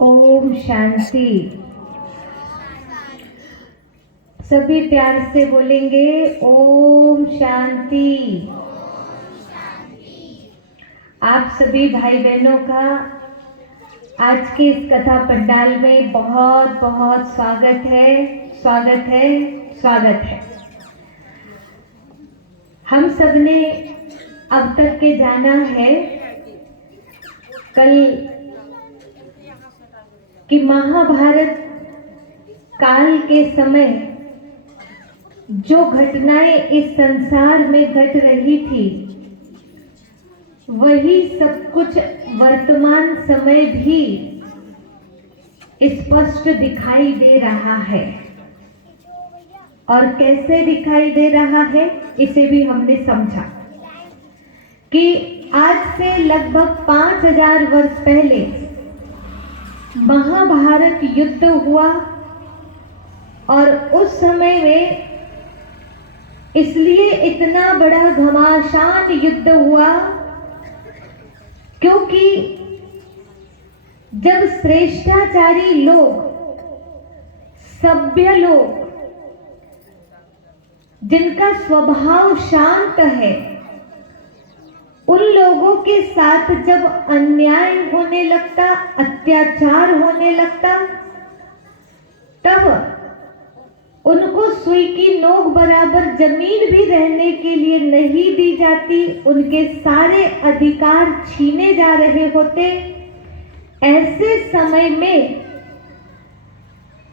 ओम शांति। सभी प्यार से बोलेंगे ओम शांति। आप सभी भाई बहनों का आज के इस कथा पंडाल में बहुत बहुत स्वागत है, स्वागत है, स्वागत है। हम सब ने अब तक के जाना है कल कि महाभारत काल के समय जो घटनाएं इस संसार में घट रही थी वही सब कुछ वर्तमान समय भी स्पष्ट दिखाई दे रहा है। और कैसे दिखाई दे रहा है इसे भी हमने समझा कि आज से लगभग 5000 वर्ष पहले महाभारत युद्ध हुआ और उस समय में इसलिए इतना बड़ा घमासान युद्ध हुआ क्योंकि जब श्रेष्ठाचारी लोग, सभ्य लोग, जिनका स्वभाव शांत है, उन लोगों के साथ जब अन्याय होने लगता, अत्याचार होने लगता, तब उनको सुई की नोक बराबर जमीन भी रहने के लिए नहीं दी जाती, उनके सारे अधिकार छीने जा रहे होते। ऐसे समय में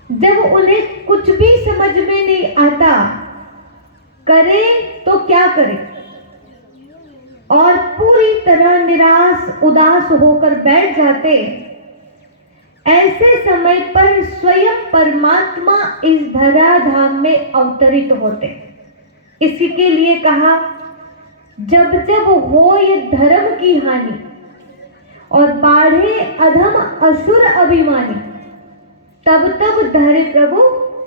जब उन्हें कुछ भी समझ में नहीं आता, करें तो क्या करें, और पूरी तरह निराश उदास होकर बैठ जाते। ऐसे समय पर स्वयं परमात्मा इस धराधाम में अवतरित होते। इसी के लिए कहा, जब जब हो ये धर्म की हानि और बाढ़े अधम असुर अभिमानी, तब तब धरे प्रभु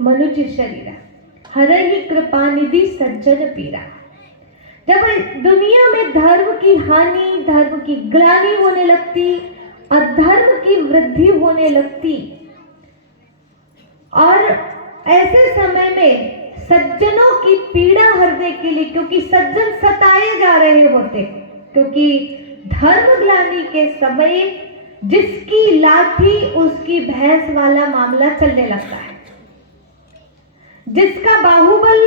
मनुष्य शरीरा, हरहि कृपा निधि सज्जन पीरा। जब दुनिया में धर्म की हानि, धर्म की ग्लानि होने लगती, अधर्म की वृद्धि होने लगती, और ऐसे समय में सज्जनों की पीड़ा हरने के लिए, क्योंकि सज्जन सताए जा रहे होते, क्योंकि धर्म ग्लानि के समय जिसकी लाठी उसकी भैंस वाला मामला चलने लगता है। जिसका बाहुबल,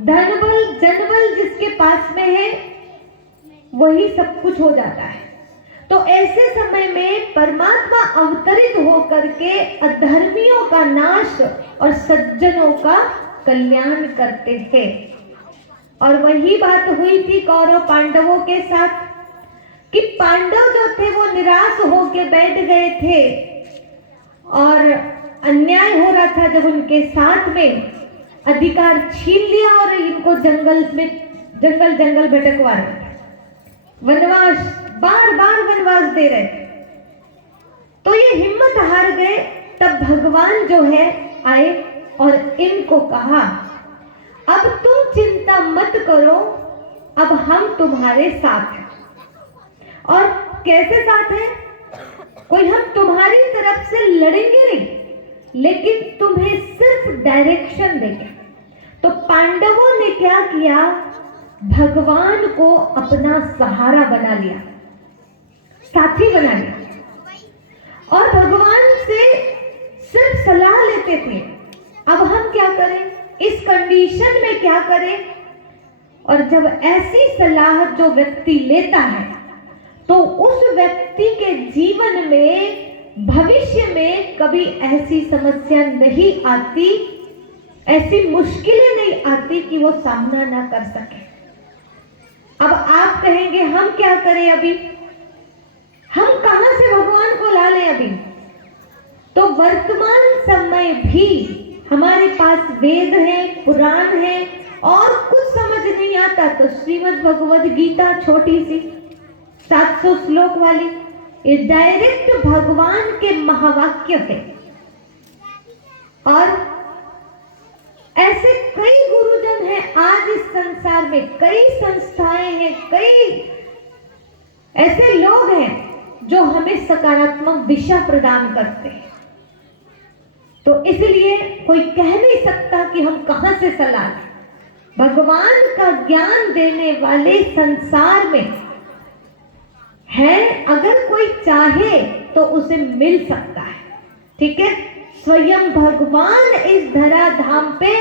धनबल, जनबल जिसके पास में है वही सब कुछ हो जाता है। तो ऐसे समय में परमात्मा अवतरित होकर के अधर्मियों का नाश और सज्जनों का कल्याण करते हैं। और वही बात हुई थी कौरव पांडवों के साथ कि पांडव जो थे वो निराश होकर बैठ गए थे और अन्याय हो रहा था। जब उनके साथ में अधिकार छीन लिया और इनको जंगल भटकवा रहे थे, वनवास, बार बार वनवास दे रहे थे, तो ये हिम्मत हार गए। तब भगवान जो है आए और इनको कहा, अब तुम चिंता मत करो, अब हम तुम्हारे साथ हैं। और कैसे साथ हैं? कोई हम तुम्हारी तरफ से लड़ेंगे नहीं, लेकिन तुम्हें सिर्फ डायरेक्शन देंगे। तो पांडवों ने क्या किया? भगवान को अपना सहारा बना लिया, साथी बना लिया, और भगवान से सिर्फ सलाह लेते थे, अब हम क्या करें, इस कंडीशन में क्या करें। और जब ऐसी सलाह जो व्यक्ति लेता है तो उस व्यक्ति के जीवन में भविष्य में कभी ऐसी समस्या नहीं आती, ऐसी मुश्किलें नहीं आती कि वो सामना ना कर सके। अब आप कहेंगे हम क्या करें, अभी हम कहां से भगवान को ला लें अभी? तो वर्तमान समय भी हमारे पास वेद है, पुराण है, और कुछ समझ नहीं आता तो श्रीमद् भगवद गीता छोटी सी 700 श्लोक वाली, ये डायरेक्ट भगवान के महावाक्य है। और ऐसे कई गुरुजन हैं आज इस संसार में, कई संस्थाएं हैं, कई ऐसे लोग हैं जो हमें सकारात्मक दिशा प्रदान करते हैं। तो इसलिए कोई कह नहीं सकता कि हम कहां से सलाह लें। भगवान का ज्ञान देने वाले संसार में है, अगर कोई चाहे तो उसे मिल सकता है। ठीक है, स्वयं भगवान इस धरा धाम पे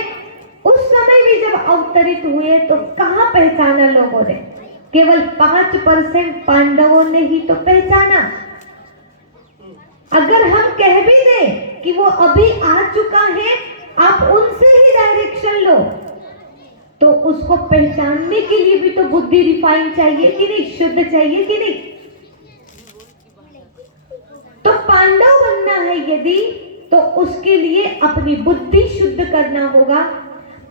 उस समय भी जब अवतरित हुए तो कहां पहचाना लोगों ने? केवल 5% पांडवों ने ही तो पहचाना। अगर हम कह भी दें कि वो अभी आ चुका है, आप उनसे ही डायरेक्शन लो, तो उसको पहचानने के लिए भी तो बुद्धि रिफाइन चाहिए कि नहीं, शुद्ध चाहिए कि नहीं? तो पांडव बनना है यदि, तो उसके लिए अपनी बुद्धि शुद्ध करना होगा।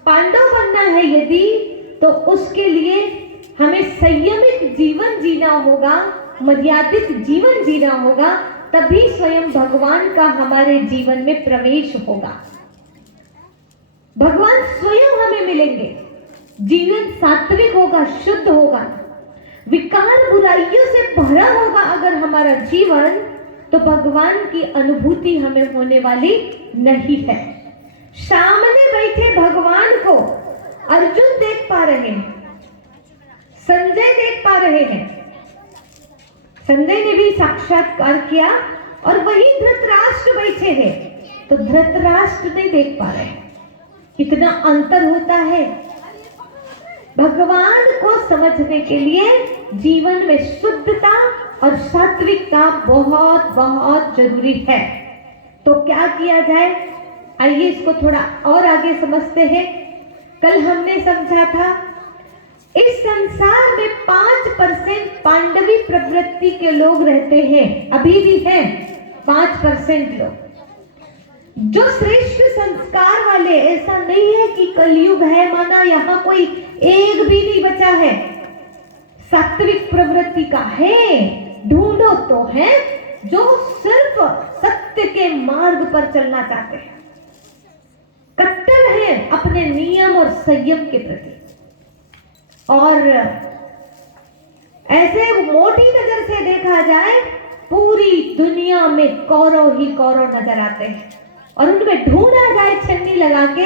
पांडव बनना है यदि, तो उसके लिए हमें संयमित जीवन जीना होगा, मर्यादित जीवन जीना होगा, तभी स्वयं भगवान का हमारे जीवन में प्रवेश होगा। भगवान स्वयं हमें मिलेंगे, जीवन सात्विक होगा, शुद्ध होगा, विकार बुराइयों से भरा होगा अगर हमारा जीवन, तो भगवान की अनुभूति हमें होने वाली नहीं है। सामने बैठे भगवान को अर्जुन देख पा रहे हैं, संजय देख पा रहे हैं। संजय ने भी साक्षात्कार किया और वही धृतराष्ट्र बैठे हैं, तो धृतराष्ट्र नहीं देख पा रहे। कितना अंतर होता है। भगवान को समझने के लिए जीवन में शुद्धता और सात्विकता बहुत बहुत जरूरी है। तो क्या किया जाए, आइए इसको थोड़ा और आगे समझते हैं। कल हमने समझा था इस संसार में 5% पांडवी प्रवृत्ति के लोग रहते हैं, अभी भी हैं 5% लोग जो श्रेष्ठ संस्कार वाले। ऐसा नहीं है कि कलयुग है माना यहाँ कोई एक भी नहीं बचा है, सात्विक प्रवृत्ति का है। ढूंढो तो है जो सिर्फ सत्य के मार्ग पर चलना चाहते हैं, कट्टर है अपने नियम और संयम के प्रति। और ऐसे मोटी नजर से देखा जाए, पूरी दुनिया में कौरव ही कौरव नजर आते हैं, और उनमें ढूंढा जाए छन्नी लगा के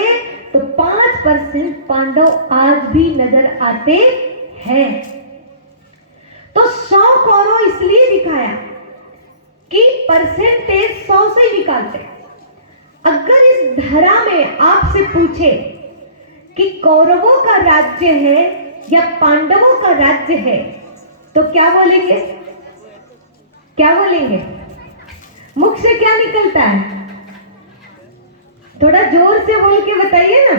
तो 5% पांडव आज भी नजर आते हैं। तो 100 कौरव इसलिए दिखाया कि परसेंटेज 100 से ही निकालते। अगर इस धरा में आपसे पूछे कि कौरवों का राज्य है या पांडवों का राज्य है, तो क्या बोलेंगे? क्या बोलेंगे? मुख से क्या निकलता है? थोड़ा जोर से बोल के बताइए ना।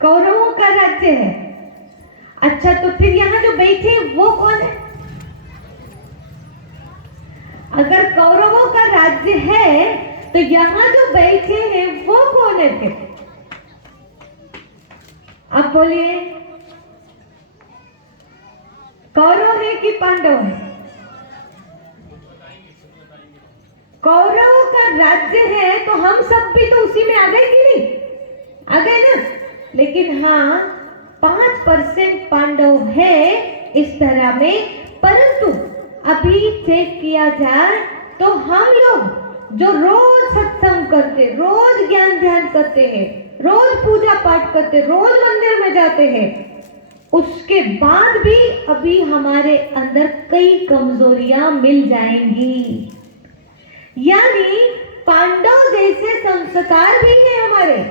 कौरवों का राज्य है। अच्छा, तो फिर यहाँ जो बैठे वो कौन है? अगर कौरवों का राज्य है तो यहाँ जो बैठे हैं वो कौन है फिर? आप बोलिए, कौरव है कि पांडव है? कौरवों का राज्य है तो हम सब भी तो उसी में आ गए कि नहीं? आ गए ना। लेकिन हाँ, 5% पांडव है इस तरह में। परंतु अभी चेक किया जाए तो हम लोग जो रोज सत्संग करते, रोज ज्ञान ध्यान करते हैं, रोज पूजा पाठ करते, रोज मंदिर में जाते हैं, उसके बाद भी अभी हमारे अंदर कई कमजोरियां मिल जाएंगी। यानी पांडव जैसे संस्कार भी है हमारे,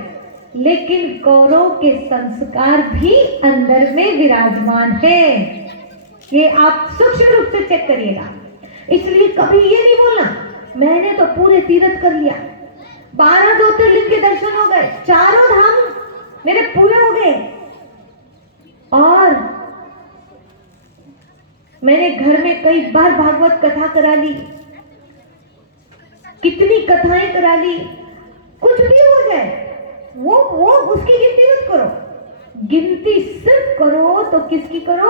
लेकिन कौरव के संस्कार भी अंदर में विराजमान है। ये आप सूक्ष्म रूप से चेक करिएगा। इसलिए कभी ये नहीं बोलना मैंने तो पूरे तीर्थ कर लिया, 12 ज्योतिर्लिंग के दर्शन हो गए, 4 धाम मेरे पूरे हो गए, और मैंने घर में कई बार भागवत कथा करा ली, कितनी कथाएं करा ली। कुछ भी हो जाए वो उसकी गिनती मत करो। गिनती सिर्फ करो तो किसकी करो?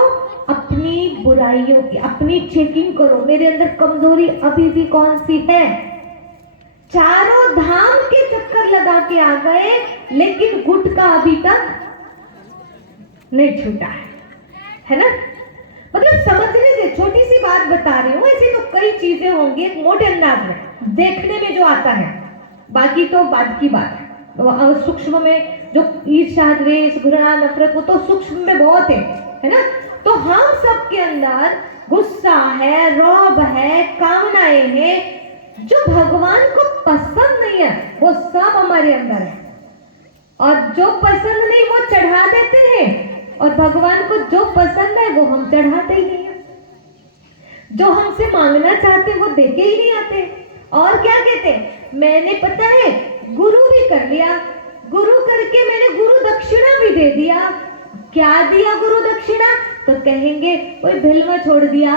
अपनी बुराइयों की। अपनी चेकिंग करो, मेरे अंदर कमजोरी अभी भी कौन सी है। 4 धाम के चक्कर लगा के आ गए, लेकिन गुटका अभी तक नहीं छूटा है ना। मतलब समझने से, छोटी सी बात बता रही हूँ, ऐसी तो कई चीजें होंगी एक मोटे अंदाज में देखने में जो आता है, बाकी तो बाद की बात है। सूक्ष्म में जो ईर्ष्या, द्वेष, घृणा, नफरत, वो तो सूक्ष्म में बहुत है ना। तो हम सबके अंदर गुस्सा है, रौब है, कामनाएं हैं, जो भगवान को पसंद नहीं है वो सब हमारे अंदर है, और जो पसंद नहीं वो चढ़ा देते हैं, और भगवान को जो पसंद है वो हम चढ़ाते ही नहीं है। जो हमसे मांगना चाहते वो देके ही नहीं आते। और क्या कहते, मैंने पता है गुरु भी कर लिया, गुरु करके मैंने गुरु दक्षिणा भी दे दिया। क्या दिया गुरु दक्षिणा? तो कहेंगे कोई भिलवा छोड़ दिया।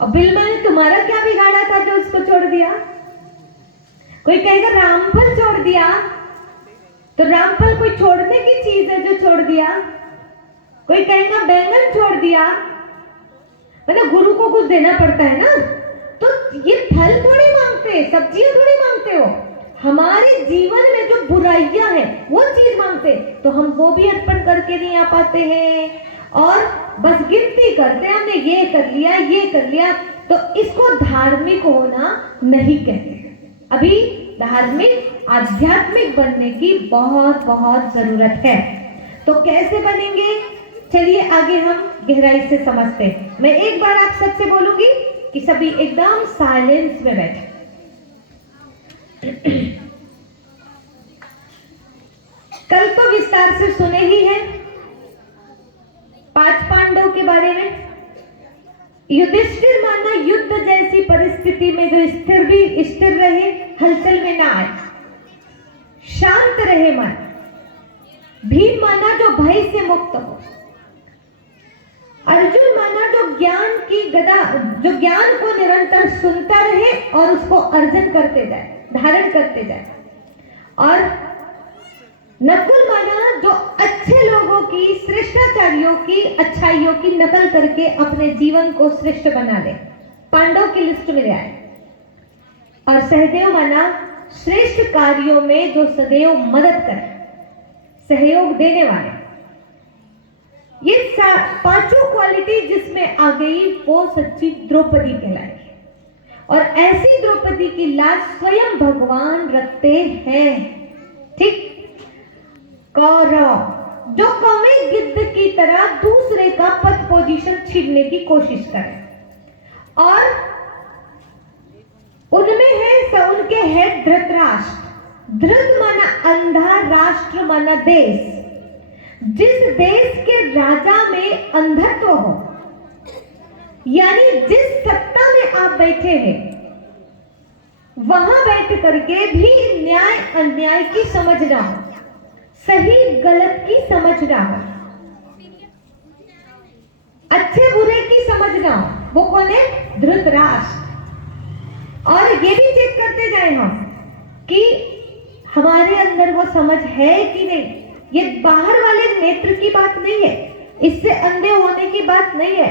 और भिलवा ने तुम्हारा क्या बिगाड़ा था जो उसको छोड़ दिया? कोई कहेगा रामफल छोड़ दिया, तो रामफल कोई छोड़ने की चीज है जो छोड़ दिया। कोई कहेगा बैंगन छोड़ दिया, मतलब गुरु को कुछ देना पड़ता है ना। तो ये फल थोड़ी मांगते, सब्जियां थोड़ी मांगते हो, हमारे जीवन में जो बुराइयां हैं वो चीज मांगते, तो हम वो भी अर्पण करके नहीं आ पाते हैं, और बस गिनती करते हैं हमने ये कर लिया, ये कर लिया। तो इसको धार्मिक होना नहीं कहते। अभी धार्मिक, आध्यात्मिक बनने की बहुत बहुत जरूरत है। तो कैसे बनेंगे, चलिए आगे हम गहराई से समझते हैं। मैं एक बार आप सबसे बोलूंगी कि सभी एकदम साइलेंस में बैठे। कल तो विस्तार से सुने ही है 5 पांडव के बारे में। युधिष्ठिर माना युद्ध जैसी परिस्थिति में जो स्थिर रहे, हलचल में ना आए, शांत रहे मन। भीम माना जो भय से मुक्त हो। अर्जुन माना जो ज्ञान की गदा, जो ज्ञान को निरंतर सुनता रहे और उसको अर्जन करते जाए, धारण करते जाए। और नकुल माना जो अच्छे लोगों की, श्रेष्ठाचार्यों की अच्छाइयों की नकल करके अपने जीवन को श्रेष्ठ बना ले, पांडव की लिस्ट में ले आए। और सहदेव माना श्रेष्ठ कार्यों में जो सदैव मदद करे, सहयोग देने वाले। ये 5 क्वालिटी जिसमें आ गई वो सच्ची द्रौपदी कहलाएगी। और ऐसी द्रौपदी की लाज स्वयं भगवान रखते हैं। ठीक, कौरव जो कौवे गिद्ध की तरह दूसरे का पद पोजीशन छीनने की कोशिश करे, और उनमें है, उनके है धृतराष्ट्र। धृत माना अंधा, राष्ट्र माना देश। जिस देश के राजा में अंधत्व हो, यानी जिस सत्ता में आप बैठे हैं वहां बैठ करके भी न्याय अन्याय की समझ ना हो, सही गलत की समझ ना हो, अच्छे बुरे की समझ ना हो, वो कौन है? धृतराष्ट्र। और ये भी चेक करते जाए हम कि हमारे अंदर वो समझ है कि नहीं। ये बाहर वाले नेत्र की बात नहीं है, इससे अंधे होने की बात नहीं है।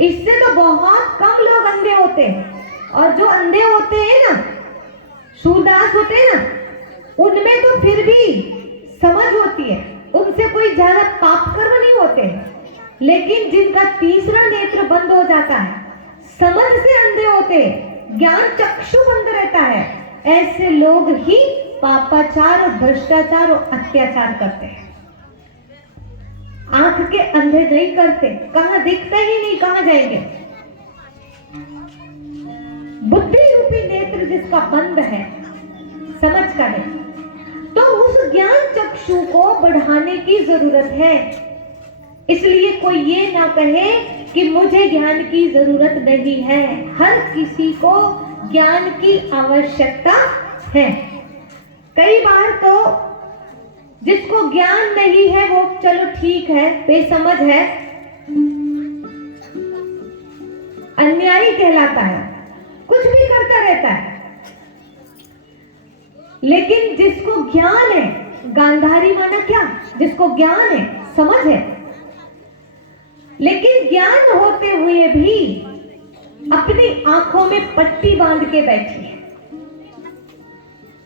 इससे तो बहुत कम लोग अंधे होते हैं, और जो अंधे होते हैं ना, सूरदास होते हैं ना, उनमें तो फिर भी समझ होती है, उनसे कोई ज्यादा पाप कर्म नहीं होते। लेकिन जिनका तीसरा नेत्र बंद हो जाता है, समझ से अंधे होते, ज्ञान चक्षु बंद रहता है, ऐसे लोग ही पापाचार और भ्रष्टाचार और अत्याचार करते हैं। आंख के अंधे नहीं करते, कहां दिखता ही नहीं, कहां जाएंगे। बुद्धि रूपी नेत्र जिसका बंद है, समझ का है, तो उस ज्ञान चक्षु को बढ़ाने की जरूरत है। इसलिए कोई ये ना कहे कि मुझे ज्ञान की जरूरत नहीं है। हर किसी को ज्ञान की आवश्यकता है। कई बार तो जिसको ज्ञान नहीं है वो चलो ठीक है, बेसमझ है, अन्यायी कहलाता है, कुछ भी करता रहता है। लेकिन जिसको ज्ञान है, गांधारी माना क्या? जिसको ज्ञान है, समझ है, लेकिन ज्ञान होते हुए भी अपनी आंखों में पट्टी बांध के बैठी है।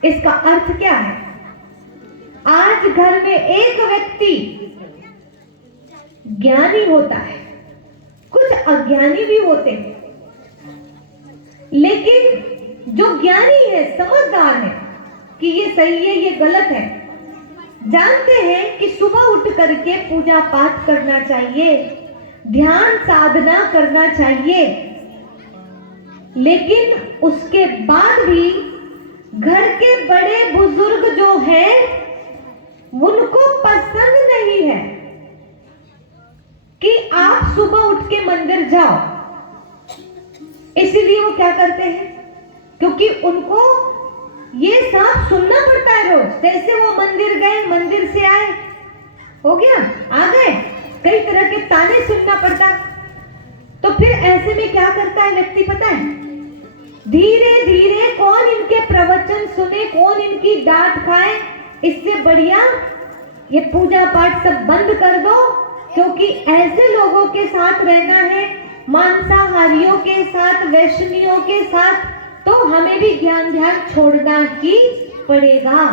इसका अर्थ क्या है? आज घर में एक व्यक्ति ज्ञानी होता है, कुछ अज्ञानी भी होते हैं। लेकिन जो ज्ञानी है, समझदार है कि ये सही है, ये गलत है, जानते हैं कि सुबह उठ करके पूजा पाठ करना चाहिए, ध्यान साधना करना चाहिए, लेकिन उसके बाद भी घर के बड़े बुजुर्ग जो हैं उनको पसंद नहीं है कि आप सुबह उठ के मंदिर जाओ। इसलिए वो क्या करते हैं, क्योंकि उनको ये सब सुनना पड़ता है रोज। जैसे वो मंदिर गए, मंदिर से आए, हो गया, आ गए, कई तरह के ताने सुनना पड़ता। तो फिर ऐसे में क्या करता है व्यक्ति पता है, धीरे धीरे कौन इनके प्रवचन सुने, कौन इनकी डांट खाए, इससे बढ़िया ये पूजा पाठ सब बंद कर दो, क्योंकि ऐसे लोगों के साथ रहना है, मांसाहारियों के साथ, वैष्णियों के साथ, तो हमें भी ज्ञान ध्यान छोड़ना ही पड़ेगा।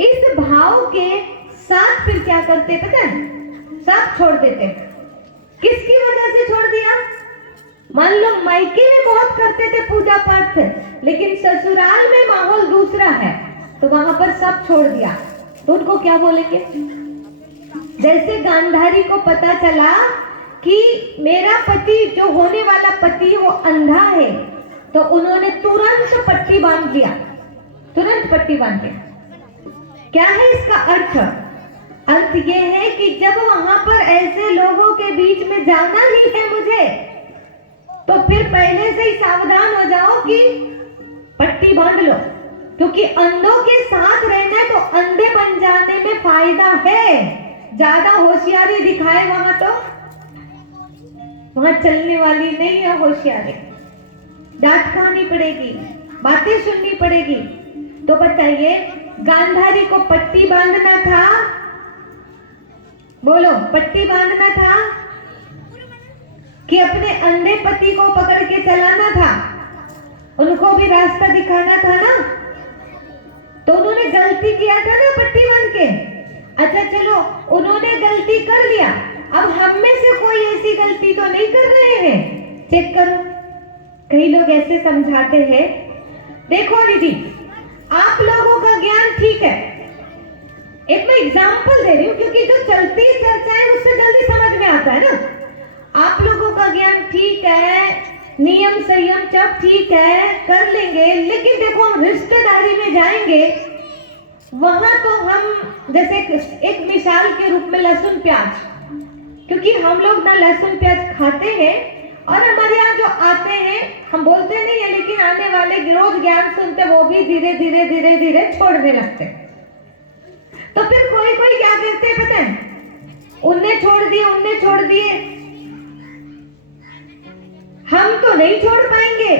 इस भाव के साथ फिर क्या करते पता है, सब छोड़ देते। किसकी वजह से छोड़ दिया, मान लो मायके में बहुत करते थे पूजा पाठ से, लेकिन ससुराल में माहौल दूसरा है, तो वहां पर सब छोड़ दिया, तो उनको क्या बोलेंगे। जैसे गांधारी को पता चला कि मेरा पति, जो होने वाला पति, वो अंधा है, तो उन्होंने तुरंत पट्टी बांध दिया, तुरंत पट्टी बांध दिया। क्या है इसका अर्थ, अर्थ ये है कि जब वहां पर ऐसे लोगों के बीच में जाना ही है मुझे, तो फिर पहले से ही सावधान हो जाओ कि पट्टी बांध लो, क्योंकि अंधों के साथ रहना है तो अंधे बन जाने में फायदा है। ज्यादा होशियारी दिखाए वहां तो वहां चलने वाली नहीं है होशियारी, डांट खानी पड़ेगी, बातें सुननी पड़ेगी। तो बताइए, गांधारी को पट्टी बांधना था, बोलो, पट्टी बांधना था कि अपने अंधे पति को पकड़ के चलाना था, उनको भी रास्ता दिखाना था ना। तो उन्होंने गलती किया था ना पट्टी बांध के। अच्छा चलो, उन्होंने गलती कर लिया, अब हम में से कोई ऐसी गलती तो नहीं कर रहे हैं, चेक करो। कई लोग ऐसे समझाते हैं, देखो दीदी आप लोगों का ज्ञान ठीक है, एक मैं एग्जांपल दे रही हूँ, क्योंकि जो चलती चर्चा है उससे जल्दी समझ में आता है ना। आप लोगों का ज्ञान ठीक है, नियम संयम सब ठीक है, कर लेंगे, लेकिन देखो हम रिश्तेदारी में जाएंगे, वहां तो हम जैसे एक मिसाल के रूप में लहसुन प्याज, क्योंकि हम लोग ना लहसुन प्याज खाते हैं, और हमारे यहाँ जो आते हैं, हम बोलते नहीं है, लेकिन आने वाले रोज ज्ञान सुनते, वो भी धीरे धीरे धीरे धीरे छोड़ने लगते। तो फिर कोई कोई क्या करते हैं पता है, उनने छोड़ दिए, उनने छोड़ दिए, हम तो नहीं छोड़ पाएंगे।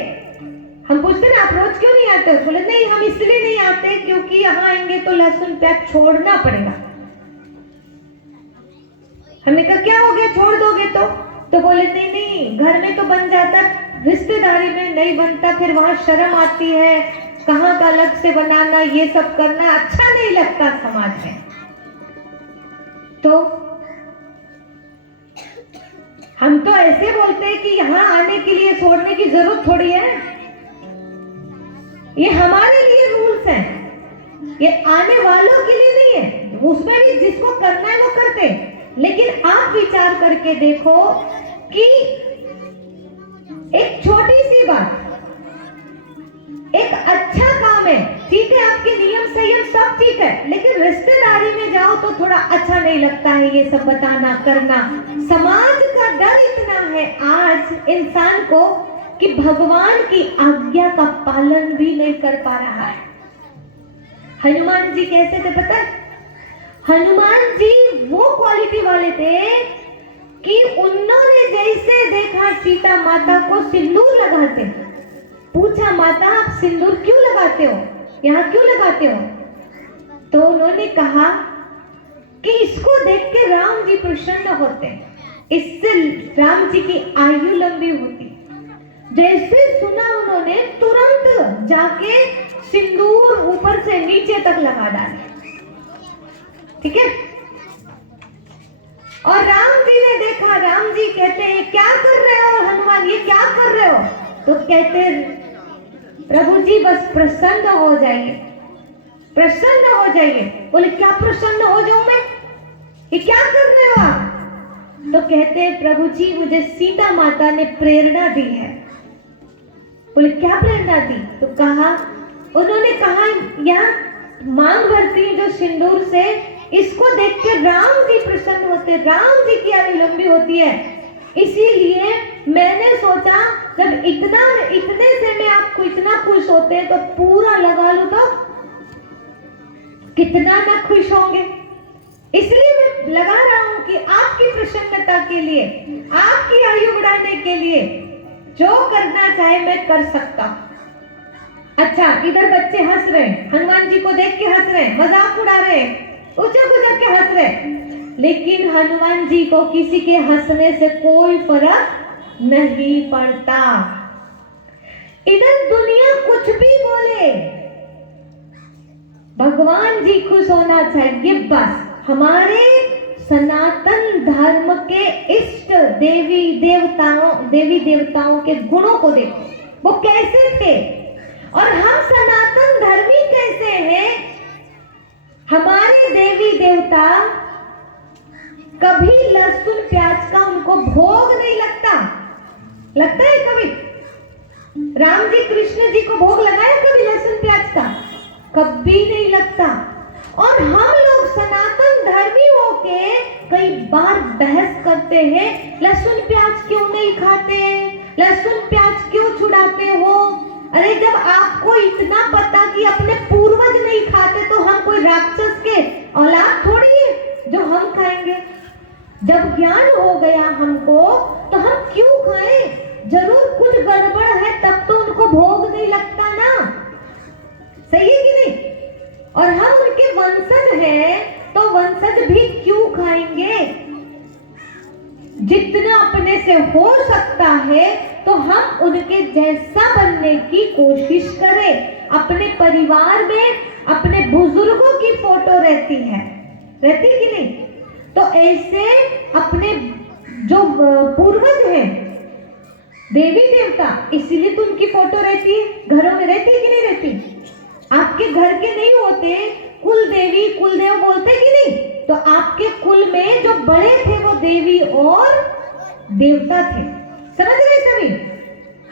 हम पूछते ना, आप रोज क्यों नहीं आते, बोले नहीं हम इसलिए नहीं आते क्योंकि यहाँ आएंगे तो लहसुन प्याज छोड़ना पड़ेगा। हमने कहा क्या हो गया, छोड़ दोगे तो बोले नहीं नहीं, घर में तो बन जाता, रिश्तेदारी में नहीं बनता, फिर वहां शर्म आती है, कहाँ का अलग से बनाना, ये सब करना अच्छा नहीं लगता समाज में। तो हम तो ऐसे बोलते हैं कि यहाँ आने के लिए छोड़ने की जरूरत थोड़ी है, ये हमारे लिए रूल्स हैं, ये आने वालों के लिए नहीं है। उसमें भी जिसको करना है वो करते, लेकिन आप विचार करके देखो कि एक छोटी सी बात, एक अच्छा काम है, ठीक है, आपके नियम संयम सब ठीक है, लेकिन रिश्तेदारी में जाओ तो थोड़ा अच्छा नहीं लगता है ये सब बताना करना। समाज का डर इतना है आज इंसान को कि भगवान की आज्ञा का पालन भी नहीं कर पा रहा है। हनुमान जी कैसे थे पता है? हनुमान जी वो क्वालिटी वाले थे कि उन्होंने जैसे देखा सीता माता को सिंदूर लगाते, पूछा माता आप सिंदूर क्यों लगाते हो, यहाँ क्यों लगाते हो? तो उन्होंने कहा कि इसको देख के राम जी प्रसन्न होते, इससे राम जी की आयु लंबी होती। जैसे सुना उन्होंने तुरंत जाके सिंदूर ऊपर से नीचे तक लगा डाले। ठीक है, और राम जी ने देखा, राम जी कहते हैं क्या कर रहे हो हनुमान, ये क्या कर रहे हो? तो कहते प्रभु जी बस प्रसन्न हो जाइए, प्रसन्न हो जाइए। बोले क्या प्रसन्न हो जाऊं मैं, ये क्या कर रहे हो आप? तो कहते हैं प्रभु जी मुझे सीता माता ने प्रेरणा दी है। बोले क्या प्रेरणा दी? तो कहा, उन्होंने कहा यहाँ मांग भरती है जो सिंदूर से, इसको देख के राम जी प्रसन्न होते, राम जी की आयु लंबी होती है। इसीलिए मैंने सोचा जब इतने से में आपको इतना खुश होते हैं तो पूरा लगा लूं तो कितना ना खुश होंगे। इसलिए मैं लगा रहा हूं कि आपकी प्रसन्नता के लिए, आपकी आयु बढ़ाने के लिए जो करना चाहे मैं कर सकता हूं। अच्छा, इधर बच्चे हंस रहे, हनुमान जी को देख के हंस रहे, मजाक उड़ा रहे, उचक उचक के हंस रहे, लेकिन हनुमान जी को किसी के हंसने से कोई फर्क नहीं पड़ता। इधर दुनिया कुछ भी बोले, भगवान जी खुश होना चाहिए बस। हमारे सनातन धर्म के इष्ट देवी देवताओं के गुणों को देखो, वो कैसे थे और हम सनातन धर्मी कैसे हैं। हमारे देवी देवता कभी लहसुन प्याज का उनको भोग नहीं लगता है कभी? राम जी कृष्ण जी को भोग लगाया कभी लहसुन प्याज का? कभी नहीं लगता। और हम लोग सनातन धर्मी होके कई बार बहस करते हैं, लहसुन प्याज क्यों नहीं खाते, लहसुन प्याज क्यों छुड़ाते हो? अरे जब आपको इतना पता कि अपने पूर्वज नहीं खाते तो हम कोई राक्षस के औलाद थोड़ी है जो हम खाएंगे। जब ज्ञान हो गया हमको तो हम क्यों खाएं? जरूर कुछ गड़बड़ है तब तो उनको भोग नहीं लगता ना, सही है कि नहीं? और हम उनके वंशज हैं तो वंशज भी क्यों खाएंगे? जितना अपने से हो सकता है तो हम उनके जैसा बनने की कोशिश करें। अपने परिवार में अपने बुजुर्गों की फोटो रहती कि नहीं? तो ऐसे अपने जो पूर्वज हैं देवी देवता, इसीलिए तो उनकी फोटो रहती है, घरों में रहती है कि नहीं रहती? आपके घर के नहीं होते कुल देवी कुलदेव बोलते कि नहीं? तो आपके कुल में जो बड़े थे वो देवी और देवता थे, समझ रहे सभी?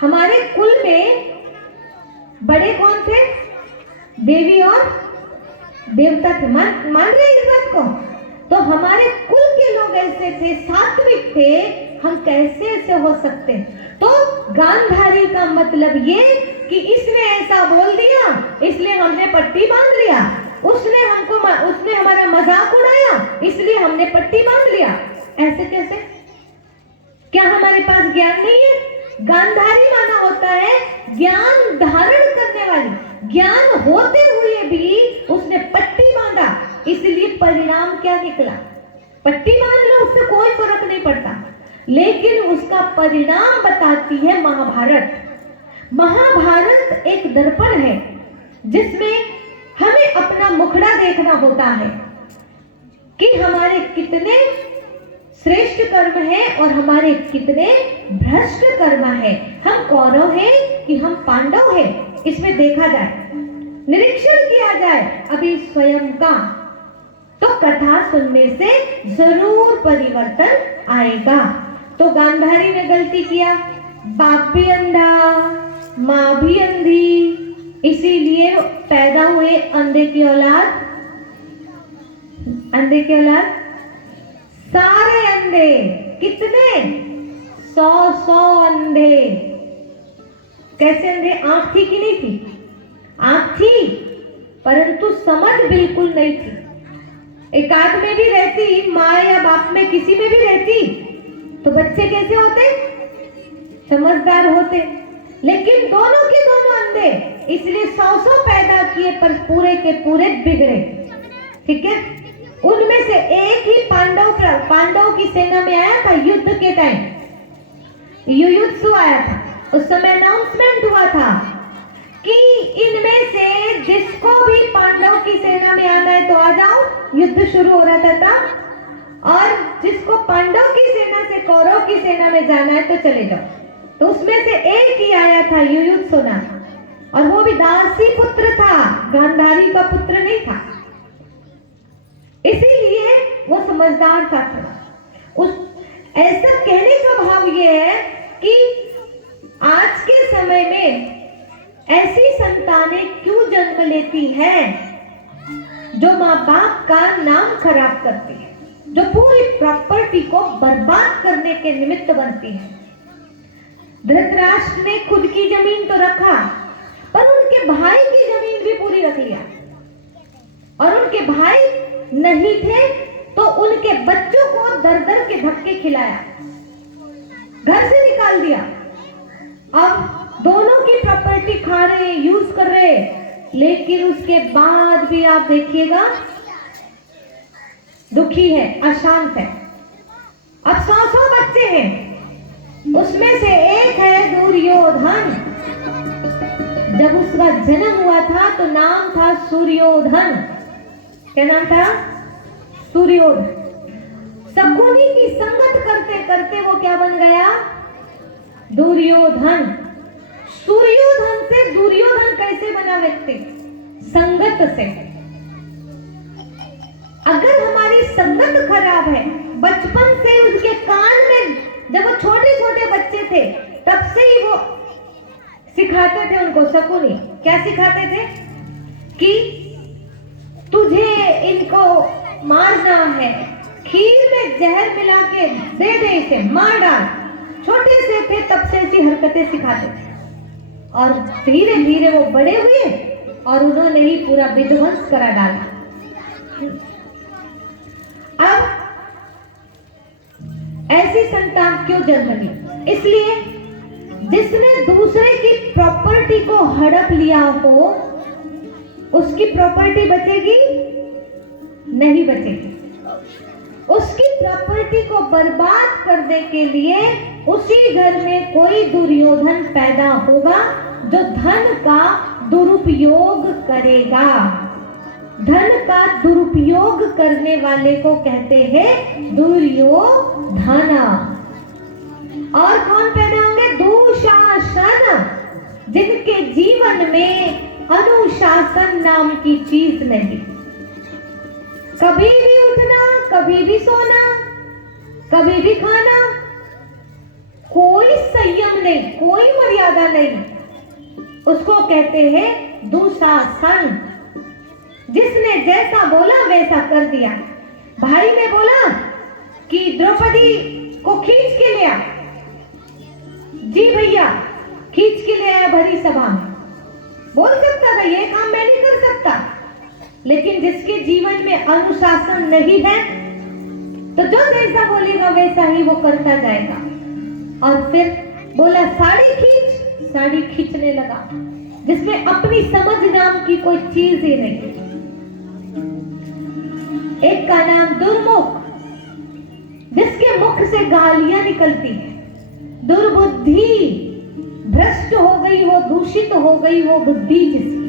हमारे कुल में बड़े कौन थे? देवी और देवता थे। मान रहे इस बात को? तो हमारे कुल के लोग ऐसे थे, सात्विक थे, हम कैसे ऐसे हो सकते? तो गांधारी का मतलब ये कि इसने ऐसा बोल दिया इसलिए हमने पट्टी बांध लिया, उसने हमारा मजाक उड़ाया इसलिए हमने पट्टी बांध लिया। ऐसे कैसे? क्या हमारे पास ज्ञान नहीं है? गांधारी माना होता है ज्ञान धारण करने वाली, ज्ञान होते हुए भी उसने पट्टी बांधा, इसलिए परिणाम क्या निकला? पट्टी बांध लो उससे कोई फर्क नहीं पड़ता, लेकिन उसका परिणाम बताती है महाभारत। महाभारत एक दर्पण है जिसमें हमें अपना मुखड़ा देखना होता है कि हमारे कितने श्रेष्ठ कर्म है और हमारे कितने भ्रष्ट कर्म है। हम कौरव हैं कि हम पांडव हैं, इसमें देखा जाए, निरीक्षण किया जाए अभी स्वयं का, तो कथा सुनने से जरूर परिवर्तन आएगा। तो गांधारी ने गलती किया, बाप भी अंधा, माँ भी अंधी, इसीलिए पैदा हुए अंधे की औलाद, सारे अंधे, कितने 100 अंधे। कैसे अंधे? आंख थी कि नहीं थी? आंख थी परंतु समझ बिल्कुल नहीं थी। एक आंख में भी रहती, माँ या बाप में किसी में भी रहती तो बच्चे कैसे होते? समझदार होते। लेकिन दोनों के दोनों अंधे, इसलिए 100 पैदा किए पर पूरे के पूरे बिगड़े। ठीक है? उनमें से एक ही पांडव की सेना में आया था युद्ध के टाइम, युयुत्सु आया था, उस समय अनाउंसमेंट हुआ था कि इनमें से जिसको भी पांडव की सेना में आना है तो आ जाओ। युद्ध शुरू हो रहा था तब और जिसको पांडव की सेना से कौरव की सेना में जाना है तो चले जाओ। तो उसमें से एक ही आया था युयुत्सुना, और वो भी दासी पुत्र था, गांधारी का पुत्र नहीं था, इसीलिए वो समझदार था थोड़ा। उस ऐसा कहने का भाव ये है कि आज के समय में ऐसी संतानें क्यों जन्म लेती हैं जो माँ बाप का नाम खराब करती है, जो पूरी प्रॉपर्टी को बर्बाद करने के निमित्त बनती है। धृतराष्ट्र ने खुद की जमीन तो रखा, पर उनके भाई की जमीन भी पूरी रख लिया, और उनके भाई नहीं थे तो उनके बच्चों को दर दर के धक्के खिलाया, घर से निकाल दिया। अब दोनों की प्रॉपर्टी खा रहे, यूज कर रहे, लेकिन उसके बाद भी आप देखिएगा दुखी है, अशांत है। अब 100 बच्चे हैं, उसमें से एक है दुर्योधन। जब उसका जन्म हुआ था तो नाम था सूर्योधन। क्या नाम था? सूर्योधन। शकुनी की संगत करते करते वो क्या बन गया? दुर्योधन। सूर्योधन से दुर्योधन कैसे बना व्यक्ति? संगत से। अगर हमारी संगत खराब है, बचपन से उसके कान में, जब वो छोटे छोटे बच्चे थे तब से ही वो सिखाते थे उनको, शकुनी क्या सिखाते थे कि तुझे इनको मारना है, खीर में जहर मिला के दे दे, इसे मार डाल। छोटे से थे तब से ऐसी हरकतें सिखाते थे, और धीरे धीरे वो बड़े हुए और उन्होंने ही पूरा विध्वंस करा डाला। अब ऐसी संतान क्यों जन्म ली? इसलिए जिसने दूसरे की प्रॉपर्टी को हड़प लिया हो, उसकी प्रॉपर्टी बचेगी? नहीं बचेगी। उसकी प्रॉपर्टी को बर्बाद करने के लिए उसी घर में कोई दुर्योधन पैदा होगा जो धन का दुरुपयोग करेगा। धन का दुरुपयोग करने वाले को कहते हैं दुर्योधन। और कौन पैदा होंगे? दुशासन, जिनके जीवन में अनुशासन नाम की चीज नहीं। कभी भी उठना, कभी भी सोना, कभी भी खाना, कोई संयम नहीं, कोई मर्यादा नहीं, उसको कहते हैं दुशासन। जिसने जैसा बोला वैसा कर दिया। भाई ने बोला कि द्रौपदी को खींच के ले आ, जी भैया खींच के ले आया भरी सभा में। बोल सकता था ये काम मैं नहीं कर सकता, लेकिन जिसके जीवन में अनुशासन नहीं है तो जो जैसा बोलेगा वैसा ही वो करता जाएगा। और फिर बोला साड़ी खींच, साड़ी खींचने लगा, जिसमें अपनी समझ नाम की कोई चीज ही नहीं। एक का नाम दुर्मुख, जिसके मुख से गालियां निकलती है। दुर्बुद्धि, भ्रष्ट हो गई हो, दूषित हो गई हो बुद्धि जिसकी।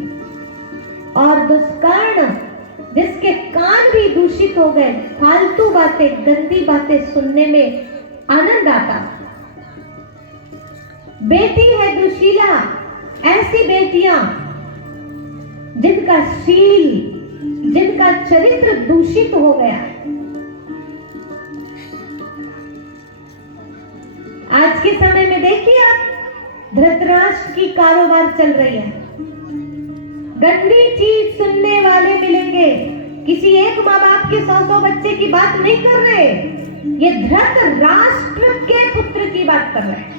और दुष्कर्ण, जिसके कान भी दूषित हो गए, फालतू बातें, गंदी बातें सुनने में आनंद आता। बेटी है दुशीला, ऐसी बेटियां जिनका शील, जिनका चरित्र दूषित हो गया। आज के समय में देखिए आप, धृतराष्ट्र की कारोबार चल रही है। गंदी चीज सुनने वाले मिलेंगे। किसी एक माँ बाप के 100 बच्चे की बात नहीं कर रहे, ये धृतराष्ट्र के पुत्र की बात कर रहे हैं।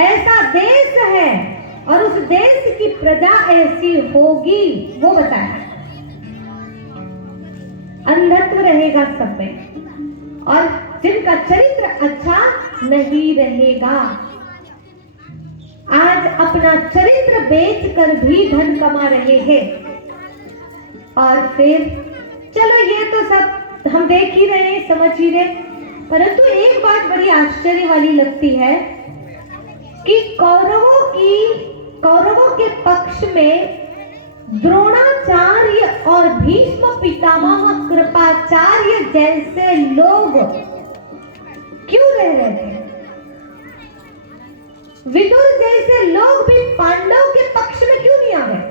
ऐसा देश है और उस देश की प्रजा ऐसी होगी, वो बताया। अंधत्व रहेगा सब में, और जिनका चरित्र अच्छा नहीं रहेगा। आज अपना चरित्र बेचकर भी धन कमा रहे हैं। और फिर चलो ये तो सब हम देख ही रहे हैं, समझ ही रहे, परंतु एक बात बड़ी आश्चर्य वाली लगती है कि कौरवों के पक्ष में द्रोणाचार्य और भीष्म पितामह कृपाचार्य जैसे लोग क्यों रह रहे थे? विदुर जैसे लोग भी पांडव के पक्ष में क्यों नहीं आ गए?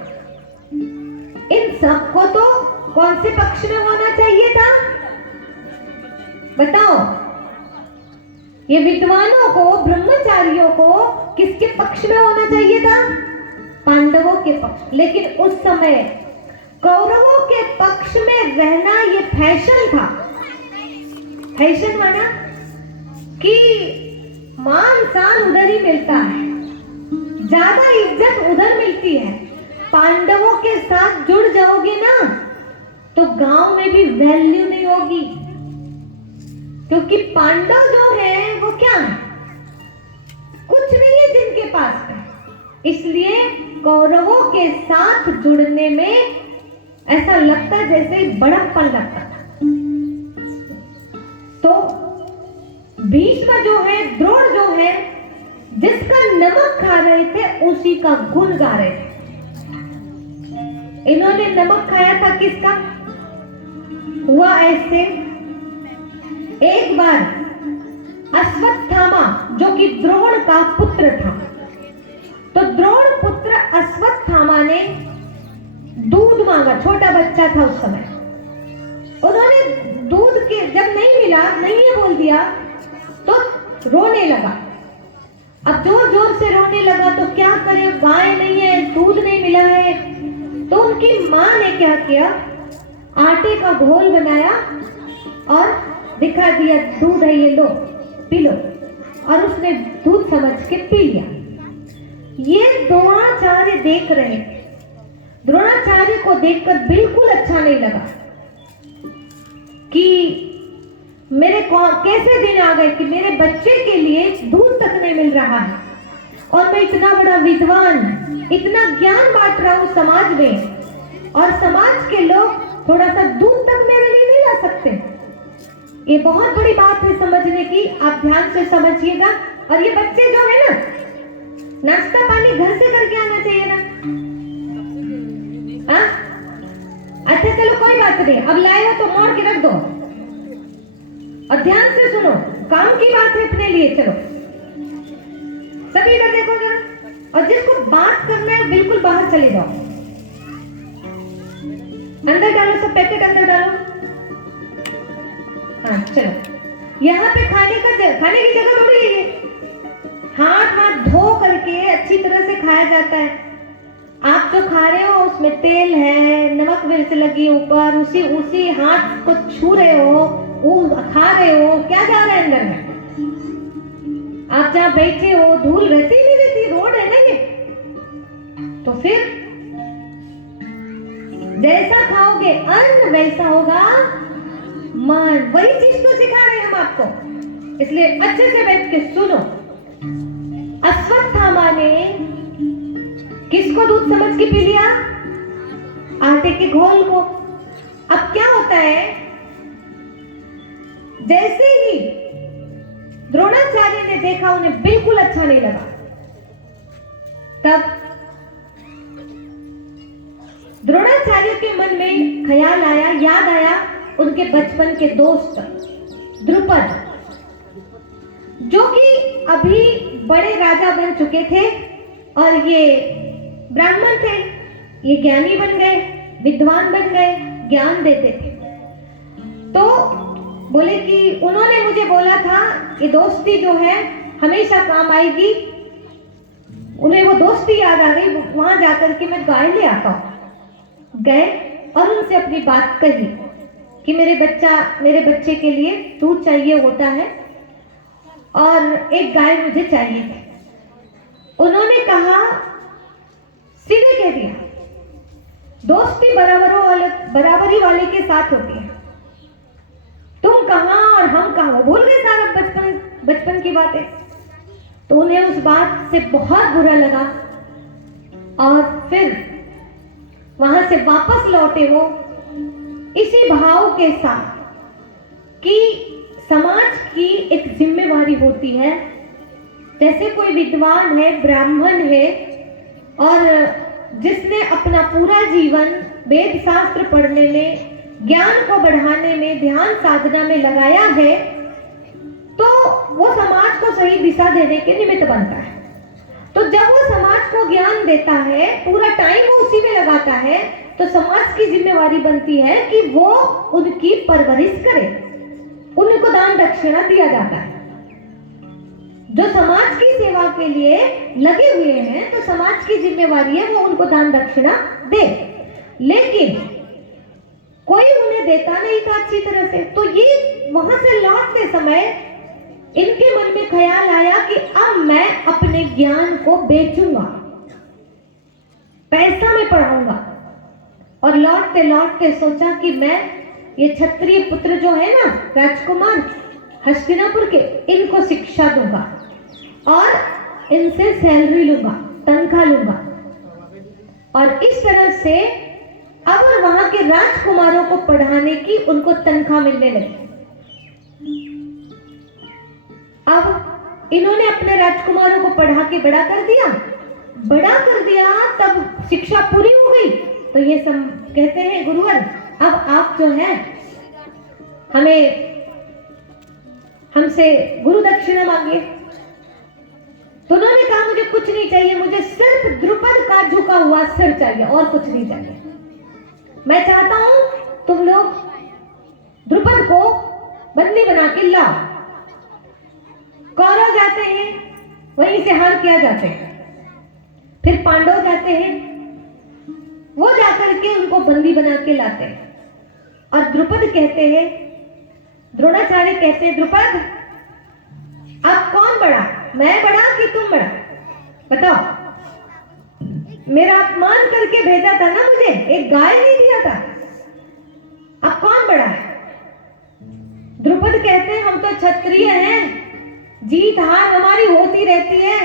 इन सबको तो कौन से पक्ष में होना चाहिए था? बताओ। ये विद्वानों को, ब्रह्मचारियों को किसके पक्ष में होना चाहिए था? पांडवों के पक्ष। लेकिन उस समय कौरवों के पक्ष में रहना ये फैशन था। फैशन माना कि मान सम्मान उधर ही मिलता है, ज्यादा इज्जत उधर मिलती है। पांडवों के साथ जुड़ जाओगे ना तो गांव में भी वैल्यू नहीं होगी, क्योंकि पांडव जो है वो क्या है? कुछ नहीं है जिनके पास है। इसलिए कौरवों के साथ जुड़ने में ऐसा लगता जैसे बड़प्पन लगता था। तो भीष्म जो है, द्रोण जो है, जिसका नमक खा रहे थे उसी का गुण गा रहे थे। इन्होंने नमक खाया था किसका? हुआ ऐसे, एक बार अश्वत्थामा जो कि द्रोण का पुत्र था, तो द्रोण पुत्र अश्वत्थामा ने दूध मांगा। छोटा बच्चा था उस समय। उन्होंने दूध के जब नहीं मिला, नहीं है बोल दिया, तो रोने लगा। अब जोर जोर से रोने लगा तो क्या करे, गाय नहीं है, दूध नहीं मिला है। तो उनकी माँ ने क्या किया, आटे का घोल बनाया और दिखा दिया, दूध है ये, लो पी लो। और उसने दूध समझ के पी लिया। ये द्रोणाचार्य देख रहे थे। द्रोणाचार्य को देखकर बिल्कुल अच्छा नहीं लगा कि मेरे कैसे दिन आ गए कि मेरे बच्चे के लिए दूध तक नहीं मिल रहा है, और मैं इतना बड़ा विद्वान, इतना ज्ञान बांट रहा हूं समाज में, और समाज के लोग थोड़ा सा दूध तक मेरे लिए नहीं ला सकते। ये बहुत बड़ी बात है समझने की, आप ध्यान से समझिएगा। और ये बच्चे जो है ना, नाश्ता पानी घर से करके आना चाहिए ना। हाँ? अच्छा चलो कोई बात नहीं, अब लाए हो तो मोड़ के रख दो और ध्यान से सुनो, काम की बात है अपने लिए। चलो सभी इधर देखो जरा, और जिसको बात करना है बिल्कुल बाहर चले जाओ। अंदर डालो, सब पैकेट अंदर डालो। हाँ चलो, यहाँ पे खाने की जगह थोड़ी है ये। हाथ धो करके अच्छी तरह से खाया जाता है। आप जो खा रहे हो उसमें तेल है, नमक मिर्च लगी ऊपर, उसी हाथ को छू रहे हो, खा रहे हो, क्या जा रहा है अंदर में? आप जहाँ बैठे हो धूल रहती नहीं रहती, रोड है ना ये। तो फिर जैसा खाओगे अन्न वैसा होगा मन। वही चीज तो सिखा रहे हैं हम आपको, इसलिए अच्छे से बैठ के सुनो। अश्वत्थामा ने किसको दूध समझ के पी लिया? आटे के घोल को। अब क्या होता है, जैसे ही द्रोणाचार्य ने देखा, उन्हें बिल्कुल अच्छा नहीं लगा। तब द्रोणाचार्य के मन में ख्याल आया, याद आया उनके बचपन के दोस्त द्रुपद, जो कि अभी बड़े राजा बन चुके थे, और ये ब्राह्मण थे। ये ज्ञानी बन गए, विद्वान बन गए, ज्ञान देते थे। तो बोले कि उन्होंने मुझे बोला था ये दोस्ती जो है हमेशा काम आएगी। उन्हें वो दोस्ती याद आ गई, वहां जाकर के मैं गाय ले आता हूं। गए और उनसे अपनी बात कही कि मेरे बच्चे के लिए दूध चाहिए होता है और एक गाय मुझे चाहिए थी। उन्होंने कहा, सीधे कह दिया, दोस्ती बराबरी वाले के साथ होती है। तुम कहां और हम कहां, भूल गए सारा बचपन की बातें। तो उन्हें उस बात से बहुत बुरा लगा और फिर वहां से वापस लौटे वो इसी भाव के साथ कि समाज की एक जिम्मेवारी होती है। जैसे कोई विद्वान है, ब्राह्मण है, और जिसने अपना पूरा जीवन वेद शास्त्र पढ़ने में, ज्ञान को बढ़ाने में, ध्यान साधना में लगाया है, तो वो समाज को सही दिशा देने के निमित्त बनता है। तो जब वो समाज को ज्ञान देता है, पूरा टाइम वो उसी में लगाता है, तो समाज की जिम्मेवारी बनती है कि वो उनकी परवरिश करे, उनको दान दक्षिणा दिया जाता है। जो समाज की सेवा के लिए लगे हुए हैं, तो समाज की जिम्मेवारी है वो उनको दान दक्षिणा दे। लेकिन कोई उन्हें देता नहीं था अच्छी तरह से, तो ये वहां से लौटते समय इनके मन में ख्याल आया कि अब मैं अपने ज्ञान को बेचूंगा, पैसा में पढ़ाऊंगा। और लौटते लौटते सोचा कि मैं ये क्षत्रिय पुत्र जो है ना, राजकुमार हस्तिनापुर के, इनको शिक्षा दूंगा और इनसे सैलरी लूंगा, तनख्वाह लूंगा। और इस तरह से अब वहां के राजकुमारों को पढ़ाने की उनको तनख्वाह मिलने लगी। अब इन्होंने अपने राजकुमारों को पढ़ा के बड़ा कर दिया, तब शिक्षा पूरी हो गई। तो ये सब कहते हैं गुरुवर, अब आप जो है हमसे गुरु दक्षिणा मांगिए। तो उन्होंने कहा मुझे कुछ नहीं चाहिए, मुझे सिर्फ द्रुपद का झुका हुआ सिर चाहिए और कुछ नहीं चाहिए। मैं चाहता हूं तुम लोग द्रुपद को बंदी बना के लाओ। कौरव जाते हैं, वहीं से हार किया जाते हैं। फिर पांडव जाते हैं, वो जाकर के उनको बंदी बना के लाते हैं। और द्रुपद कहते हैं, द्रोणाचार्य कहते हैं, द्रुपद अब कौन बड़ा, मैं बड़ा कि तुम बड़ा, बताओ। मेरा अपमान करके भेजा था ना मुझे, एक गाय नहीं दिया था, अब कौन बड़ा है? द्रुपद कहते हैं, हम तो क्षत्रिय हैं, जीत हार हमारी होती रहती है,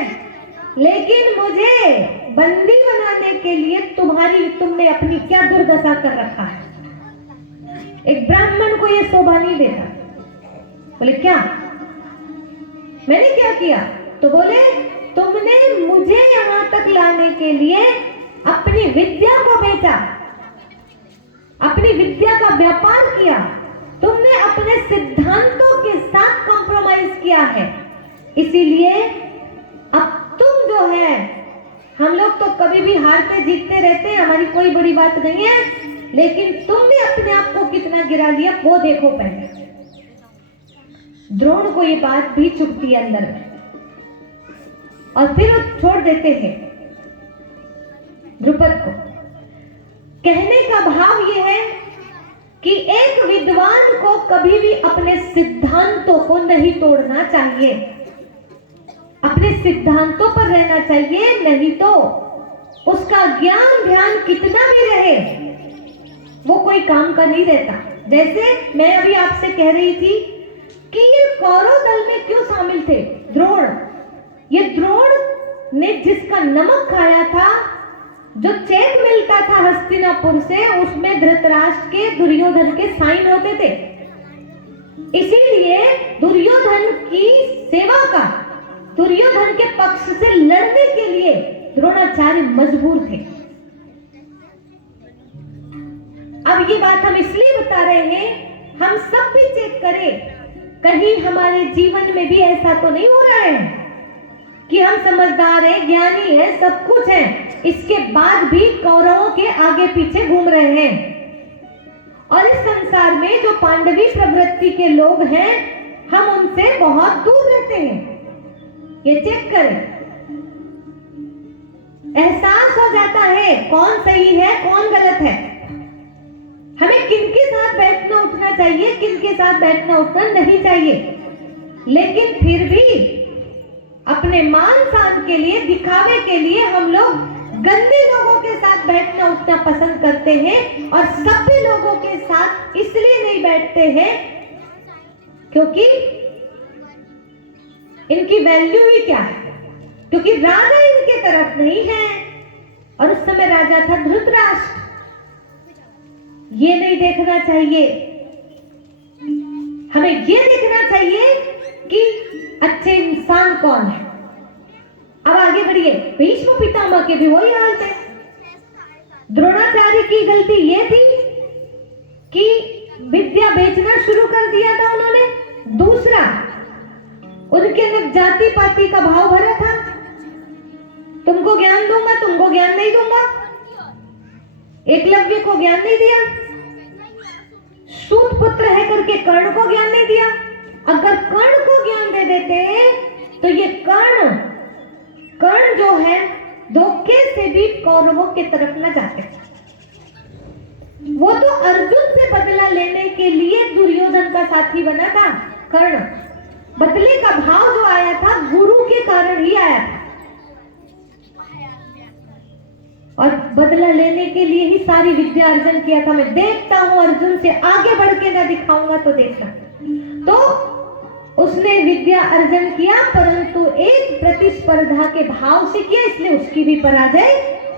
लेकिन मुझे बंदी बनाने के लिए तुमने अपनी क्या दुर्दशा कर रखा है। एक ब्राह्मण को यह शोभा नहीं देता। बोले क्या, मैंने क्या किया? तो बोले तुमने मुझे यहां तक लाने के लिए अपनी विद्या को बेचा, अपनी विद्या का व्यापार किया, तुमने अपने सिद्धांतों के साथ कॉम्प्रोमाइज किया है। इसीलिए अब तुम जो है, हम लोग तो कभी भी हारते जीतते रहते हैं, हमारी कोई बड़ी बात नहीं है, लेकिन तुमने अपने आप को कितना गिरा लिया वो देखो पहले। द्रोण को ये बात भी चुभती है अंदर में, और फिर वो छोड़ देते हैं द्रुपद को। कहने का भाव यह है कि एक विद्वान को कभी भी अपने सिद्धांतों को नहीं तोड़ना चाहिए, अपने सिद्धांतों पर रहना चाहिए, नहीं तो उसका ज्ञान ध्यान कितना भी रहे वो कोई काम का नहीं रहता। जैसे मैं अभी आपसे कह रही थी कि ये कौरव दल में क्यों शामिल थे द्रोण। ये द्रोण ने जिसका नमक खाया था, जो चेक मिलता था हस्तिनापुर से, उसमें धृतराष्ट्र के, दुर्योधन के साइन होते थे। इसीलिए दुर्योधन की सेवा का, दुर्योधन के पक्ष से लड़ने के लिए द्रोणाचार्य मजबूर थे। अब ये बात हम इसलिए बता रहे हैं, हम सब भी चेक करें, कहीं हमारे जीवन में भी ऐसा तो नहीं हो रहा है कि हम समझदार हैं, ज्ञानी हैं, सब कुछ है, इसके बाद भी कौरवों के आगे पीछे घूम रहे हैं। और इस संसार में जो पांडवी प्रवृत्ति के लोग हैं, हम उनसे बहुत दूर रहते हैं। ये चेक करें, एहसास हो जाता है कौन सही है कौन गलत है, हमें किनके साथ बैठना उठना चाहिए, किनके साथ बैठना उठना नहीं चाहिए। लेकिन फिर भी अपने मान शान के लिए, दिखावे के लिए हम लोग गंदे लोगों के साथ बैठना उठना पसंद करते हैं, और सभ्य लोगों के साथ इसलिए नहीं बैठते हैं क्योंकि इनकी वैल्यू ही क्या है, क्योंकि राजा इनके तरफ नहीं है। और उस समय राजा था धृतराष्ट्र। ये नहीं देखना चाहिए, हमें ये देखना चाहिए कि अच्छे इंसान कौन है। अब आगे बढ़िए, भीष्म पितामह के भी वही हाल थे। द्रोणाचार्य की गलती ये थी कि विद्या बेचना शुरू कर दिया था उन्होंने। दूसरा, उनके अंदर जाति पाति का भाव भरा था, तुमको ज्ञान दूंगा, तुमको ज्ञान नहीं दूंगा। एकलव्य को ज्ञान नहीं दिया, सूत पुत्र है करके कर्ण को ज्ञान नहीं दिया। अगर कर्ण को ज्ञान दे देते तो ये कर्ण जो है धोखे से भी कौरवों की तरफ न जाते। वो तो अर्जुन से बदला लेने के लिए दुर्योधन का साथी बना था कर्ण। बदले का भाव जो आया था गुरु के कारण ही आया था, और बदला लेने के लिए ही सारी विद्या अर्जन किया था। मैं देखता हूं अर्जुन से आगे बढ़ के ना दिखाऊंगा तो देखना। तो उसने विद्या अर्जन किया, परंतु एक प्रतिस्पर्धा के भाव से किया, इसलिए उसकी भी पराजय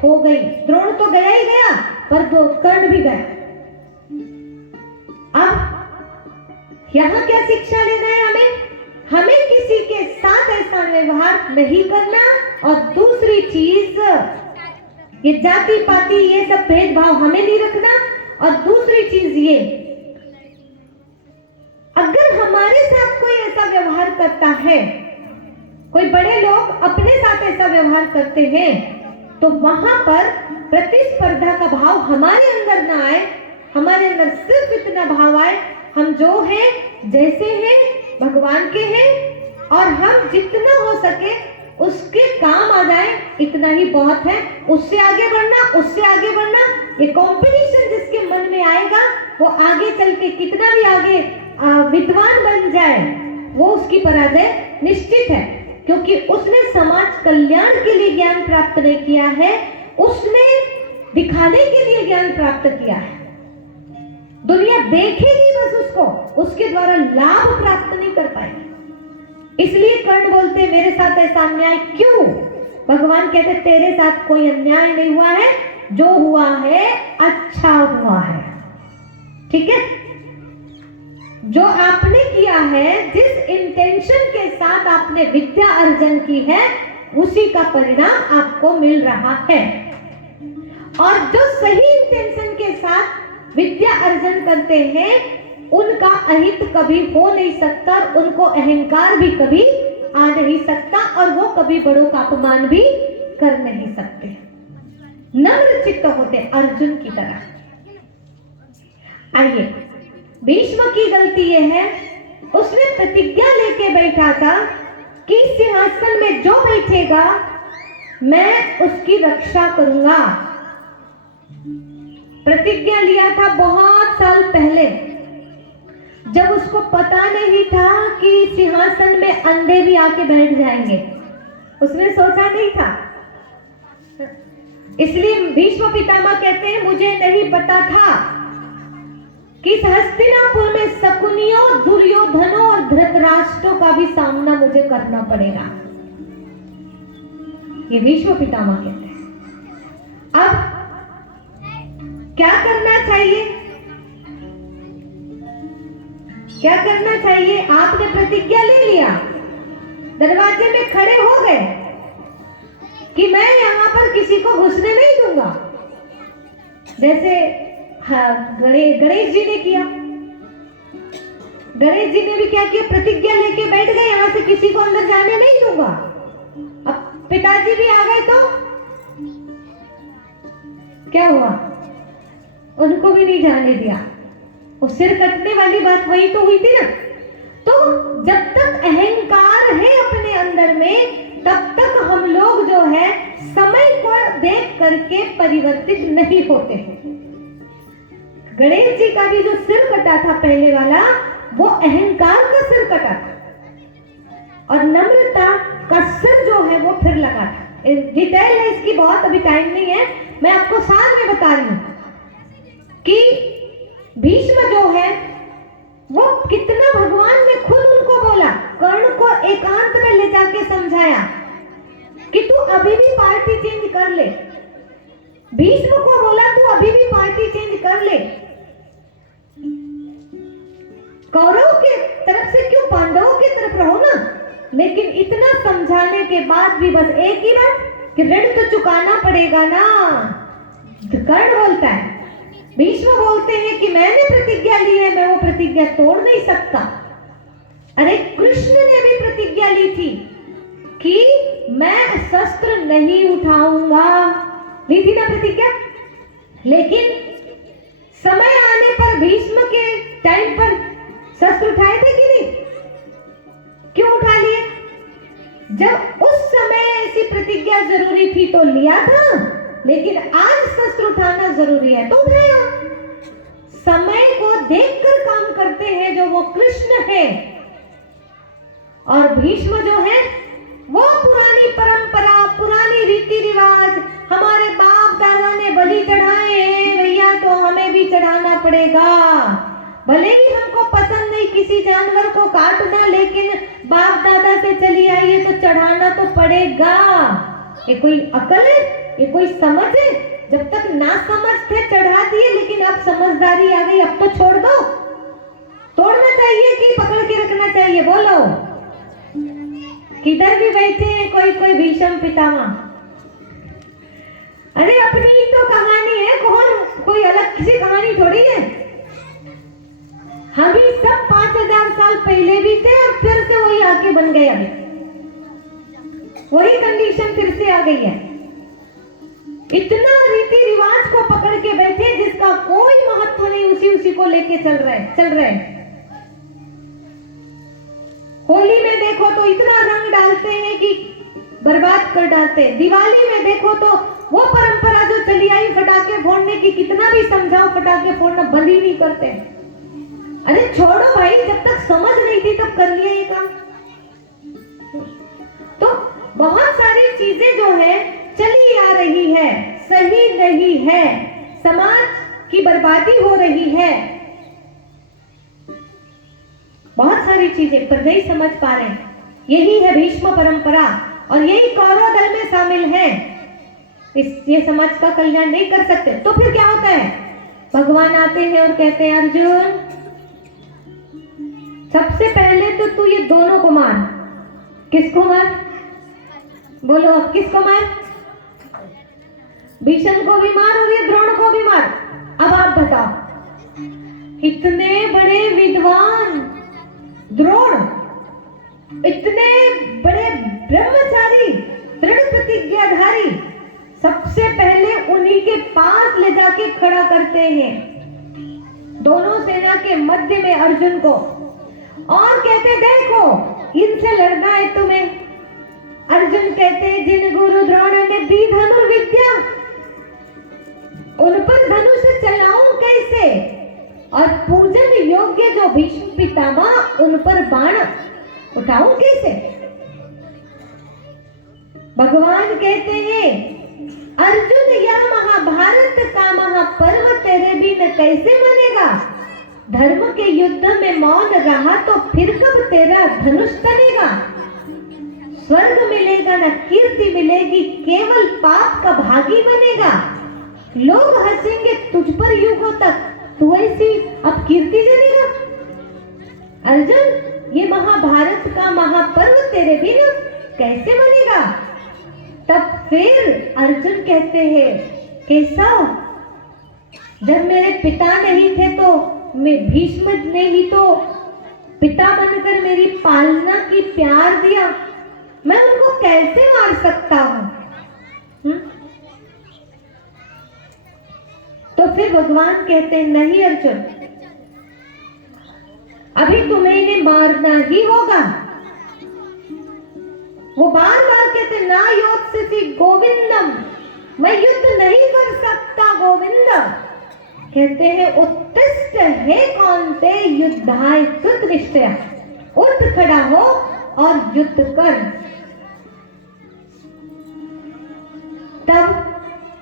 हो गई। द्रोण तो गया ही गया, पर कर्ण भी गया। अब यहां क्या शिक्षा लेना है हमें किसी के साथ ऐसा व्यवहार नहीं करना। और दूसरी चीज, ये जाति पाति ये सब भेदभाव हमें नहीं रखना। और दूसरी चीज ये, अगर हमारे साथ कोई ऐसा व्यवहार करता है, कोई बड़े लोग अपने साथ ऐसा व्यवहार करते हैं, तो वहां पर प्रतिस्पर्धा का भाव हमारे अंदर ना आए। हमारे अंदर सिर्फ इतना भाव आए, हम जो हैं जैसे हैं भगवान के हैं, और हम जितना हो सके उसके काम आ जाए, इतना ही बहुत है। उससे आगे बढ़ना, उससे आगे बढ़ना, ये कंपटीशन जिसके मन में आएगा वो आगे चल के कितना भी आगे विद्वान बन जाए, वो उसकी पराजय निश्चित है। क्योंकि उसने समाज कल्याण के लिए ज्ञान प्राप्त नहीं किया है, उसने दिखाने के लिए ज्ञान प्राप्त किया है। दुनिया देखेगी बस उसको, उसके द्वारा लाभ प्राप्त नहीं कर पाएगी। इसलिए कर्ण बोलते मेरे साथ ऐसा अन्याय क्यों? भगवान कहते तेरे साथ कोई अन्याय नहीं हुआ है, जो हुआ है अच्छा हुआ है। ठीक है, जो आपने किया है, जिस इंटेंशन के साथ आपने विद्या अर्जन की है, उसी का परिणाम आपको मिल रहा है। और जो सही इंटेंशन के साथ विद्या अर्जन करते हैं, उनका अहित कभी हो नहीं सकता, उनको अहंकार भी कभी आ नहीं सकता, और वो कभी बड़ों का अपमान भी कर नहीं सकते। नम्र चित्त होते अर्जुन की तरह। आइए, भीष्म की गलती यह है, उसने प्रतिज्ञा लेके बैठा था कि सिंहासन में जो बैठेगा मैं उसकी रक्षा करूंगा। प्रतिज्ञा लिया था बहुत साल पहले, जब उसको पता नहीं था कि सिंहासन में अंधे भी आके बैठ जाएंगे। उसने सोचा नहीं था। इसलिए भीष्म पितामह कहते हैं मुझे नहीं पता था कि हस्तिनापुर में शकुनियों, दुर्योधनों और धृतराष्ट्रों का भी सामना मुझे करना पड़ेगा। ये भीष्म पितामह कहते हैं। अब क्या करना चाहिए? क्या करना चाहिए? आपने प्रतिज्ञा ले लिया, दरवाजे में खड़े हो गए कि मैं यहां पर किसी को घुसने नहीं दूंगा। जैसे गणेश जी ने किया। गणेश जी ने भी क्या किया? प्रतिज्ञा लेके बैठ गए, यहां से किसी को अंदर जाने नहीं दूंगा। अब पिताजी भी आ गए तो क्या हुआ? उनको भी नहीं जाने दिया। वो सिर कटने वाली बात वही तो हुई थी ना। तो जब तक अहंकार है अपने अंदर में, तब तक हम लोग जो है समय को देख करके परिवर्तित नहीं होते हैं। गणेश जी का भी जो सिर कटा था पहले वाला, वो अहंकार का सिर कटा था, और नम्रता का सिर जो है वो फिर लगा था। डिटेल है इसकी बहुत, अभी टाइम नहीं है, मैं आपको सार में बता रही हूं कि भीष्म जो है वो कितना भगवान ने खुद उनको बोला, कर्ण को एकांत में ले जाके समझाया कि तू अभी भी पार्टी चेंज कर ले। भीष्म को बोला तू अभी भी पार्टी चेंज कर ले। कौरव के तरफ से क्यों, पांडवों की तरफ रहो ना। लेकिन इतना समझाने के बाद भी बस एक ही बात कि ऋण तो चुकाना पड़ेगा ना। कर्ण बोलता है भीष्म बोलते हैं कि मैंने प्रतिज्ञा ली है, मैं वो प्रतिज्ञा तोड़ नहीं सकता। अरे कृष्ण ने भी प्रतिज्ञा ली थी कि मैं शस्त्र नहीं उठाऊंगा, ली थी ना प्रतिज्ञा। लेकिन समय आने पर भीष्म के टाइम पर शस्त्र उठाए थे कि नहीं? क्यों उठा लिए? जब उस समय ऐसी प्रतिज्ञा जरूरी थी तो लिया था, लेकिन आज शस्त्र उठाना जरूरी है तो उठाया। समय को देखकर काम करते हैं जो वो कृष्ण है, और भीष्म जो है वो पुरानी परंपरा, पुरानी रीति रिवाज, हमारे बाप दादा ने बलि चढ़ाए हैं भैया तो हमें भी चढ़ाना पड़ेगा। भले ही हमको पसंद नहीं किसी जानवर को काटना, लेकिन बाप दादा से चली आई है तो चढ़ाना तो पड़ेगा। ये कोई अकल है? ये कोई समझ है? जब तक ना समझ थे चढ़ा दिए, लेकिन अब समझदारी आ गई, अब तो छोड़ दो। तोड़ना चाहिए कि पकड़ के रखना चाहिए? बोलो। किधर भी बैठे हैं कोई कोई भीष्म पितामह। अरे अपनी ही तो कहानी है, कौन कोई अलग किसी कहानी थोड़ी है। हम ही सब 5000 साल पहले भी थे और फिर से वही आके बन गए। अभी वही कंडीशन फिर से आ गई है। इतना रीति रिवाज को पकड़ के बैठे जिसका कोई महत्व नहीं, उसी को लेके चल रहे हैं। होली में देखो तो इतना रंग डालते हैं कि बर्बाद कर डालते हैं। दिवाली में देखो तो वो परंपरा जो चली आई पटाखे फोड़ने की, कितना भी समझाओ पटाखे फोड़ना बंद ही नहीं करते। अरे छोड़ो भाई, जब तक समझ नहीं थी तब कर लिया ये काम। तो बहुत सारी चीजें जो है चली आ रही है, सही नहीं है, समाज की बर्बादी हो रही है। बहुत सारी चीजें पर नहीं समझ पा रहे हैं। यही है भीष्म परंपरा और यही कौरव दल में शामिल है। ये समाज का कल्याण नहीं कर सकते तो फिर क्या होता है? भगवान आते हैं और कहते हैं अर्जुन सबसे पहले तो तू ये दोनों को मार। किसको मार? बोलो अब किसको मार? भीष्म को भी मार और ये द्रोण को भी मार। अब आप बताओ, इतने बड़े विद्वान द्रोण, इतने बड़े ब्रह्मचारी, दृढ़ प्रतिज्ञाधारी, सबसे पहले उन्हीं के पास ले जाके खड़ा करते हैं दोनों सेना के मध्य में अर्जुन को, और कहते देखो इनसे लड़ना है तुम्हें। अर्जुन कहते जिन गुरु द्रोण ने दी धनुर्विद्या, उन पर धनुष चलाऊं कैसे, और पूजन योग्य जो भीष्म पितामह उन पर बाण उठाऊं कैसे। भगवान कहते हैं अर्जुन यह महाभारत का महापर्व तेरे बिन कैसे बनेगा। धर्म के युद्ध में मौन रहा तो फिर कब तेरा धनुष तनेगा। स्वर्ग मिलेगा न कीर्ति मिलेगी, केवल पाप का भागी बनेगा। लोग हंसेंगे तुझ पर युगों तक, तू ऐसी अब कीर्ति जनेगा। अर्जुन ये महाभारत का महापर्व तेरे बिना कैसे बनेगा। तब फिर अर्जुन कहते हैं केशव, जब मेरे पिता नहीं थे तो मैं भीष्म ने ही तो पिता बनकर मेरी पालना की, प्यार दिया, मैं उनको कैसे मार सकता हूं। तो फिर भगवान कहते हैं नहीं अर्जुन, अभी तुम्हें इन्हें मारना ही होगा। वो बार बार कहते ना योत्स्यसि गोविंदम, मैं युद्ध नहीं कर सकता गोविंद। कहते हैं उत्तिष्ठ हे कौन्ते युद्धाय कृत निश्चय, उठ खड़ा हो और युद्ध कर। तब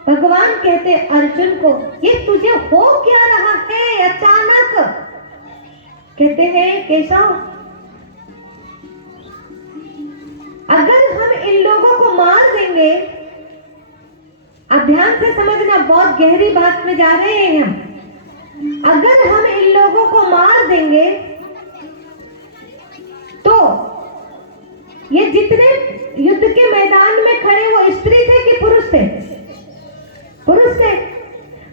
भगवान कहते अर्जुन को ये तुझे हो क्या रहा है अचानक। कहते हैं केशव, अगर हम इन लोगों को मार देंगे, अब ध्यान से समझना, बहुत गहरी बात में जा रहे हैं हम। अगर हम इन लोगों को मार देंगे तो ये जितने युद्ध के मैदान में खड़े वो स्त्री थे कि पुरुष थे? पुरुष थे।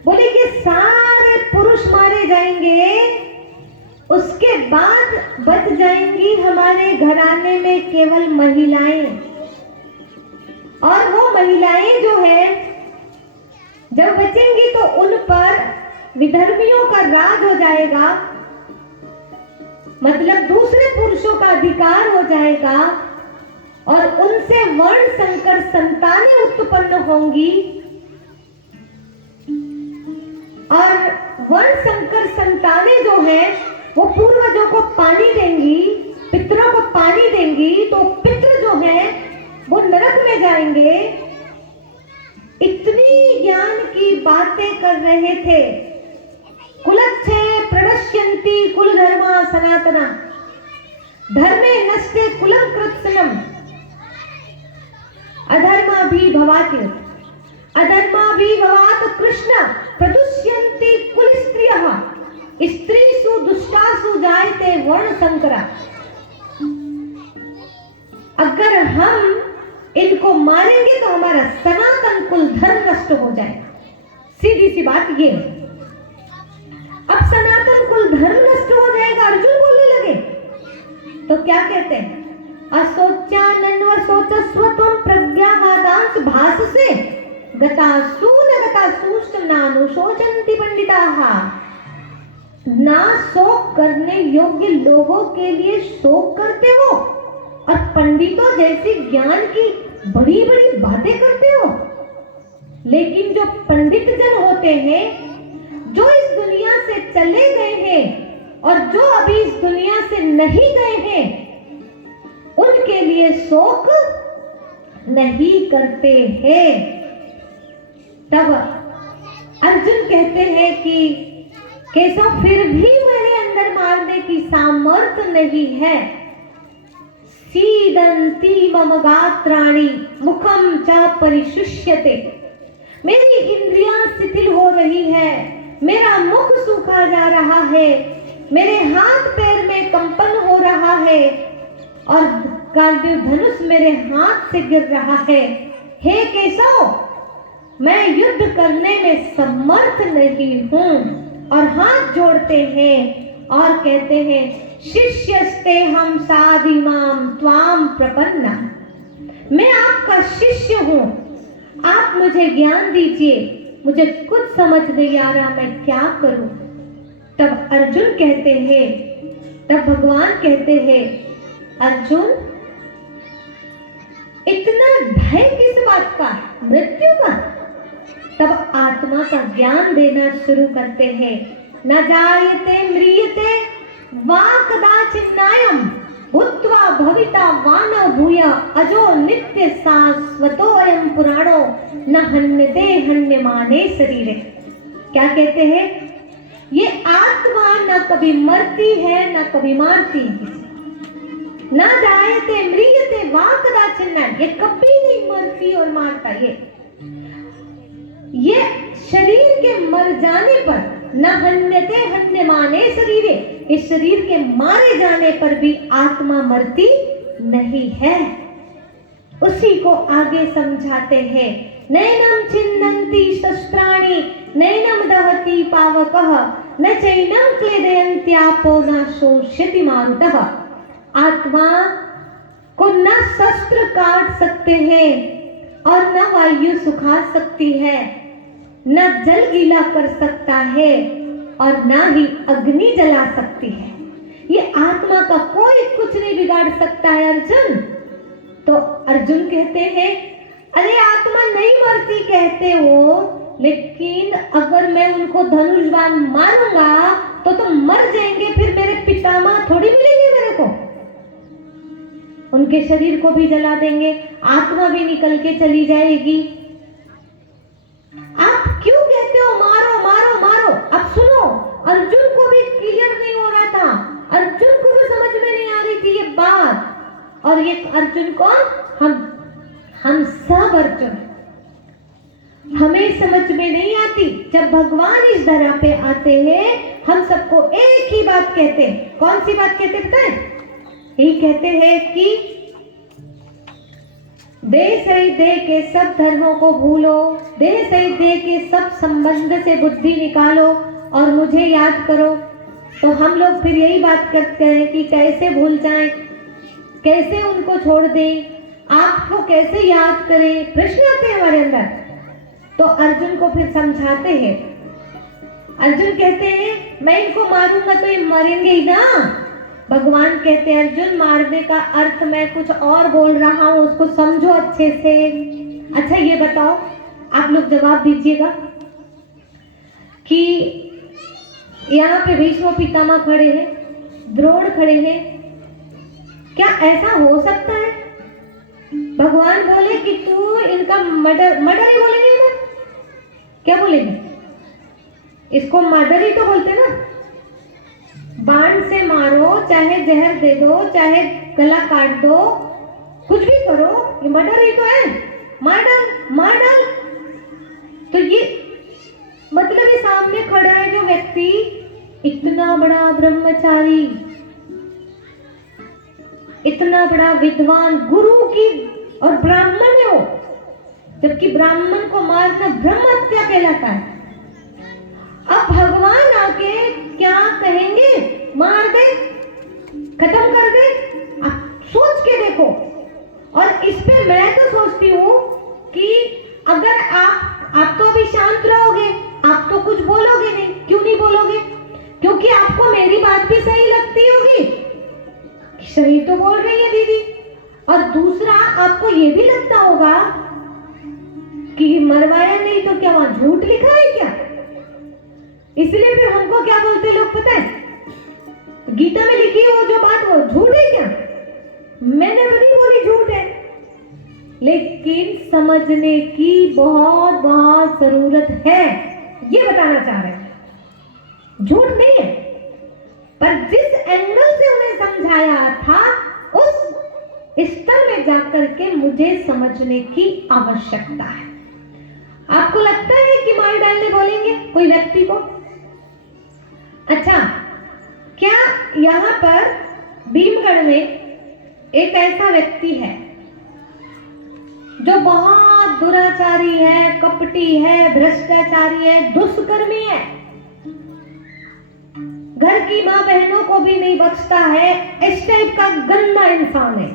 बोले कि सारे जाएंगे, उसके बाद बच जाएंगी हमारे घराने में केवल महिलाएं। और वो महिलाएं जो है जब बचेंगी तो उन पर विधर्मियों का राज हो जाएगा, मतलब दूसरे पुरुषों का अधिकार हो जाएगा और उनसे वर्ण संकर संतानें उत्पन्न होंगी। और वर्ण संकर संतानें जो है वो पूर्वजों को पानी देंगी, पितरों को पानी देंगी, तो पितृ जो है वो नरक में जाएंगे। इतनी ज्ञान की बातें कर रहे थे। कुलच्छे प्रणश्यन्ति कुल धर्मा सनातना धर्मे नष्टे कुलम कृत्स्नम अधर्मा भी भवाति अधर्मा भी भवात कृष्ण प्रदुष्यन्ति कुल स्त्रियः स्त्रीषु दुष्टासु जायते वर्ण संकरा। अगर हम इनको मारेंगे तो हमारा सनातन कुल धर्म नष्ट हो जाएगा। सीधी सी बात ये। अब सनातन कुल धर्म नष्ट हो जाएगा, अर्जुन बोलने लगे। तो क्या कहते हैं? असोचानन्वसोचस्वत्वं प्रज्ञावादांश भाससे गतासु न गतासुश्च नानुशोचन्ति पंडिताः। ना शोक करने योग्य लोगों के लिए शोक करते हो और पंडितों जैसी ज्ञान की बड़ी बड़ी बातें करते हो। लेकिन जो पंडित जन होते हैं, जो इस दुनिया से चले गए हैं और जो अभी इस दुनिया से नहीं गए हैं, उनके लिए शोक नहीं करते हैं। तब अर्जुन कहते हैं कि केशव फिर भी मेरे अंदर मारने की सामर्थ्य नहीं है। सीदंती मम गात्राणि मुखम च परिशुष्यते। मेरी इंद्रियां शिथिल हो रही है, मेरा मुख सूखा जा रहा है, मेरे हाथ पैर में कंपन हो रहा है और गांडीव धनुष मेरे हाथ से गिर रहा है। हे केशव, मैं युद्ध करने में समर्थ नहीं हूं। और हाथ जोड़ते हैं और कहते हैं शिष्यस्ते हम साधिमाम त्वाम प्रपन्ना। मैं आपका शिष्य हूं, आप मुझे ज्ञान दीजिए, मुझे कुछ समझ नहीं आ रहा, मैं क्या करूं। तब अर्जुन कहते हैं, तब भगवान कहते हैं, अर्जुन इतना भय किस बात का? मृत्यु का। तब आत्मा का ज्ञान देना शुरू करते हैं। न जायते म्रियते वा कदाचिन्नायं भूत्वा भविता वा न भूय अजो नित्य शाश्वतोऽयं पुराणो न हन्यते हन्यमाने शरीरे। क्या कहते हैं? ये आत्मा न कभी मरती है न कभी मारती है। न जायते म्रियते वा कदाचिन्नायं, ये कभी नहीं मरती और मारता। ये शरीर के मर जाने पर न हन्यते हन्यमाने शरीरे, इस शरीर के मारे जाने पर भी आत्मा मरती नहीं है। उसी को आगे समझाते हैं। नैनम छिन्नन्ति शस्त्राणि नैनम दहति पावकः न चैनम क्लेदयन्त्यापो न शोष्यति मारुतः। आत्मा को न शस्त्र काट सकते हैं और न वायु सुखा सकती है, न जल गीला कर सकता है और न ही अग्नि जला सकती है। ये आत्मा का कोई कुछ नहीं बिगाड़ सकता है अर्जुन। तो अर्जुन कहते हैं, अरे आत्मा नहीं मरती कहते हो, लेकिन अगर मैं उनको धनुष बाण मारूंगा तो मर जाएंगे, फिर मेरे पितामह थोड़ी मिलेंगे मेरे को। उनके शरीर को भी जला देंगे, आत्मा भी निकल के चली जाएगी। आप क्यों कहते हो मारो मारो मारो? अब सुनो, अर्जुन को भी क्लियर नहीं हो रहा था, अर्जुन को भी समझ में नहीं आ रही थी ये बात। और ये अर्जुन कौन? हम सब अर्जुन, हमें समझ में नहीं आती। जब भगवान इस धरा पे आते हैं, हम सबको एक ही बात कहते हैं। कौन सी बात कहते हैं पता है? यही कहते हैं कि देह सहित देह के सब धर्मों को भूलो, देह सहित देह के सब संबंध से बुद्धि निकालो और मुझे याद करो। तो हम लोग फिर यही बात करते हैं कि कैसे भूल जाएं, कैसे उनको छोड़ दें, आपको कैसे याद करें, प्रश्न आते हैं हमारे अंदर। तो अर्जुन को फिर समझाते हैं। अर्जुन कहते हैं मैं इनको मारूंगा तो ये मरेंगे ही ना। भगवान कहते हैं अर्जुन, मारने का अर्थ मैं कुछ और बोल रहा हूं, उसको समझो अच्छे से। अच्छा ये बताओ, आप लोग जवाब दीजिएगा कि यहाँ पे भीष्म पितामह खड़े हैं, द्रोण खड़े हैं, क्या ऐसा हो सकता है भगवान बोले कि तू इनका मर्डर ही बोलेंगे ना, क्या बोलेंगे? इसको मर्डर ही तो बोलते ना। बाण से मारो, चाहे जहर दे दो, चाहे गला काट दो, कुछ भी करो, ये मर्डर ही तो है। मार डाल। तो ये मतलब ये सामने खड़ा है जो व्यक्ति, इतना बड़ा ब्रह्मचारी, इतना बड़ा विद्वान, गुरु की और ब्राह्मण है वो, जबकि ब्राह्मण को मारना ब्रह्म हत्या कहलाता है। अब भगवान आके क्या कहेंगे? मार दे, खत्म कर दे। आप सोच के देखो। और इस पे मैं तो सोचती हूँ कि अगर आप तो अभी शांत रहोगे, आप तो कुछ बोलोगे नहीं। क्यों नहीं बोलोगे? क्योंकि आपको मेरी बात भी सही लगती होगी, सही तो बोल रही है दीदी। और दूसरा, आपको ये भी लगता होगा कि मरवाया नहीं तो क्या वहां झूठ लिखा है क्या? इसलिए फिर हमको क्या बोलते लोग पता है? गीता में लिखी वो जो बात वो झूठ है क्या? मैंने तो नहीं बोली झूठ है, लेकिन समझने की बहुत बहुत जरूरत है, ये बताना चाह रहे हैं। झूठ नहीं है, पर जिस एंगल से उन्हें समझाया था उस स्तर में जाकर के मुझे समझने की आवश्यकता है। आपको लगता है कि मार डालने बोलेंगे कोई व्यक्ति को? अच्छा, क्या यहाँ पर भीमगढ़ में एक ऐसा व्यक्ति है जो बहुत दुराचारी है, कपटी है, भ्रष्टाचारी है, दुष्कर्मी है, घर की मां बहनों को भी नहीं बख्शता है, इस टाइप का गंदा इंसान है,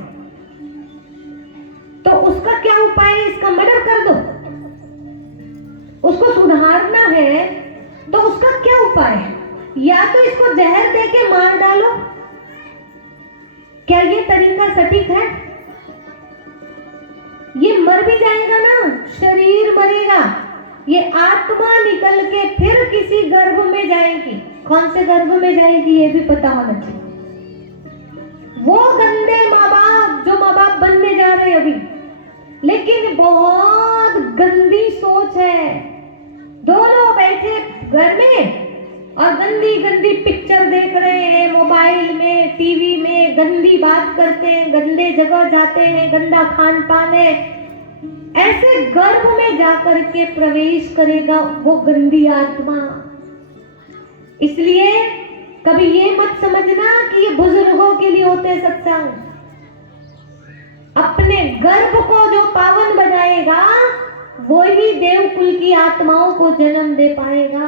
तो उसका क्या उपाय है? इसका मर्डर कर दो। उसको सुधारना है तो उसका क्या उपाय है? या तो इसको जहर देके मार डालो। क्या ये तरीका सटीक है? ये मर भी जाएगा ना, शरीर मरेगा, ये आत्मा निकल के फिर किसी गर्भ में जाएगी। कौन से गर्भ में जाएगी ये भी पता होना चाहिए। वो गंदे माँ बाप जो माँ बाप बनने जा रहे हैं अभी, लेकिन बहुत गंदी सोच है। दोनों बैठे घर में और गंदी गंदी पिक्चर देख रहे हैं, मोबाइल में, टीवी में, गंदी बात करते हैं, गंदे जगह जाते हैं, गंदा खान पान है। ऐसे गर्भ में जाकर के प्रवेश करेगा वो गंदी आत्मा। इसलिए कभी ये मत समझना कि ये बुजुर्गों के लिए होते सत्संग। अपने गर्भ को जो पावन बनाएगा वो ही देवकुल की आत्माओं को जन्म दे पाएगा।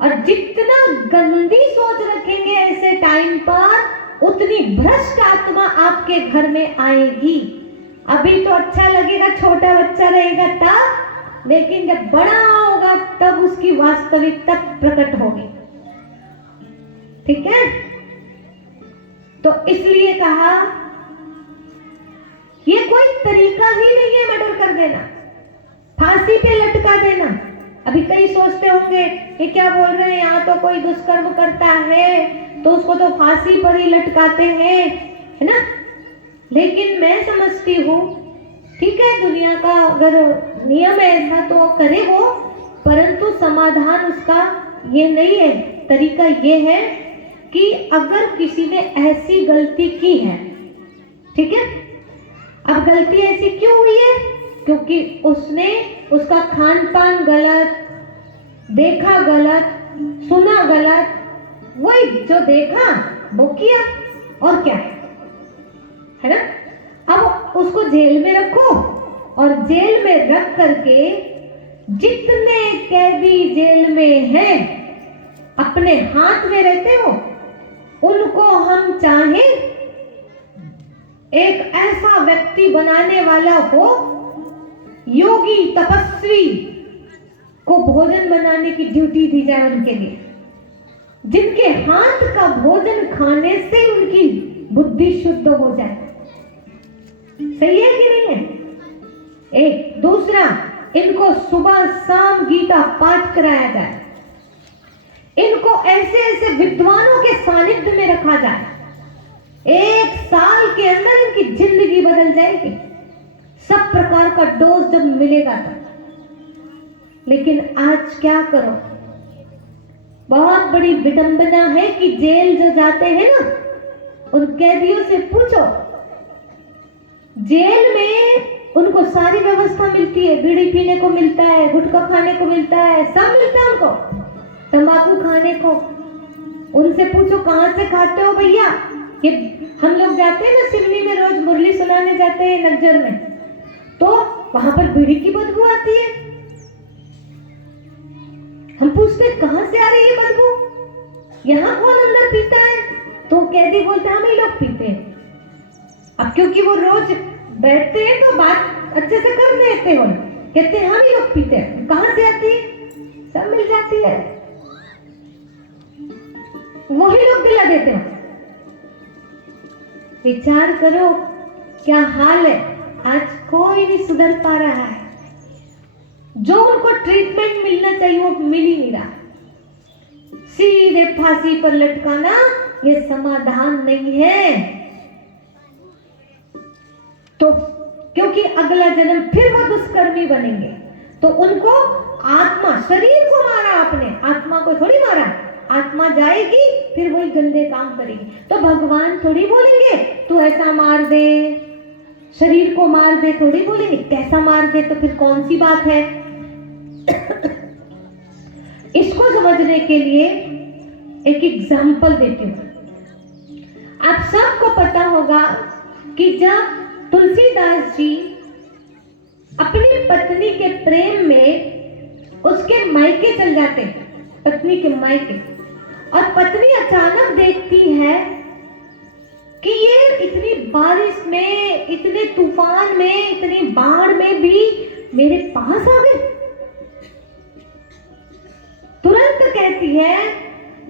और जितना गंदी सोच रखेंगे ऐसे टाइम पर, उतनी भ्रष्ट आत्मा आपके घर में आएगी। अभी तो अच्छा लगेगा, छोटा बच्चा रहेगा तब, लेकिन जब बड़ा होगा तब उसकी वास्तविकता प्रकट होगी। ठीक है? तो इसलिए कहा ये कोई तरीका ही नहीं है मर्डर कर देना, फांसी पे लटका देना। अभी कई सोचते होंगे ये क्या बोल रहे हैं, यहाँ तो कोई दुष्कर्म करता है तो उसको तो फांसी पर ही लटकाते हैं, है ना? लेकिन मैं समझती हूँ, ठीक है, दुनिया का अगर नियम है ऐसा तो करे वो, परंतु समाधान उसका ये नहीं है। तरीका ये है कि अगर किसी ने ऐसी गलती की है, ठीक है, अब गलती ऐसी क्यों हुई है? क्योंकि उसने उसका खान पान गलत, देखा गलत, सुना गलत, वही जो देखा वो किया, और क्या है ना? अब उसको जेल में रखो और जेल में रख करके जितने कैदी जेल में हैं, अपने हाथ में रहते हो, उनको हम चाहें एक ऐसा व्यक्ति बनाने वाला हो, योगी तपस्वी को भोजन बनाने की ड्यूटी दी जाए उनके लिए, जिनके हाथ का भोजन खाने से उनकी बुद्धि शुद्ध हो जाए। सही है कि नहीं है? एक दूसरा, इनको सुबह शाम गीता पाठ कराया जाए, इनको ऐसे ऐसे विद्वानों के सानिध्य में रखा जाए, 1 साल के अंदर इनकी जिंदगी बदल जाएगी, सब प्रकार का डोज जब मिलेगा तब। लेकिन आज क्या करो, बहुत बड़ी विडंबना है कि जेल जो जाते हैं ना, उन कैदियों से पूछो, जेल में उनको सारी व्यवस्था मिलती है, बीड़ी पीने को मिलता है, गुटखा खाने को मिलता है, सब मिलता है उनको, तंबाकू खाने को। उनसे पूछो कहां से खाते हो भैया? ये हम लोग जाते हैं ना सिवनी में, रोज मुरली सुनाने जाते हैं नगजर में, तो वहां पर बीड़ी की बदबू आती है। हम पूछते कहां से आ रही है बदबू, यहाँ कौन अंदर पीता है? तो कैदी बोलते हम ही लोग पीते हैं। अब क्योंकि वो रोज बैठते हैं तो बात अच्छे से कर लेते हो, कहते हैं हम ही लोग पीते हैं। कहां से आती है? सब मिल जाती है, वही लोग दिला देते हैं। विचार करो क्या हाल है। आज कोई नहीं सुधर पा रहा है, जो उनको ट्रीटमेंट मिलना चाहिए वो मिल ही नहीं रहा। सीधे फांसी पर लटकाना ये समाधान नहीं है। तो क्योंकि अगला जन्म फिर वो दुष्कर्मी बनेंगे, तो उनको आत्मा, शरीर को मारा आपने, आत्मा को थोड़ी मारा। आत्मा जाएगी फिर वही गंदे काम करेगी। तो भगवान थोड़ी बोलेंगे तू ऐसा मार दे, शरीर को मार दे, थोड़ी बोलेंगे। कैसा मार दे तो फिर कौन सी बात है? इसको समझने के लिए एक एग्जाम्पल देती हूं। आप सबको पता होगा कि जब तुलसीदास जी अपनी पत्नी के प्रेम में उसके मायके चल जाते हैं, पत्नी के मायके, और पत्नी अचानक देखती है कि ये इतनी बारिश में, इतने तूफान में, इतनी बाढ़ में भी मेरे पास आ गए। तुरंत कहती है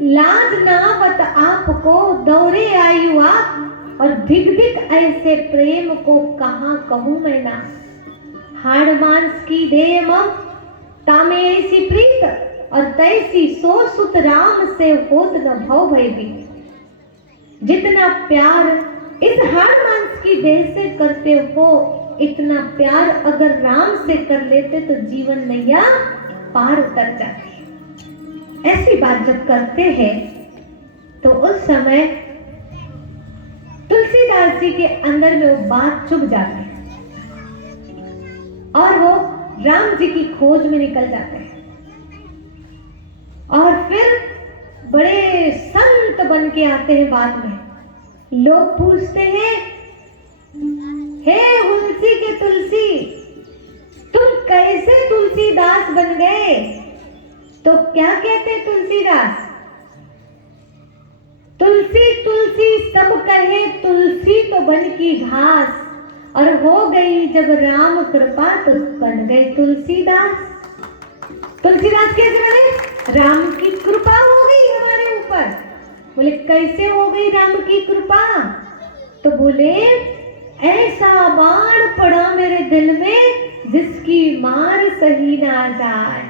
लाज नावत आपको दौरे आयु आप, और धिक धिक ऐसे प्रेम को कहाँ कहूं मैं ना। हाड़ मांस की दे मम तामे ऐसी प्रीत, और तैसी सो सुत राम से होत न भव भय भी। जितना प्यार इस हाड़ मांस की देह से करते हो, इतना प्यार अगर राम से कर लेते तो जीवन नैया पार उतर जाती। ऐसी बात जब करते हैं तो उस समय तुलसीदास जी के अंदर में वो बात चुभ जाती है और वो राम जी की खोज में निकल जाते हैं। और फिर बड़े संत बन के आते हैं। बाद में लोग पूछते हैं, हे तुलसी के तुलसी, तुम कैसे तुलसीदास बन गए? तो क्या कहते तुलसीदास? तुलसी तुलसी सब कहे, तुलसी तो बन की घास, और हो गई जब राम कृपा तो बन गए तुलसीदास। तुलसीदास कैसे बने? राम की कृपा हो गई हमारे ऊपर। बोले कैसे हो गई राम की कृपा? तो बोले ऐसा बाण पड़ा मेरे दिल में जिसकी मार सही ना जाए।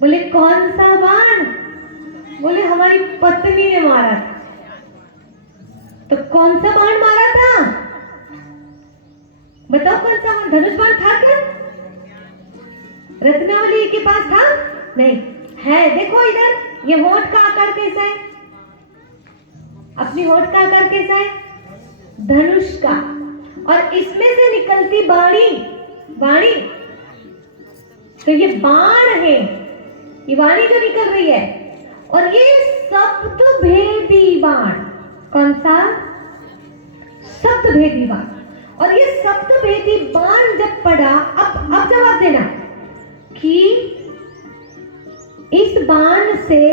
बोले कौन सा बाण? बोले हमारी पत्नी ने मारा था। तो कौन सा बाण मारा था? बताओ कौन सा? धनुष बाण था क्या? रत्नावली के पास था? नहीं है। देखो इधर, ये होठ का आकार कैसा है? अपनी होठ का आकार कैसा है? धनुष का। और इसमें से निकलती वाणी, वाणी तो ये बाण है, ये वाणी जो निकल रही है। और ये शब्द भेदी बाण, कौन सा? शब्द भेदी बाण। और ये शब्द भेदी बाण जब पड़ा, अब जवाब देना कि इस बाण से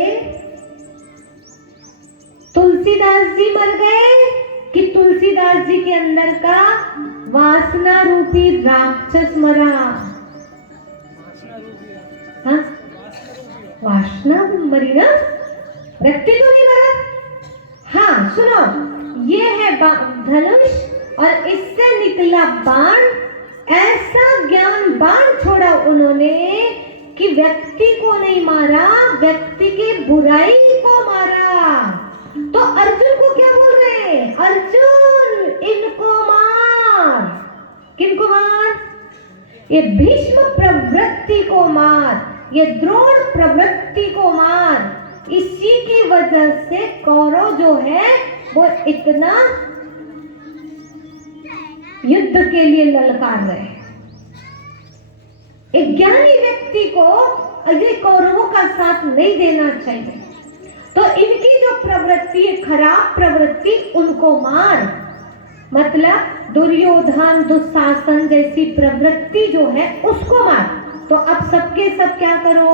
तुलसीदास जी मर गए कि तुलसीदास जी के अंदर का वासना रूपी राक्षस मरा? हाँ, वासना मरी ना, व्यक्ति तो नहीं मरा। हाँ सुनो, ये है धनुष और इससे निकला बाण। ऐसा ज्ञान बाण छोड़ा उन्होंने कि व्यक्ति को नहीं मारा, व्यक्ति की बुराई को मारा। तो अर्जुन को क्या बोल रहे हैं? अर्जुन इनको मार। किनको मार? ये भीष्म प्रवृत्ति को मार, ये द्रोण प्रवृत्ति को मार। इसी की वजह से कौरव जो है वो इतना युद्ध के लिए ललकार रहे हैं। एक ज्ञानी व्यक्ति को ये कौरवों का साथ नहीं देना चाहिए। तो इनकी जो प्रवृत्ति है, खराब प्रवृत्ति, उनको मार। मतलब दुर्योधन दुशासन जैसी प्रवृत्ति जो है उसको मार। तो अब सबके सब क्या करो?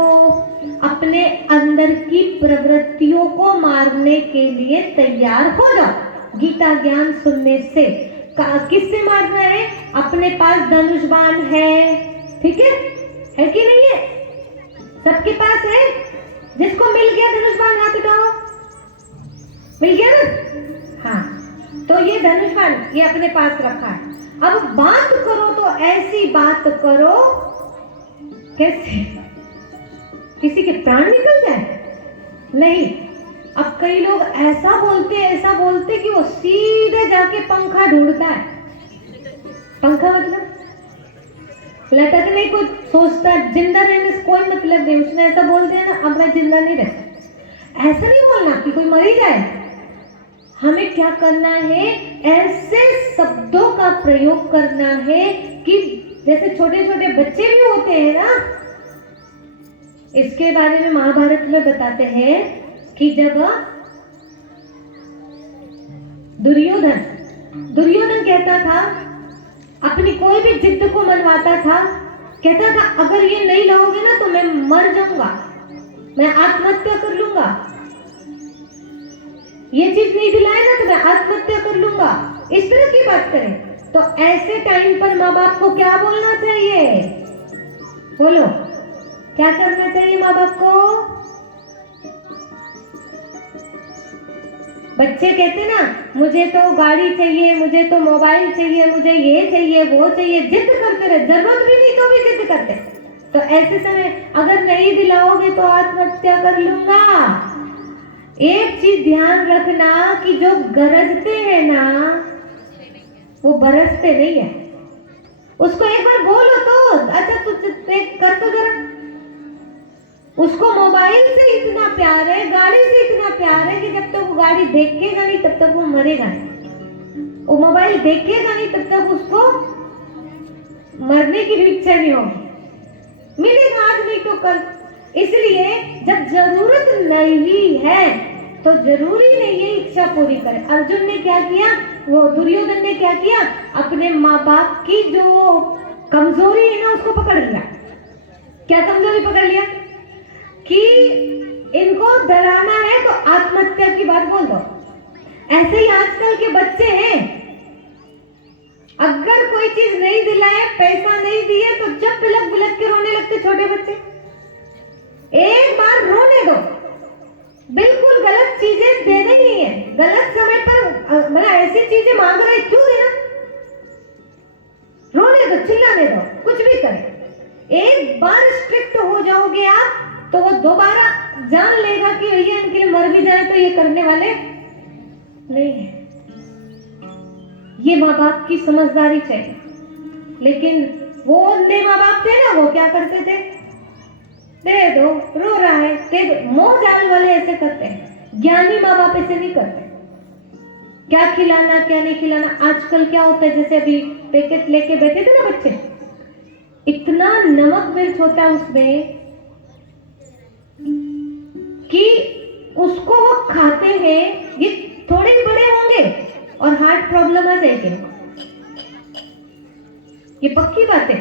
अपने अंदर की प्रवृत्तियों को मारने के लिए तैयार हो जाओ। गीता ज्ञान सुनने से किससे मारना है? अपने पास धनुष बाण है, ठीक है कि नहीं है? सबके पास है। जिसको मिल गया धनुष बाण हाथ उठाओ। मिल गया ना? हाँ, तो ये धनुष बाण ये अपने पास रखा है। अब बात करो तो ऐसी बात करो कैसे किसी के प्राण निकल जाए? नहीं। अब कई लोग ऐसा बोलते कि वो सीधे जाके पंखा ढूंढता है। पंखा मतलब लटकने को सोचता, जिंदा रहने से कोई मतलब नहीं। उसने ऐसा बोल दिया ना, अब मैं जिंदा नहीं रहता। ऐसा नहीं बोलना कि कोई मर ही जाए। हमें क्या करना है? ऐसे शब्दों का प्रयोग करना है कि जैसे छोटे छोटे बच्चे भी होते हैं ना, इसके बारे में महाभारत में बताते हैं कि जब दुर्योधन कहता था, अपनी कोई भी जिद को मनवाता था, कहता था अगर ये नहीं लाओगे ना तो मैं मर जाऊंगा, मैं आत्महत्या कर लूंगा। ये चीज नहीं दिलाए ना तो मैं आत्महत्या कर लूंगा। इस तरह की बात करें तो ऐसे टाइम पर माँ बाप को क्या बोलना चाहिए? बोलो, क्या करना चाहिए माँ बाप को? बच्चे कहते ना मुझे तो गाड़ी चाहिए, मुझे तो मोबाइल चाहिए, मुझे ये चाहिए वो चाहिए, जिद करते रहे, जरूरत भी नहीं तो भी जिद करते। तो ऐसे समय अगर नहीं दिलाओगे तो आत्महत्या कर लूंगा। एक चीज ध्यान रखना कि जो गरजते हैं ना वो बरसते नहीं है। उसको एक बार बोलो तो अच्छा तू कर तो जरा। उसको मोबाइल से इतना प्यार है, गाड़ी से इतना प्यार है कि जब तक वो गाड़ी देखेगा नहीं तब तक वो मरेगा नहीं। वो मोबाइल देखेगा नहीं तब तक उसको मरने की भी इच्छा नहीं होगी। मिलेगा आज नहीं तो कल। इसलिए जब जरूरत नहीं है तो जरूरी नहीं है इच्छा पूरी करे। अर्जुन ने क्या किया? वो दुर्योधन ने क्या किया? अपने माँ बाप की जो कमजोरी है ना उसको पकड़ लिया। क्या कमजोरी पकड़ लिया? कि इनको डराना है तो आत्महत्या की बात बोल दो। ऐसे ही आजकल के बच्चे हैं, अगर कोई चीज नहीं दिलाए, पैसा नहीं दिए तो जब बिलक बिलक के रोने लगते छोटे बच्चे। एक बार रोने दो। बिल्कुल गलत चीजें देने नहीं है, गलत समय पर मतलब ऐसी चीजें मांग रहे क्यों देना? रोने दो, चिल्लाने दो, कुछ भी करें। एक बार स्ट्रिक्ट हो जाओगे आप तो वो दोबारा जान लेगा कि भैया इनके लिए मर भी जाए तो ये करने वाले नहीं है। ये माँ बाप की समझदारी चाहिए। लेकिन वो अंधे माँ बाप थे ना, वो क्या करते थे? दे दो, रो रहा है दे दो। मोह जाल वाले ऐसे करते हैं, ज्ञानी माँ बाप ऐसे नहीं करते। क्या खिलाना क्या नहीं खिलाना। आजकल क्या होता है, जैसे अभी पैकेट लेके बैठे थे ना बच्चे, इतना नमक मिर्च होता है उसमें कि उसको वो खाते हैं, ये थोड़े ही बड़े होंगे और हार्ट प्रॉब्लम आ जाएगी। ये पक्की बात है।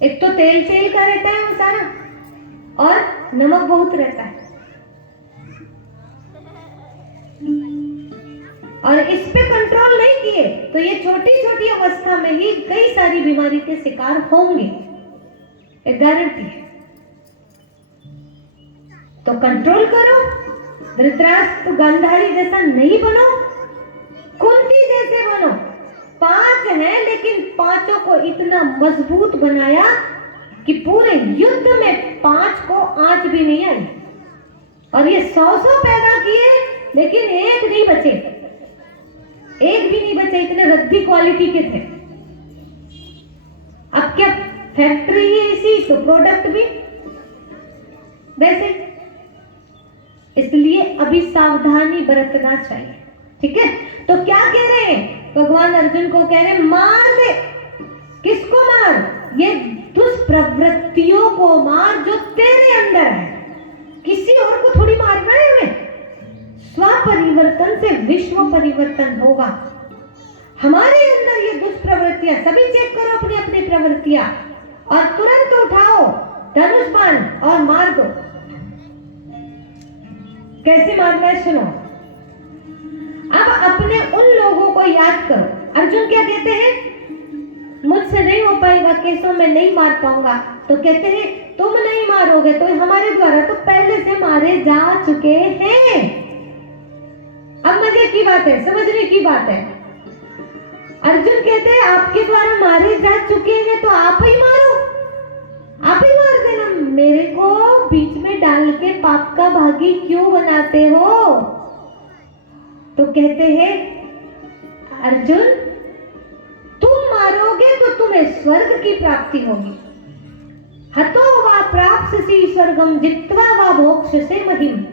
एक तो तेल तेल का रहता है वो सारा, और नमक बहुत रहता है, और इस पे कंट्रोल नहीं किए तो ये छोटी छोटी अवस्था में ही कई सारी बीमारी के शिकार होंगे, एक गारंटी है। तो कंट्रोल करो, धृतराष्ट्र गांधारी जैसा नहीं बनो, कुंती जैसे बनो। 5 हैं लेकिन पांचों को इतना मजबूत बनाया कि पूरे युद्ध में 5 को आंच भी नहीं आई, और ये 100 पैदा किए लेकिन एक नहीं बचे, एक भी नहीं बचे, इतने रद्दी क्वालिटी के थे। अब क्या फैक्ट्री है इसी, तो प्रोडक्ट भी वैसे, इसलिए अभी सावधानी बरतना चाहिए, ठीक है। तो क्या कह रहे हैं भगवान अर्जुन को, कह रहे हैं मार दे। किसको मार? ये दुष्प्रवृत्तियों को मार जो तेरे अंदर है, किसी और को थोड़ी मारना है हमें। स्वपरिवर्तन से विश्व परिवर्तन होगा। हमारे अंदर ये दुष्प्रवृत्तियां, सभी चेक करो अपनी अपनी प्रवृत्तियां, और तुरंत उठाओ धनुष बाण और मार दो। कैसे मारना है सुनो। अब अपने उन लोगों को याद करो। अर्जुन क्या कहते हैं? मुझसे नहीं हो पाएगा, केसों में नहीं मार पाऊंगा। तो कहते हैं तुम नहीं मारोगे तो हमारे द्वारा तो पहले से मारे जा चुके हैं। अब मजे की बात है, समझने की बात है। अर्जुन कहते हैं आपके द्वारा मारे जा चुके हैं तो आप ही मारो, आप ही मार देना। मेरे को बीच में डाल के पाप का भागी क्यों बनाते हो? तो कहते हैं अर्जुन तुम मारोगे तो तुम्हें स्वर्ग की प्राप्ति होगी। हतो वा प्राप्स्यसि स्वर्गम जित्वा वा मोक्षसे महिम।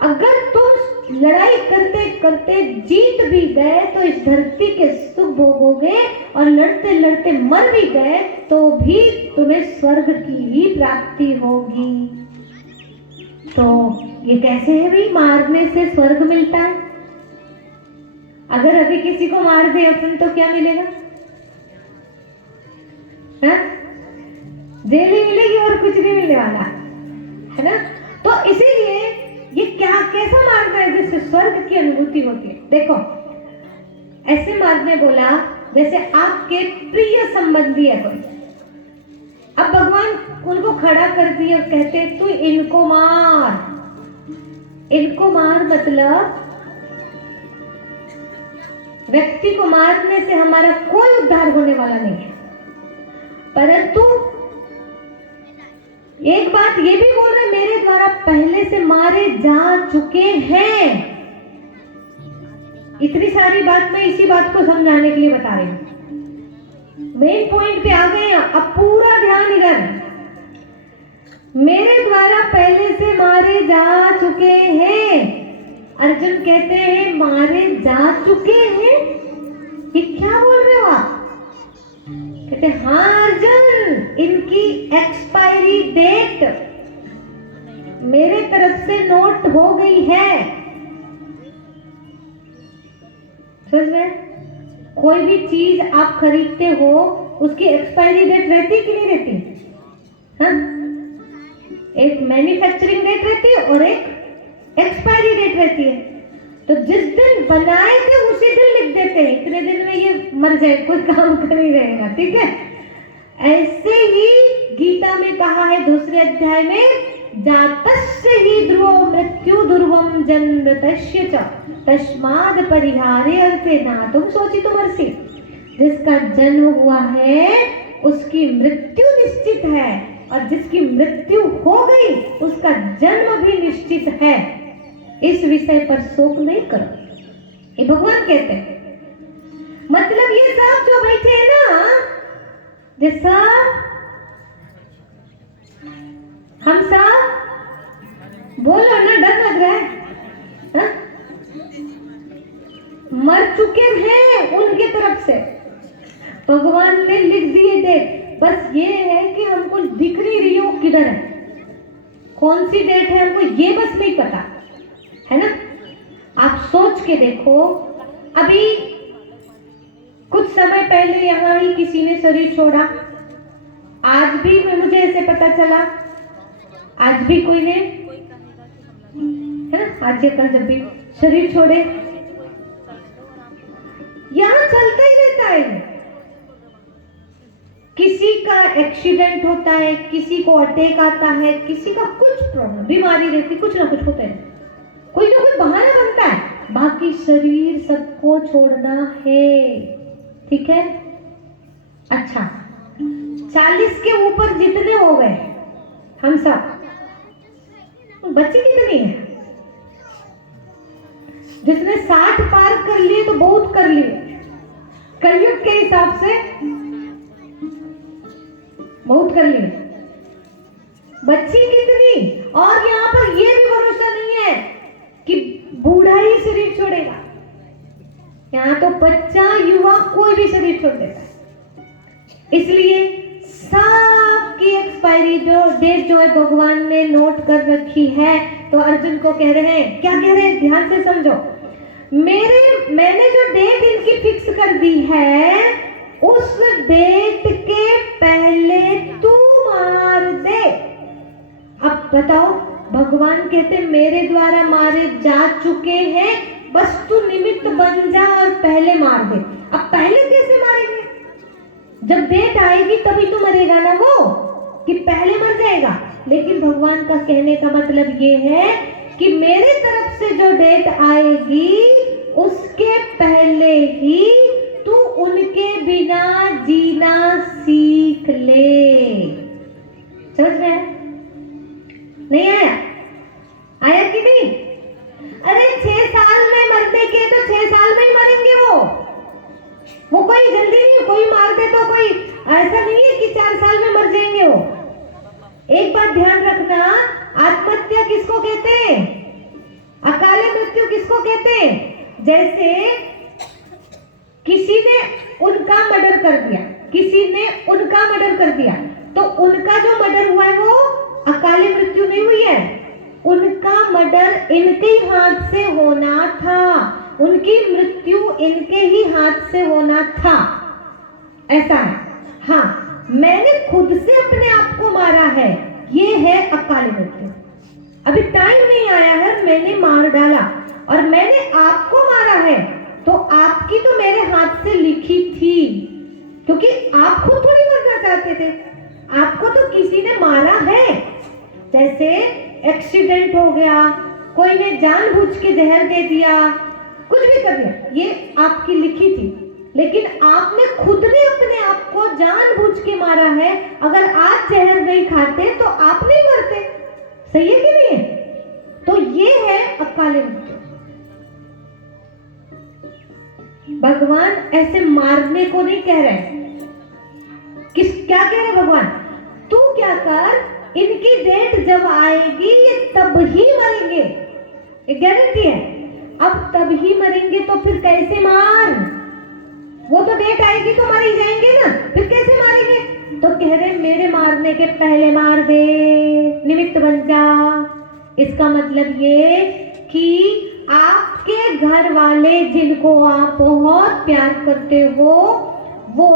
अगर तुम लड़ाई करते करते जीत भी गए तो इस धरती के सुख भोगोगे, और लड़ते लड़ते मर भी गए तो भी तुम्हें स्वर्ग की ही प्राप्ति होगी। तो ये कैसे है भाई, मारने से स्वर्ग मिलता है? अगर अभी किसी को मार दे अपन तो क्या मिलेगा? जेल ही मिलेगी और कुछ नहीं मिलने वाला है ना। तो इसीलिए ये क्या, कैसा मारना है जिससे स्वर्ग की अनुभूति होती है? देखो ऐसे मारने बोला जैसे आपके प्रिय संबंधी है कोई। अब भगवान उनको खड़ा कर दिए और कहते तू इनको मार। इनको मार मतलब व्यक्ति को मारने से हमारा कोई उद्धार होने वाला नहीं है, परंतु एक बात ये भी बोल रहे मेरे द्वारा पहले से मारे जा चुके हैं। इतनी सारी बात मैं इसी बात को समझाने के लिए बता रही हूं। मेन पॉइंट पे आ गए हैं, अब पूरा ध्यान इधर। मेरे द्वारा पहले से मारे जा चुके हैं। अर्जुन कहते हैं मारे जा चुके हैं, ये क्या बोल रहे हो आप? कहते हाँ अर्जुन, इनकी एक्सपायरी डेट मेरे तरफ से नोट हो गई है। समझ में? कोई भी चीज आप खरीदते हो उसकी एक्सपायरी डेट रहती कि नहीं रहती? हाँ, एक मैन्युफैक्चरिंग डेट रहती है और एक एक्सपायरी डेट रहती है। तो जिस दिन बनाए थे उसी दिन लिख देते हैं, इतने दिन में ये मर जाए, कोई काम कर नहीं रहेगा, ठीक है। ऐसे ही गीता में कहा है दूसरे अध्याय में, जातस्य ही ध्रुवो मृत्यु ध्रुवम जन्मतस्य च तस्माद् परिहारे अर्थे ना तुम सोची तुम अर्षि। जिसका जन्म हुआ है उसकी मृत्यु निश्चित है, और जिसकी मृत्यु हो गई उसका जन्म भी निश्चित है। इस विषय पर शोक नहीं करो, ये भगवान कहते हैं। मतलब ये सब जो बैठे हैं ना, ये सब हम सब बोलो ना, डर लग रहा है हा? मर चुके हैं उनके तरफ से, भगवान ने लिख दिए डेट। बस ये है कि हमको दिख नहीं रही हो किधर है, कौन सी डेट है हमको ये बस नहीं पता है ना। आप सोच के देखो, अभी कुछ समय पहले यहाँ ही किसी ने शरीर छोड़ा, आज भी मुझे ऐसे पता चला, आज भी कोई ने, है ना, आज या कल जब भी शरीर छोड़े, यहाँ चलता ही रहता है। किसी का एक्सीडेंट होता है, किसी को अटैक आता है, किसी का कुछ प्रॉब्लम, बीमारी रहती, कुछ ना कुछ होता है, कोई ना कोई बहाना बनता है, बाकी शरीर सबको छोड़ना है। ठीक है, अच्छा 40 के ऊपर जितने हो गए हम सब, बच्चे कितनी है? जिसने 60 पार कर लिए तो बहुत कर लिए, कलयुग के हिसाब से बहुत कर लिए। बच्ची कितनी? और यहाँ पर ये भी भरोसा नहीं है कि बूढ़ा ही शरीर छोड़ेगा, यहाँ तो बच्चा युवा कोई भी शरीर छोड़ देता है। इसलिए सबकी एक्सपायरी जो डेट जो है भगवान ने नोट कर रखी है। तो अर्जुन को कह रहे हैं, क्या कह रहे हैं, ध्यान से समझो, मैंने जो डेट इनकी फिक्स कर दी है, उस डेट के पहले तू मार दे। अब बताओ, भगवान कहते मेरे द्वारा मारे जा चुके हैं, बस तू निमित्त बन जा और पहले मार दे। अब पहले कैसे मारेंगे? जब डेट आएगी तभी तो मरेगा ना वो, कि पहले मर जाएगा। लेकिन भगवान का कहने का मतलब ये है कि मेरे तरफ से जो डेट आएगी उसके पहले ही तू उनके बिना जीना सीख ले। समझ रहे हैं? नहीं आया? आया कि नहीं? अरे 6 साल में मरने के तो 6 साल में ही मरेंगे वो कोई जल्दी नहीं, कोई मार दे तो कोई ऐसा नहीं है कि 4 साल में मर जाएंगे वो। एक बात ध्यान रखना, आत्महत्या किसको कहते हैं? अकाल मृत्यु किसको कहते हैं? जैसे किसी ने उनका मर्डर कर दिया, किसी ने उनका मर्डर कर दिया, तो उनका जो मर्डर हुआ है वो अकाल मृत्यु नहीं हुई है, उनका मर्डर इनके ही हाथ से होना था, उनकी मृत्यु इनके ही हाथ से होना था। ऐसा है। हाँ, मैंने खुद से अपने आप को मारा है, ये है अकाल मृत्यु। अभी टाइम नहीं आया है, मैंने मार डाला और मैंने आपको मारा है, तो आपकी तो मेरे हाथ से लिखी थी, क्योंकि आप खुद थोड़ी मरना चाहते थे, आपको तो किसी ने मारा है। जैसे एक्सीडेंट हो गया, कोई ने जानबूझ के जहर दे दिया, कुछ भी कर दिया, ये आपकी लिखी थी, लेकिन आपने खुद ने अपने आप को जानबूझ के मारा है। अगर आप जहर नहीं खाते तो आप नहीं मरते। सही है कि नहीं है? तो ये है अकाल मृत्यु। भगवान ऐसे मारने को नहीं कह रहे। क्या कह रहे भगवान? तू क्या कर, इनकी डेट जब आएगी ये तब ही मरेंगे, ये गारंटी है। अब तब ही मरेंगे तो फिर कैसे मार? वो तो डेट आएगी तो मर ही जाएंगे ना, फिर कैसे मारेंगे? तो कह रहे मेरे मारने के पहले मार दे, निमित्त बन जा। इसका मतलब ये कि आपके घर वाले जिनको आप बहुत प्यार करते हो वो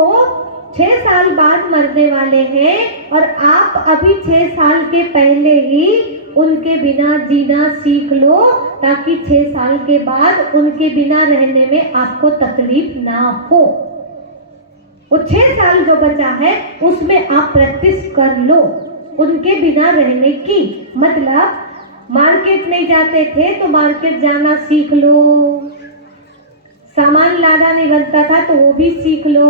6 साल बाद मरने वाले हैं, और आप अभी 6 साल के पहले ही उनके बिना जीना सीख लो, ताकि 6 साल के बाद उनके बिना रहने में आपको तकलीफ ना हो। वो 6 साल जो बचा है उसमें आप प्रैक्टिस कर लो उनके बिना रहने की। मतलब मार्केट नहीं जाते थे तो मार्केट जाना सीख लो, सामान लाना नहीं बनता था तो वो भी सीख लो,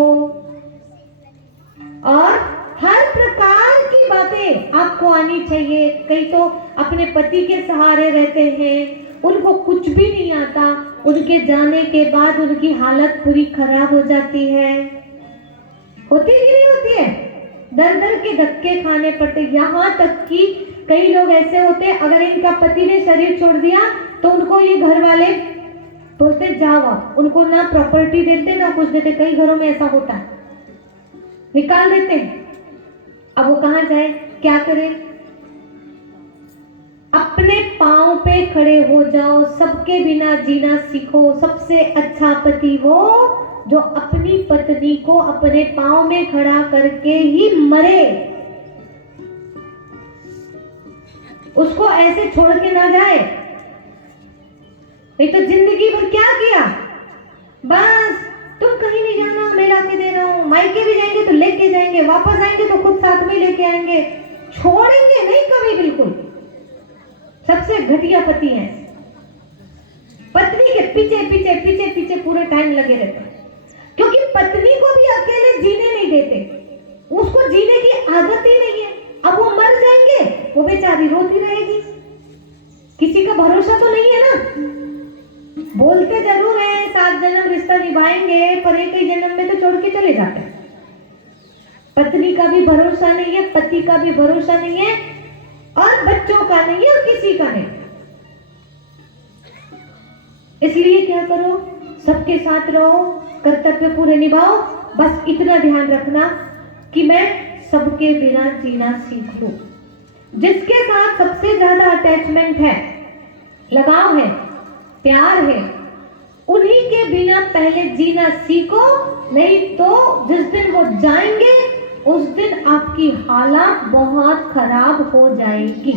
और हर प्रकार की बातें आपको आनी चाहिए। कई तो अपने पति के सहारे रहते हैं, उनको कुछ भी नहीं आता, उनके जाने के बाद उनकी हालत पूरी खराब हो जाती है। होती ही नहीं होती है, दर दर के धक्के खाने पड़ते। यहाँ तक कि कई लोग ऐसे होते हैं, अगर इनका पति ने शरीर छोड़ दिया तो उनको ये घर वाले बोलते जाओ आप, उनको ना प्रॉपर्टी देते ना कुछ देते। कई घरों में ऐसा होता है, निकाल देते हैं। अब वो कहाँ जाए, क्या करे? अपने पांव पे खड़े हो जाओ, सबके बिना जीना सीखो। सबसे अच्छा पति वो जो अपनी पत्नी को अपने पांव में खड़ा करके ही मरे। उसको ऐसे छोड़ के ना जाए। ये तो जिंदगी भर क्या किया, बस तुम कहीं नहीं जाना, मैं लाके दे रहा हूँ, मायके भी जाएंगे तो लेके जाएंगे, वापस आएंगे तो खुद साथ में लेके आएंगे, छोड़ेंगे नहीं कभी बिल्कुल। सबसे घटिया पति है, पत्नी के पीछे पीछे पीछे पीछे पूरे टाइम लगे रहते हैं, क्योंकि पत्नी को भी अकेले जीने नहीं देते, उसको जीने की आदत ही नहीं है। अब वो मर जाएंगे, वो बेचारी रोती रहेगी, किसी का भरोसा तो नहीं है ना। बोलते जरूर है 7 जन्म रिश्ता निभाएंगे, पर एक ही जन्म में तो छोड़ के चले जाते हैं। पत्नी का भी भरोसा नहीं है, पति का भी भरोसा नहीं है, और बच्चों का नहीं है, और किसी का नहीं। इसलिए क्या करो, सबके साथ रहो, कर्तव्य पूरे निभाओ, बस इतना ध्यान रखना कि मैं सबके बिना जीना सीख लूं। जिसके साथ सबसे ज्यादा अटैचमेंट है, लगाव है, प्यार है, उन्हीं के बिना पहले जीना सीखो, नहीं तो जिस दिन वो जाएंगे उस दिन आपकी हालत बहुत खराब हो जाएगी।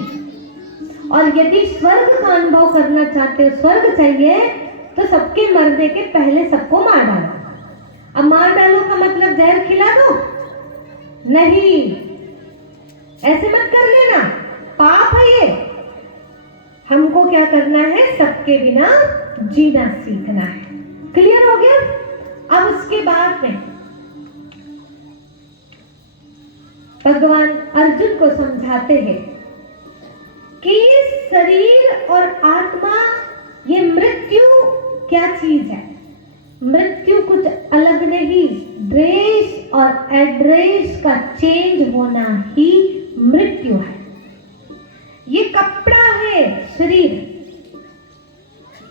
और यदि स्वर्ग का अनुभव करना चाहते हो, स्वर्ग चाहिए, तो सबके मरने के पहले सबको मार डालो। अब मार डालो का मतलब जहर खिला दो नहीं, ऐसे मत कर लेना, पाप है ये। हमको क्या करना है, सबके बिना जीना सीखना है। क्लियर हो गया? अब उसके बाद में भगवान अर्जुन को समझाते हैं कि ये शरीर और आत्मा, ये मृत्यु क्या चीज है। मृत्यु कुछ अलग नहीं, ड्रेस और एड्रेस का चेंज होना ही मृत्यु है। ये कपड़ा है शरीर,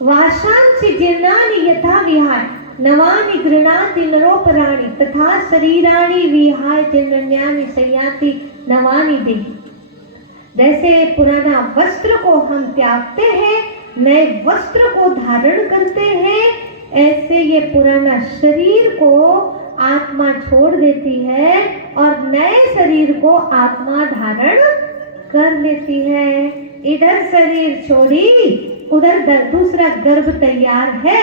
वाशांसि जीर्णानि यथा विहाय नवानि गृह्णाति नरोपराणि तथा शरीराणि विहाय जीर्णान्यानि संयाति नवानि देहि। जैसे पुराना वस्त्र को हम त्यागते हैं, नए वस्त्र को धारण करते हैं, ऐसे ये पुराना शरीर को आत्मा छोड़ देती है और नए शरीर को आत्मा धारण कर लेती है। इधर शरीर छोड़ी, उधर दूसरा गर्भ तैयार है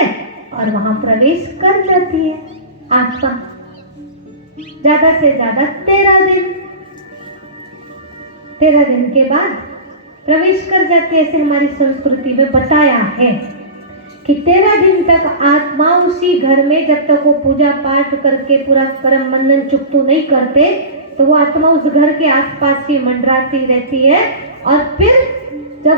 और वहां प्रवेश कर जाती है आत्मा। ज्यादा से ज्यादा 13 दिन के बाद प्रवेश कर जाती है। ऐसे हमारी संस्कृति में बताया है कि 13 दिन तक आत्मा उसी घर में, जब तक वो पूजा पाठ करके पूरा कर्म बंधन चुकतू नहीं करते, तो वो आत्मा उस घर के आसपास ही मंडराती रहती है। और फिर जब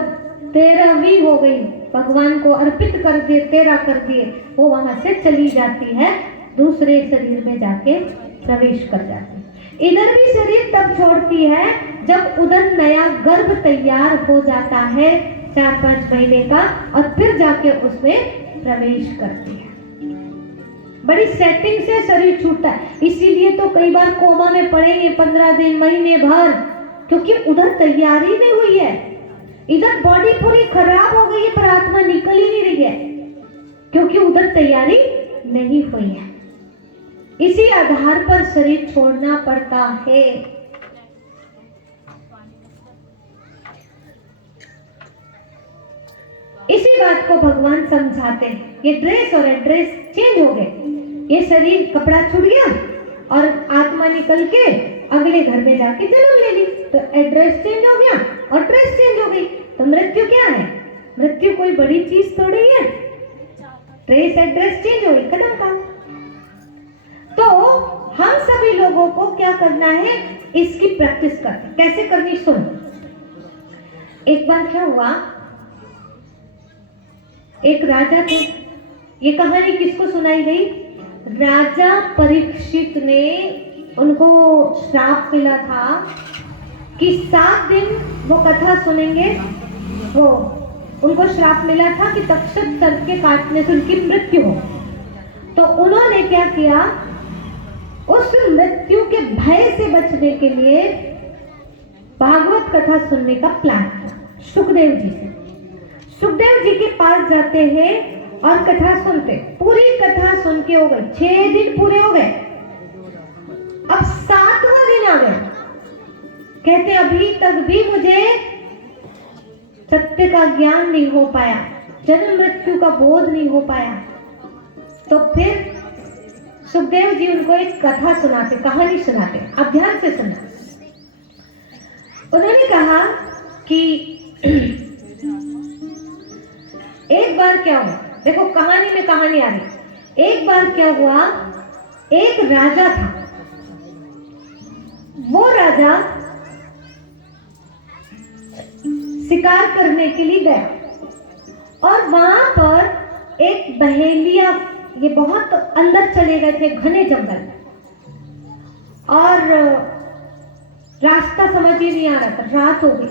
13वीं हो गई, भगवान को अर्पित कर दिए, 13 कर दिए, वो वहां से चली जाती है, दूसरे शरीर में जाके प्रवेश कर जाती है। इधर भी शरीर तब छोड़ती है जब उधर नया गर्भ तैयार हो जाता है 4-5 महीने का, और फिर जाके उसमें प्रवेश करती है। बड़ी सेटिंग से शरीर छूटता है, इसीलिए तो कई बार कोमा में पड़ेंगे 15 दिन, महीने भर, क्योंकि उधर तैयारी नहीं हुई है। इधर बॉडी पूरी खराब हो गई है पर आत्मा निकल ही नहीं रही है, क्योंकि उधर तैयारी नहीं हुई है। इसी आधार पर शरीर छोड़ना पड़ता है। इसी बात को भगवान समझाते हैं। ये ड्रेस और एड्रेस चेंज हो गए, ये शरीर कपड़ा छूट गया और आत्मा निकल के अगले घर में जाके जन्म ले ली, तो एड्रेस चेंज हो गया और ड्रेस चेंज हो गई। तो मृत्यु क्या है? मृत्यु कोई बड़ी चीज थोड़ी है, ड्रेस एड्रेस चेंज हो गई, कदम का। तो हम सभी लोगों को क्या करना है, इसकी प्रैक्टिस करना। कैसे करनी सुनो। एक बार क्या हुआ, एक राजा थे। ये कहानी किसको सुनाई गई? राजा परीक्षित ने, उनको श्राप मिला था कि 7 दिन वो कथा सुनेंगे, वो उनको श्राप मिला था कि तक्षक सर्प के काटने से उनकी मृत्यु हो। तो उन्होंने क्या किया, उस मृत्यु के भय से बचने के लिए भागवत कथा सुनने का प्लान किया सुखदेव जी से। सुखदेव जी के पास जाते हैं और कथा सुनते। पूरी कथा सुन के हो गई, 6 दिन पूरे हो गए। अब 7वां दिन आ गया। कहते अभी तक भी मुझे सत्य का ज्ञान नहीं हो पाया, जन्म मृत्यु का बोध नहीं हो पाया, तो फिर सुखदेव जी उनको एक कथा सुनाते, कहानी सुनाते। आप ध्यान से सुनना। उन्होंने कहा कि एक बार क्या हुआ, देखो कहानी में कहानी आ रही। एक बार क्या हुआ, एक राजा था। वो राजा शिकार करने के लिए गया और वहां पर एक बहेलिया, ये बहुत अंदर चले गए थे घने जंगल, और रास्ता समझ ही नहीं आ रहा था, रात हो गई।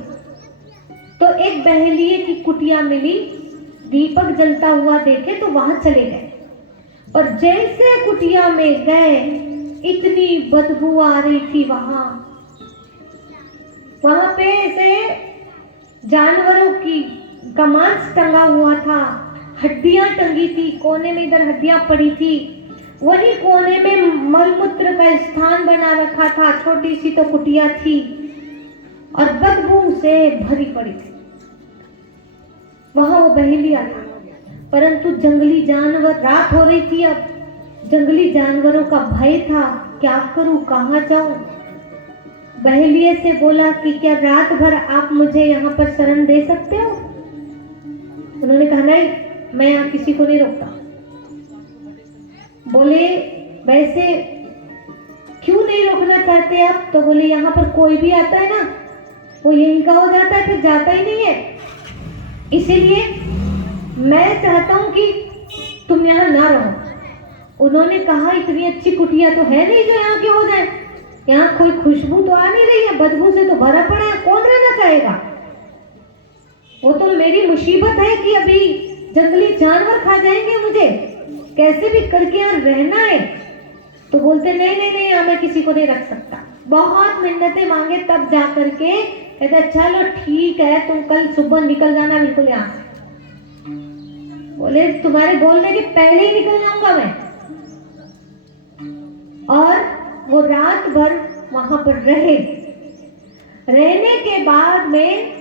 तो एक बहेलिए की कुटिया मिली, दीपक जलता हुआ देखे तो वहां चले गए, और जैसे कुटिया में गए इतनी बदबू आ रही थी। वहां पे ऐसे जानवरों का मांस टंगा हुआ था, हड्डियां टंगी थी, कोने में इधर हड्डियां पड़ी थी, वही कोने में मलमूत्र का स्थान बना रखा था, छोटी सी तो कुटिया थी और बदबू से भरी पड़ी थी। वहां वो बहेलिया था, परंतु जंगली जानवर, रात हो रही थी, अब जंगली जानवरों का भय था। क्या करूं, कहां जाऊं? बहेलिए से बोला कि क्या रात भर आप मुझे यहाँ पर शरण दे सकते हो? उन्होंने कहा नहीं, मैं यहाँ किसी को नहीं रोकता। बोले वैसे क्यों नहीं रोकना चाहते आप? तो बोले यहाँ पर कोई भी आता है ना, वो यहीं का हो जाता है, फिर जाता ही नहीं है, इसीलिए मैं चाहता हूं कि तुम यहाँ ना रहो। उन्होंने कहा इतनी अच्छी कुटिया तो है नहीं जो यहाँ के हो जाए, यहाँ कोई खुशबू तो आ नहीं रही है, बदबू से तो भरा पड़ा है, कौन रहना चाहेगा? वो तो मेरी मुसीबत है कि अभी जंगली जानवर खा जाएंगे मुझे, कैसे भी करके यहाँ रहना है। तो बोलते नहीं नहीं नहीं, यहाँ मैं किसी को नहीं रख सकता। बहुत मिन्नतें मांगे तब जा करके कहते चलो ठीक है, तुम कल सुबह निकल जाना बिल्कुल यहाँ से। बोले तुम्हारे बोलने के पहले ही निकल जाऊंगा मैं। और वो रात भर वहां पर रहे। रहने के बाद में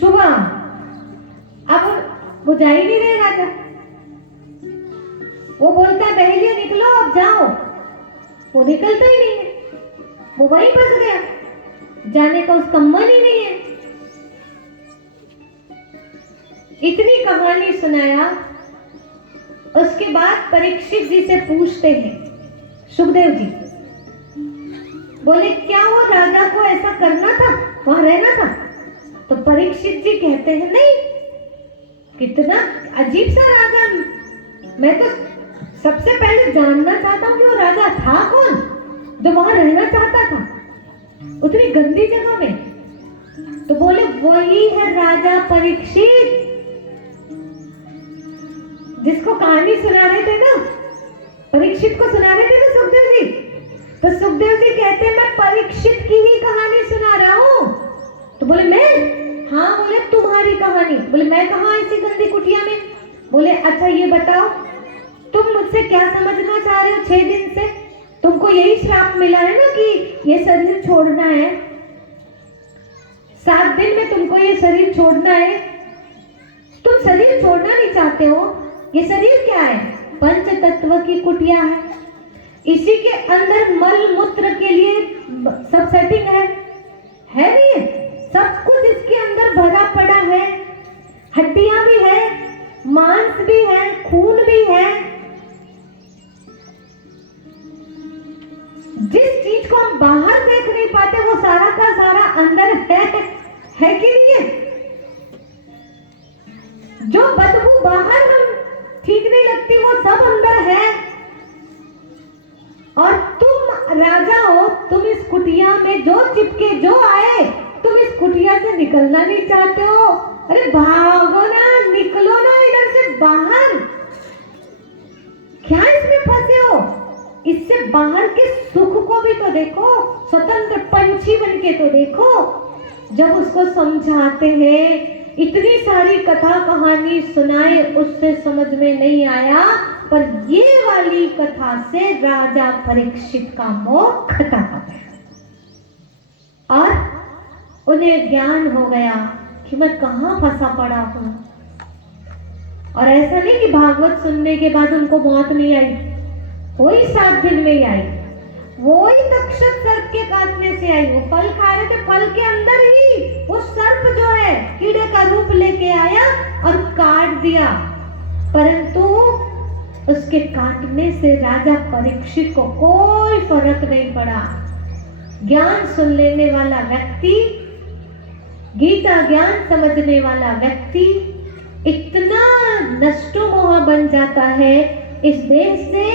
सुबह, अब वो जा ही नहीं रहे राजा, वो बोलता है बहेलिया निकलो अब जाओ, वो निकलता ही नहीं है, वो वहीं फंस गया, जाने का उसका मन ही नहीं है। इतनी कहानी सुनाया। उसके बाद परीक्षित जी से पूछते हैं सुखदेव जी, बोले क्या वो राजा को ऐसा करना था, वहां रहना था? तो परीक्षित जी कहते हैं नहीं, कितना अजीब सा राजा, मैं तो सबसे पहले जानना चाहता हूँ कि वो राजा था कौन जो वहां रहना चाहता था उतनी गंदी जगह में। तो बोले वही है राजा परीक्षित, जिसको कहानी सुना रहे थे ना, परीक्षित को सुना रहे थे ना सुखदेव जी। तो सुखदेव जी कहते हैं मैं परीक्षित की ही कहानी सुना रहा हूं। तो बोले मैं? हाँ। बोले तुम्हारी कहानी? बोले मैं कहाँ ऐसी गंदी कुटिया में? बोले अच्छा ये बताओ तुम मुझसे क्या समझना चाह रहे हो? 6 दिन से तुमको यही श्राप मिला है ना कि ये शरीर छोड़ना है, 7 दिन में तुमको ये शरीर छोड़ना है। तुम शरीर छोड़ना नहीं चाहते हो। ये शरीर क्या है? पंच तत्व की कुटिया है, इसी के अंदर मल मूत्र के लिए सब सेटिंग है नहीं? सब कुछ इसके अंदर भरा पड़ा है, हड्डियां भी है, मांस भी है, खून भी है। जिस चीज को हम बाहर देख नहीं पाते वो सारा का सारा अंदर है कि नहीं है? जो बदबू बाहर हम ठीक नहीं लगती वो सब अंदर है। और तुम राजा हो, तुम इस कुटिया में जो चिपके जो आए, तुम इस कुटिया से निकलना नहीं चाहते हो। अरे भागो ना, निकलो ना इधर से बाहर, क्या इसमें फंसे हो? इससे बाहर के सुख को भी तो देखो, स्वतंत्र पंछी बन के तो देखो। जब उसको समझाते हैं, इतनी सारी कथा कहानी सुनाए, उससे समझ में नहीं आया, पर ये वाली कथा से राजा परीक्षित का मोह खत्म हो गया। और उन्हें ज्ञान हो गया कि मैं कहाँ फंसा पड़ा हूँ। और ऐसा नहीं कि भागवत सुनने के बाद उनको मौत नहीं आई, वही 7 दिन में ही आई, वही तक्षक सर्प के काटने से आई। वो फल खा रहे थे, फल के अंदर ही वो सर्प जो है कीड़े का रूप लेके आया और काट दिया। परंतु उसके काटने से राजा परीक्षित को कोई फर्क नहीं पड़ा। ज्ञान सुन लेने वाला व्यक्ति, गीता ज्ञान समझने वाला व्यक्ति इतना नष्टो मोह बन जाता है इस देह से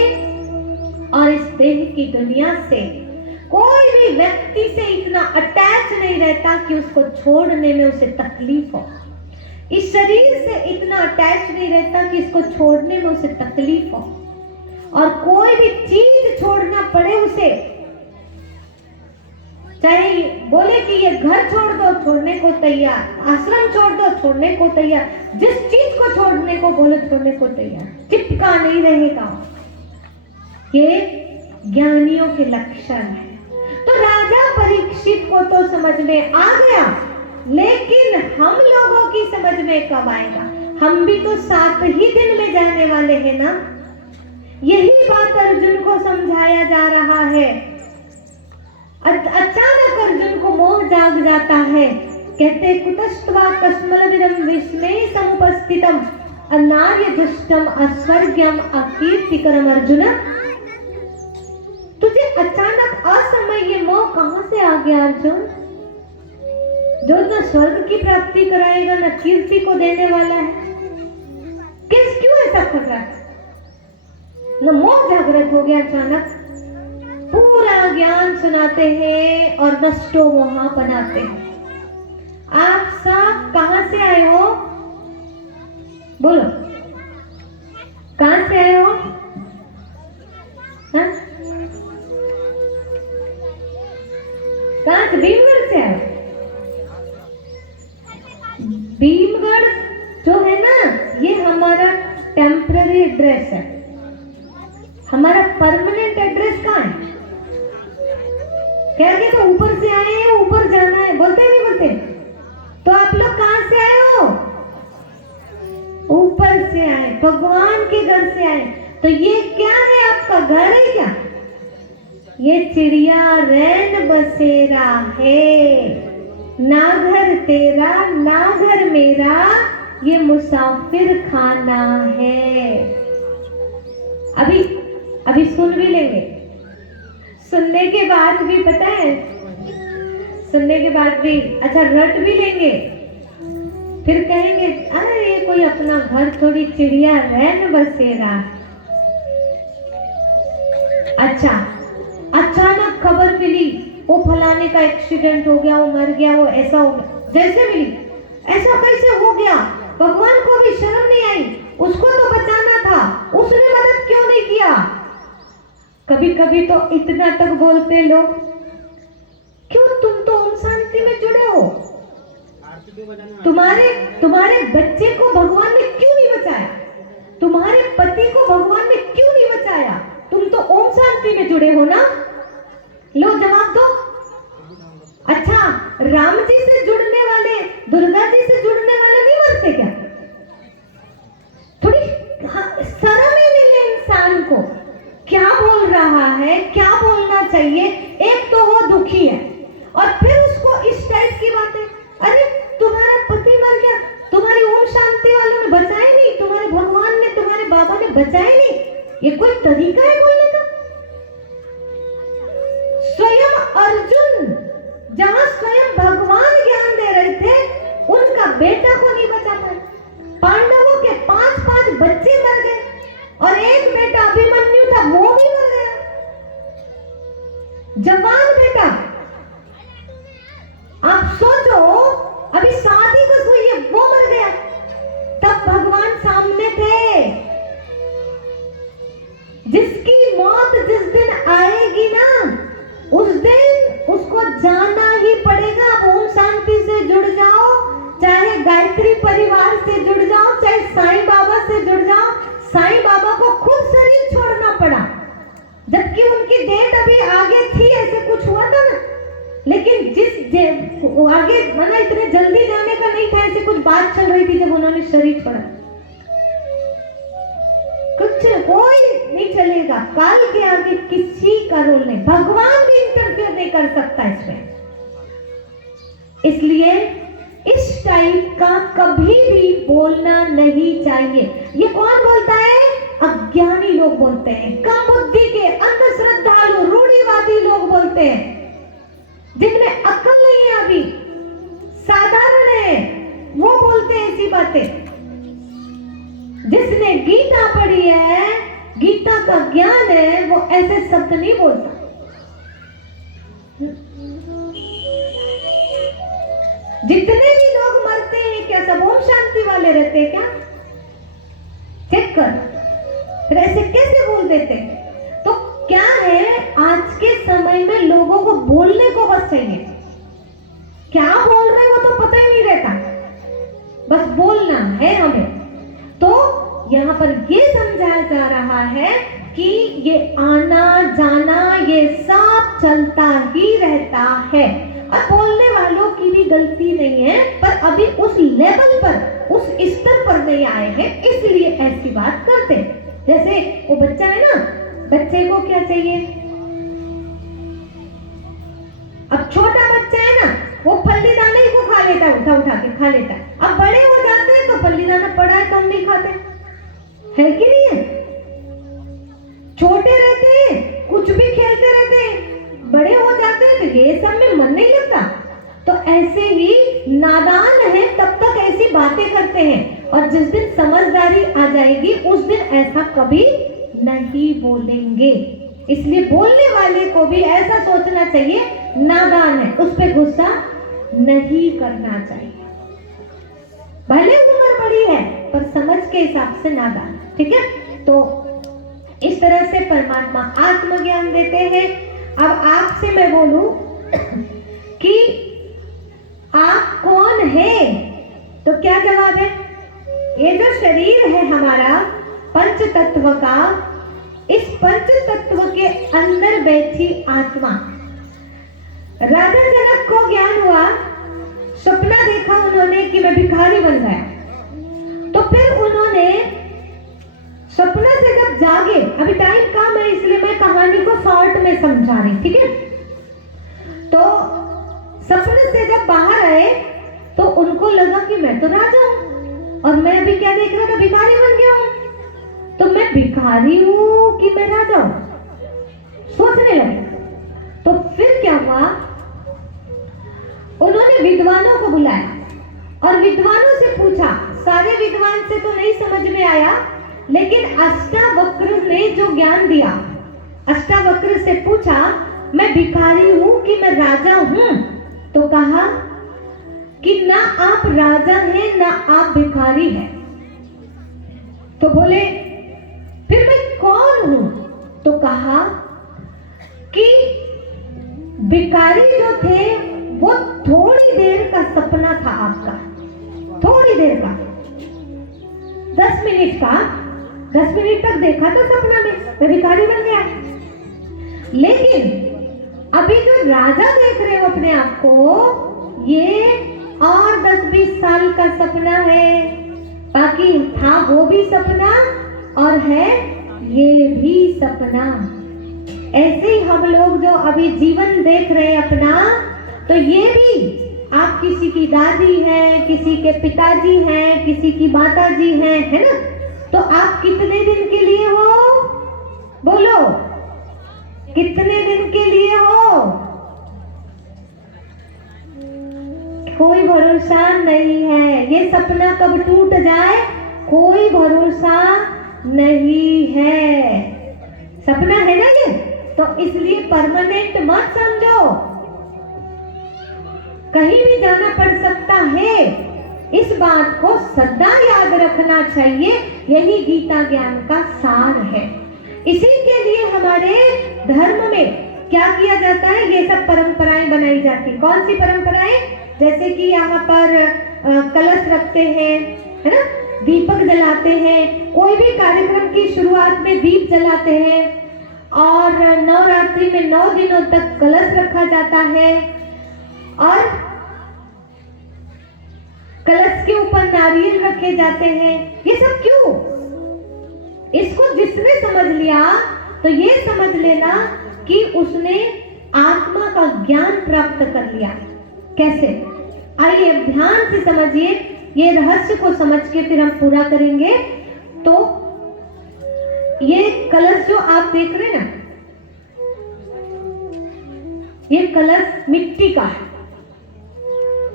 और इस देह की दुनिया से। कोई भी व्यक्ति से इतना अटैच नहीं रहता कि उसको छोड़ने में उसे तकलीफ हो। इस शरीर से इतना अटैच नहीं रहता कि इसको छोड़ने में उसे तकलीफ हो। और कोई भी चीज छोड़ना पड़े उसे, चाहे बोले कि ये घर छोड़ दो, छोड़ने को तैयार, आश्रम छोड़ दो, छोड़ने को तैयार, जिस चीज को छोड़ने को बोले छोड़ने को तैयार, चिपका नहीं रहेगा। ये ज्ञानियों के लक्षण है। तो राजा परीक्षित को तो समझ में आ गया, लेकिन हम लोगों की समझ में कब आएगा? हम भी तो 7 ही दिन में जाने वाले हैं ना। यही बात अर्जुन को समझाया जा रहा है। अचानक अर्जुन को मोह जाग जाता है। कहते कुतस्त्वा कस्मलविदं विस्मये समुपस्थितम अनार्य दुष्टम अस्वर्ग्यम अकीर्तिकरम। अर्जुन, तुझे अचानक असमय ये मोह कहां से आ गया अर्जुन, जो न स्वर्ग की प्राप्ति कराएगा न कीर्ति को देने वाला है? क्यों ऐसा कर रहा है? न मोह जागृत हो गया अचानक, पूरा ज्ञान सुनाते हैं और नष्टो मोह बनाते हैं। आप सब कहां से आए हो? बोलो, कहां से आए हो? हाँ? कहां से? भीमगढ़ से आए? भीमगढ़ जो है ना, ये हमारा टेम्पररी एड्रेस है। हमारा परमानेंट एड्रेस कहाँ है? कह के तो ऊपर से आए हैं, ऊपर जाना है, बोलते नहीं बोलते? तो आप लोग कहां से आए हो? ऊपर से आए, भगवान के घर से आए। तो ये क्या है? आपका घर है क्या? ये चिड़िया रैन बसेरा है, ना घर तेरा ना घर मेरा, ये मुसाफिर खाना है। अभी सुन भी लेंगे, सुनने के बाद भी पता है, सुनने के बाद भी अच्छा रट भी लेंगे, फिर कहेंगे अरे ये कोई अपना घर थोड़ी चिड़िया रैन बसेरा। अच्छा, अचानक खबर मिली वो फलाने का एक्सीडेंट हो गया, वो मर गया, वो ऐसा हो गया, जैसे मिली ऐसा कैसे हो गया? भगवान को भी शर्म नहीं आई, उसको तो बचाना था, उसने मदद क्यों नहीं किया? कभी कभी तो इतना तक बोलते लोग, क्यों तुम तो ओम शांति में जुड़े हो, तुम्हारे बच्चे को भगवान ने क्यों नहीं बचाया, तुम्हारे पति को भगवान ने क्यों नहीं बचाया, तुम तो ओम शांति में जुड़े हो ना? लो जवाब दो। अच्छा, राम जी से जुड़ने वाले, दुर्गा जी से जुड़ने वाले नहीं मरते क्या? थोड़ी शर्म ही नहीं है इंसान को, क्या बोल रहा है, क्या बोलना चाहिए? एक तो वो दुखी है और फिर उसको इस टाइप की बातें, अरे तुम्हारा पति मर गया, तुम्हारी ओम शांति वालों ने बचाए नहीं, तुम्हारे भगवान ने, तुम्हारे बाबा ने बचाए नहीं, ये कोई तरीका है बोलने का? स्वयं अर्जुन, जहां स्वयं भगवान ज्ञान दे रहे थे, उनका बेटा को नहीं बचा पाए। पांडवों के 5 बच्चे मर गए और एक बेटा अभिमन्यु था, वो भी मर गया, जवान बेटा। आप सोचो, अभी शादी बस हुई है, वो मर गया, तब भगवान सामने थे। जिसकी मौत जिस दिन आएगी ना, उस दिन उसको जाना ही पड़ेगा। अब ओम शांति से जुड़ जाओ, चाहे गायत्री परिवार से जुड़ जाओ, चाहे साईं बाबा से जुड़ जाओ, साईं बाबा को खुद शरीर छोड़ना पड़ा, जबकि उनकी डेट अभी आगे थी, ऐसे कुछ हुआ था ना। लेकिन जिस आगे माना इतने जल्दी जाने का नहीं था, ऐसे कुछ बात चल रही थी जब उन्होंने शरीर छोड़ा। कुछ कोई नहीं चलेगा, काल के आगे किसी का रोल नहीं, भगवान भी इंटरफेयर नहीं कर सकता इसमें। इसलिए इस टाइप का कभी भी बोलना नहीं चाहिए। ये कौन बोलता है? अज्ञानी लोग बोलते हैं, कम बुद्धि के, अंधश्रद्धालु, रूढ़िवादी लोग बोलते हैं, जिनमें अक्ल नहीं है, अभी साधारण है, वो बोलते हैं ऐसी बातें। जिसने गीता पढ़ी है, गीता का ज्ञान है, वो ऐसे शब्द नहीं बोलता। जितने भी लोग मरते हैं क्या सब ओम शांति वाले रहते हैं क्या? चेक कर, फिर ऐसे कैसे बोल देते? तो क्या है, आज के समय में लोगों को बोलने को बस चाहिए, क्या बोल रहे वो तो पता ही नहीं रहता, बस बोलना है हमें। तो यहाँ पर ये समझाया जा रहा है कि ये आना जाना ये सब चलता ही रहता है, और बोलने वालों की भी गलती नहीं है, पर अभी उस लेवल पर, उस स्तर पर नहीं आए हैं, इसलिए ऐसी बात करते हैं। जैसे वो बच्चा है ना, बच्चे को क्या चाहिए? अब छोटा बच्चा है ना, वो फल्ली दाना ही को खा लेता है, उठा उठा के खा लेता है। अब बड़े हो जाते हैं तो फल्ली दाना पड़ा है तो हम नहीं खाते, है कि नहीं है? छोटे रहते हैं कुछ भी खेलते रहते हैं, बड़े हो जाते हैं तो ये सब में मन नहीं लगता। तो ऐसे ही नादान है तब तक ऐसी बातें करते हैं, और जिस दिन समझदारी आ जाएगी उस दिन ऐसा कभी नहीं बोलेंगे। इसलिए बोलने वाले को भी ऐसा सोचना चाहिए, नादान है, उस पर गुस्सा नहीं करना चाहिए। भले उम्र बड़ी है पर समझ के हिसाब से नादान, ठीक है? तो इस तरह से परमात्मा आत्मज्ञान देते हैं। अब आपसे मैं बोलूं कि आप कौन है, तो क्या जवाब है? ये जो शरीर है हमारा पंच तत्व का, इस पंच तत्व के अंदर बैठी आत्मा। राजा जनक को ज्ञान हुआ, सपना देखा उन्होंने कि मैं भिखारी बन गया, तो फिर उन्होंने सपना से जब जागे, अभी टाइम कम है इसलिए मैं कहानी को शॉर्ट में समझा रही, ठीक है? तो सपने से जब बाहर आए तो उनको लगा कि मैं तो राजा हूं, और मैं अभी क्या देख रहा था? भिखारी बन गया हूं। तो मैं भिखारी हूं कि मैं राजा हूं, सोचने लगे। तो फिर क्या हुआ, उन्होंने विद्वानों को बुलाया और विद्वानों से पूछा। सारे विद्वान से तो नहीं समझ में आया, लेकिन अष्टावक्र ने जो ज्ञान दिया, अष्टावक्र से पूछा मैं भिखारी हूं कि मैं राजा हूं, तो कहा कि ना आप राजा हैं ना आप भिखारी हैं। तो बोले फिर मैं कौन हूं? तो कहा कि भिखारी जो थे वो थोड़ी देर का सपना था आपका, थोड़ी देर का, 10 मिनट का, 10 मिनट तक देखा था सपना में, मैं भिखारी बन गया। लेकिन अभी जो राजा देख रहे हो अपने आप को, ये और 10-20 साल का सपना है, बाकी था वो भी सपना और है ये भी सपना। ऐसे ही हम लोग जो अभी जीवन देख रहे हैं अपना, तो ये भी आप किसी की दादी हैं, किसी के पिताजी हैं, किसी की माताजी हैं, है ना? तो आप कितने दिन के लिए हो? बोलो, कितने दिन के लिए हो? कोई भरोसा नहीं है, ये सपना कब टूट जाए कोई भरोसा नहीं है। सपना है ना ये, तो इसलिए परमानेंट मत समझो, कहीं भी जाना पड़ सकता है, इस बात को सदा याद रखना चाहिए। यही गीता ज्ञान का सार है। इसी के लिए हमारे धर्म में क्या किया जाता है, ये सब परंपराएं बनाई जाती। कौन सी परंपराएं? जैसे कि यहाँ पर कलश रखते हैं, है ना, दीपक जलाते हैं, कोई भी कार्यक्रम की शुरुआत में दीप जलाते हैं, और नवरात्रि में 9 दिनों तक कलश रखा जाता है, और ऊपर नारियल रखे जाते हैं। ये सब क्यों? इसको जिसने समझ लिया तो ये समझ लेना कि उसने आत्मा का ज्ञान प्राप्त कर लिया। कैसे? आइए ध्यान से समझिए, ये रहस्य को समझ के फिर हम पूरा करेंगे। तो ये कलश जो आप देख रहे हैं ना, ये कलश मिट्टी का है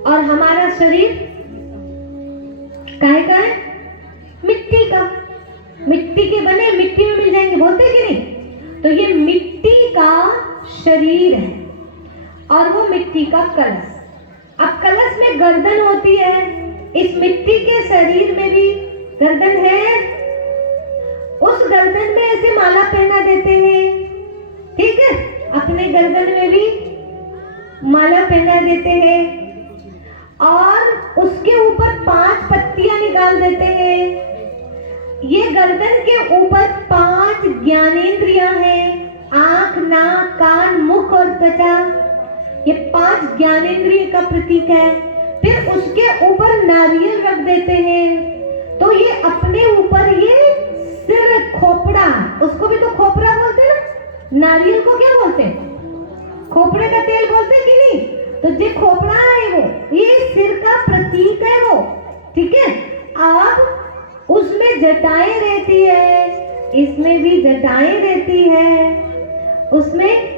और हमारा शरीर काहे का है? मिट्टी का। मिट्टी के बने, मिट्टी में मिल जाएंगे, बोलते कि नहीं? तो ये मिट्टी का शरीर है और वो मिट्टी का कलश। अब कलश में गर्दन होती है, इस मिट्टी के शरीर में भी गर्दन है। उस गर्दन में ऐसे माला पहना देते हैं, ठीक है? अपने गर्दन में भी माला पहना देते हैं और उसके ऊपर 5 पत्तियां निकाल देते हैं। ये गर्दन के ऊपर 5 ज्ञानेंद्रियां हैं, आंख, नाक, कान, मुख और त्वचा। ये 5 ज्ञानेंद्रिय का प्रतीक है। फिर उसके ऊपर नारियल रख देते हैं। तो ये अपने ऊपर ये सिर खोपड़ा, उसको भी तो खोपड़ा बोलते हैं ना, नारियल को क्या बोलते हैं? खोपड़े का तेल बोलते हैं कि नहीं? तो जो खोपड़ा है वो ये सिर का प्रतीक है वो, ठीक है? अब उसमें जटाएं रहती है, इसमें भी जटाएं रहती है। उसमें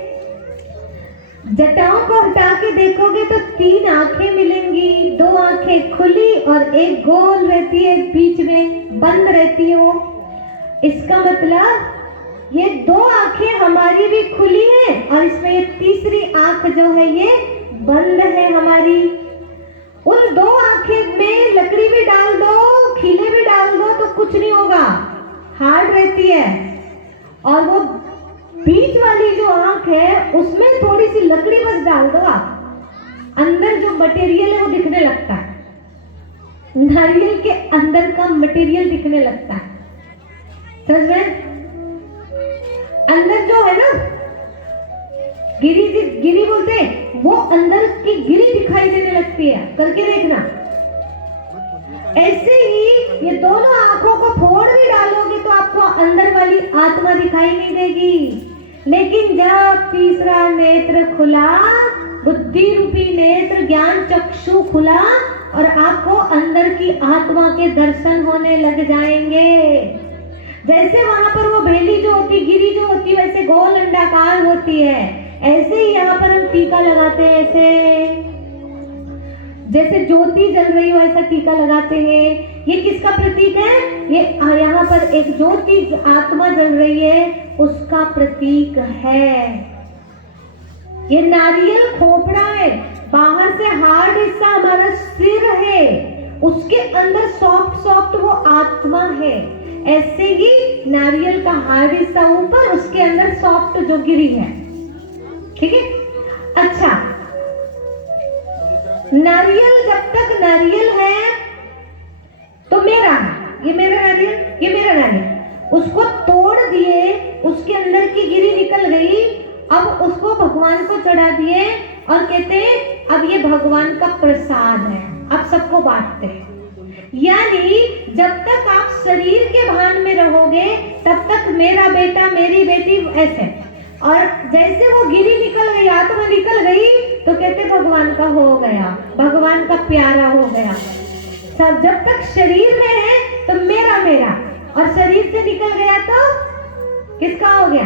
जटाओं को हटा के देखोगे तो 3 आंखें मिलेंगी, 2 आंखें खुली और एक गोल रहती है, बीच में बंद रहती है वो। इसका मतलब ये 2 आंखें हमारी भी खुली हैं और इसमें ये तीसरी आंख जो है ये बंद है हमारी। उन 2 आंखें में लकड़ी भी डाल दो, खीले भी डाल दो तो कुछ नहीं होगा, हार्ड रहती है। और वो बीच वाली जो आंख है उसमें थोड़ी सी लकड़ी बस डाल दो आप, अंदर जो मटेरियल है वो दिखने लगता है। नारियल के अंदर का मटेरियल दिखने लगता है, समझ में? अंदर जो है ना गिरी बोलते हैं, वो अंदर की गिरी दिखाई देने लगती है, करके देखना। ऐसे ही ये दोनों आंखों को फोड़ भी डालोगे तो आपको अंदर वाली आत्मा दिखाई नहीं देगी। लेकिन जब तीसरा नेत्र खुला, बुद्धि रूपी नेत्र, ज्ञान चक्षु खुला और आपको अंदर की आत्मा के दर्शन होने लग जाएंगे। जैसे वहां पर वो भेली जो होती, गिरी जो होती, वैसे गोल अंडाकार होती है। ऐसे ही यहाँ पर हम टीका लगाते हैं, ऐसे जैसे ज्योति जल रही हो ऐसा टीका लगाते हैं। ये किसका प्रतीक है? ये यहाँ पर एक ज्योति आत्मा जल रही है, उसका प्रतीक है। ये नारियल खोपड़ा है, बाहर से हार्ड हिस्सा हमारा सिर है, उसके अंदर सॉफ्ट सॉफ्ट वो आत्मा है। ऐसे ही नारियल का हार्ड हिस्सा ऊपर, उसके अंदर सॉफ्ट जो गिरी है, ठीक है? अच्छा, नारियल जब तक नारियल है तो मेरा है, ये मेरा नारियल, ये मेरा नारियल। उसको तोड़ दिए, उसके अंदर की गिरी निकल गई, अब उसको भगवान को चढ़ा दिए और कहते हैं अब ये भगवान का प्रसाद है, अब सबको बांटते हैं। यानी जब तक आप शरीर के भान में रहोगे तब तक मेरा बेटा, मेरी बेटी, ऐसे। और जैसे वो गिरी निकल गई, आत्मा निकल गई, तो कहते भगवान का हो गया, भगवान का प्यारा हो गया। सब जब तक शरीर में है तो मेरा मेरा, और शरीर से निकल गया तो किसका हो गया?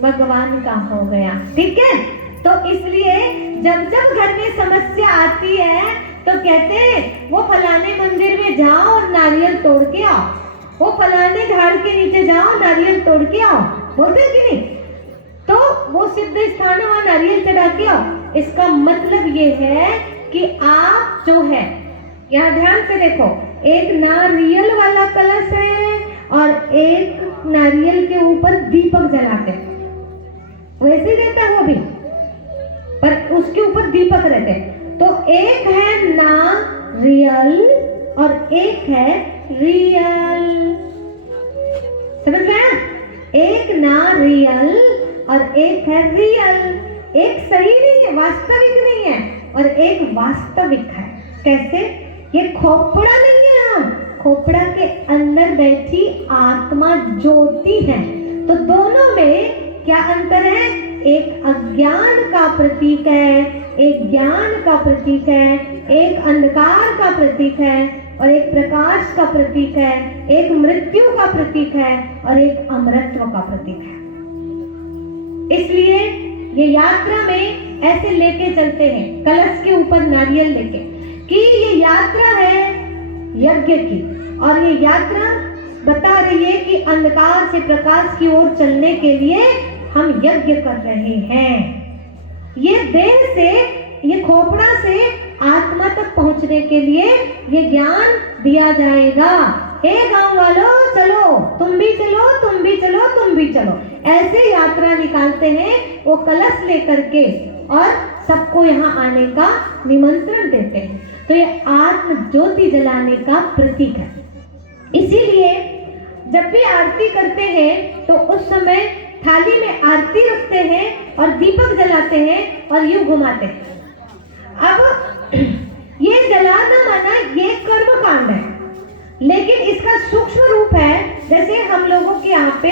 भगवान का हो गया, ठीक है? तो इसलिए जब जब घर में समस्या आती है तो कहते हैं वो फलाने मंदिर में जाओ और नारियल तोड़ के आओ, वो फलाने झाड़ के नीचे जाओ, नारियल तोड़ के आओ, बोलते हैं कि नहीं? तो वो सिद्ध स्थान है, वहां नारियल चढ़ा के आओ। इसका मतलब ये है कि आप जो है, यहाँ ध्यान से देखो, एक नारियल वाला कलश है और एक नारियल के ऊपर दीपक जलाते हैं, वैसे ही रहता है वो भी, पर उसके ऊपर दीपक रहते हैं। तो एक है नारियल और एक है रियल, समझ में आया? एक नारियल और एक है रियल। एक सही नहीं है, वास्तविक नहीं है, और एक वास्तविक है। कैसे? ये खोपड़ा नहीं है, हम खोपड़ा के अंदर बैठी आत्मा ज्योति है। तो दोनों में क्या अंतर है? एक अज्ञान का प्रतीक है, एक ज्ञान का प्रतीक है, एक अंधकार का प्रतीक है और एक प्रकाश का प्रतीक है, एक मृत्यु का प्रतीक है और एक अमरत्व का प्रतीक है। इसलिए ये यात्रा में ऐसे लेके चलते हैं, कलश के ऊपर नारियल लेके, कि ये यात्रा है यज्ञ की, और ये यात्रा बता रही है कि अंधकार से प्रकाश की ओर चलने के लिए हम यज्ञ कर रहे हैं। ये देह से, ये खोपड़ा से आत्मा तक पहुंचने के लिए ये ज्ञान दिया जाएगा। हे गांव वालों, चलो, तुम भी चलो, तुम भी चलो, तुम भी चलो, ऐसे यात्रा निकालते हैं वो कलश लेकर के और सबको यहाँ आने का निमंत्रण देते हैं। तो ये आत्म ज्योति जलाने का प्रतीक है। इसीलिए जब भी आरती करते हैं तो उस समय थाली में आरती रखते हैं और दीपक जलाते हैं और यूं घुमाते हैं। अब ये जलाना माना ये कर्म कांड है, लेकिन इसका सूक्ष्म रूप है। जैसे हम लोगों के यहाँ पे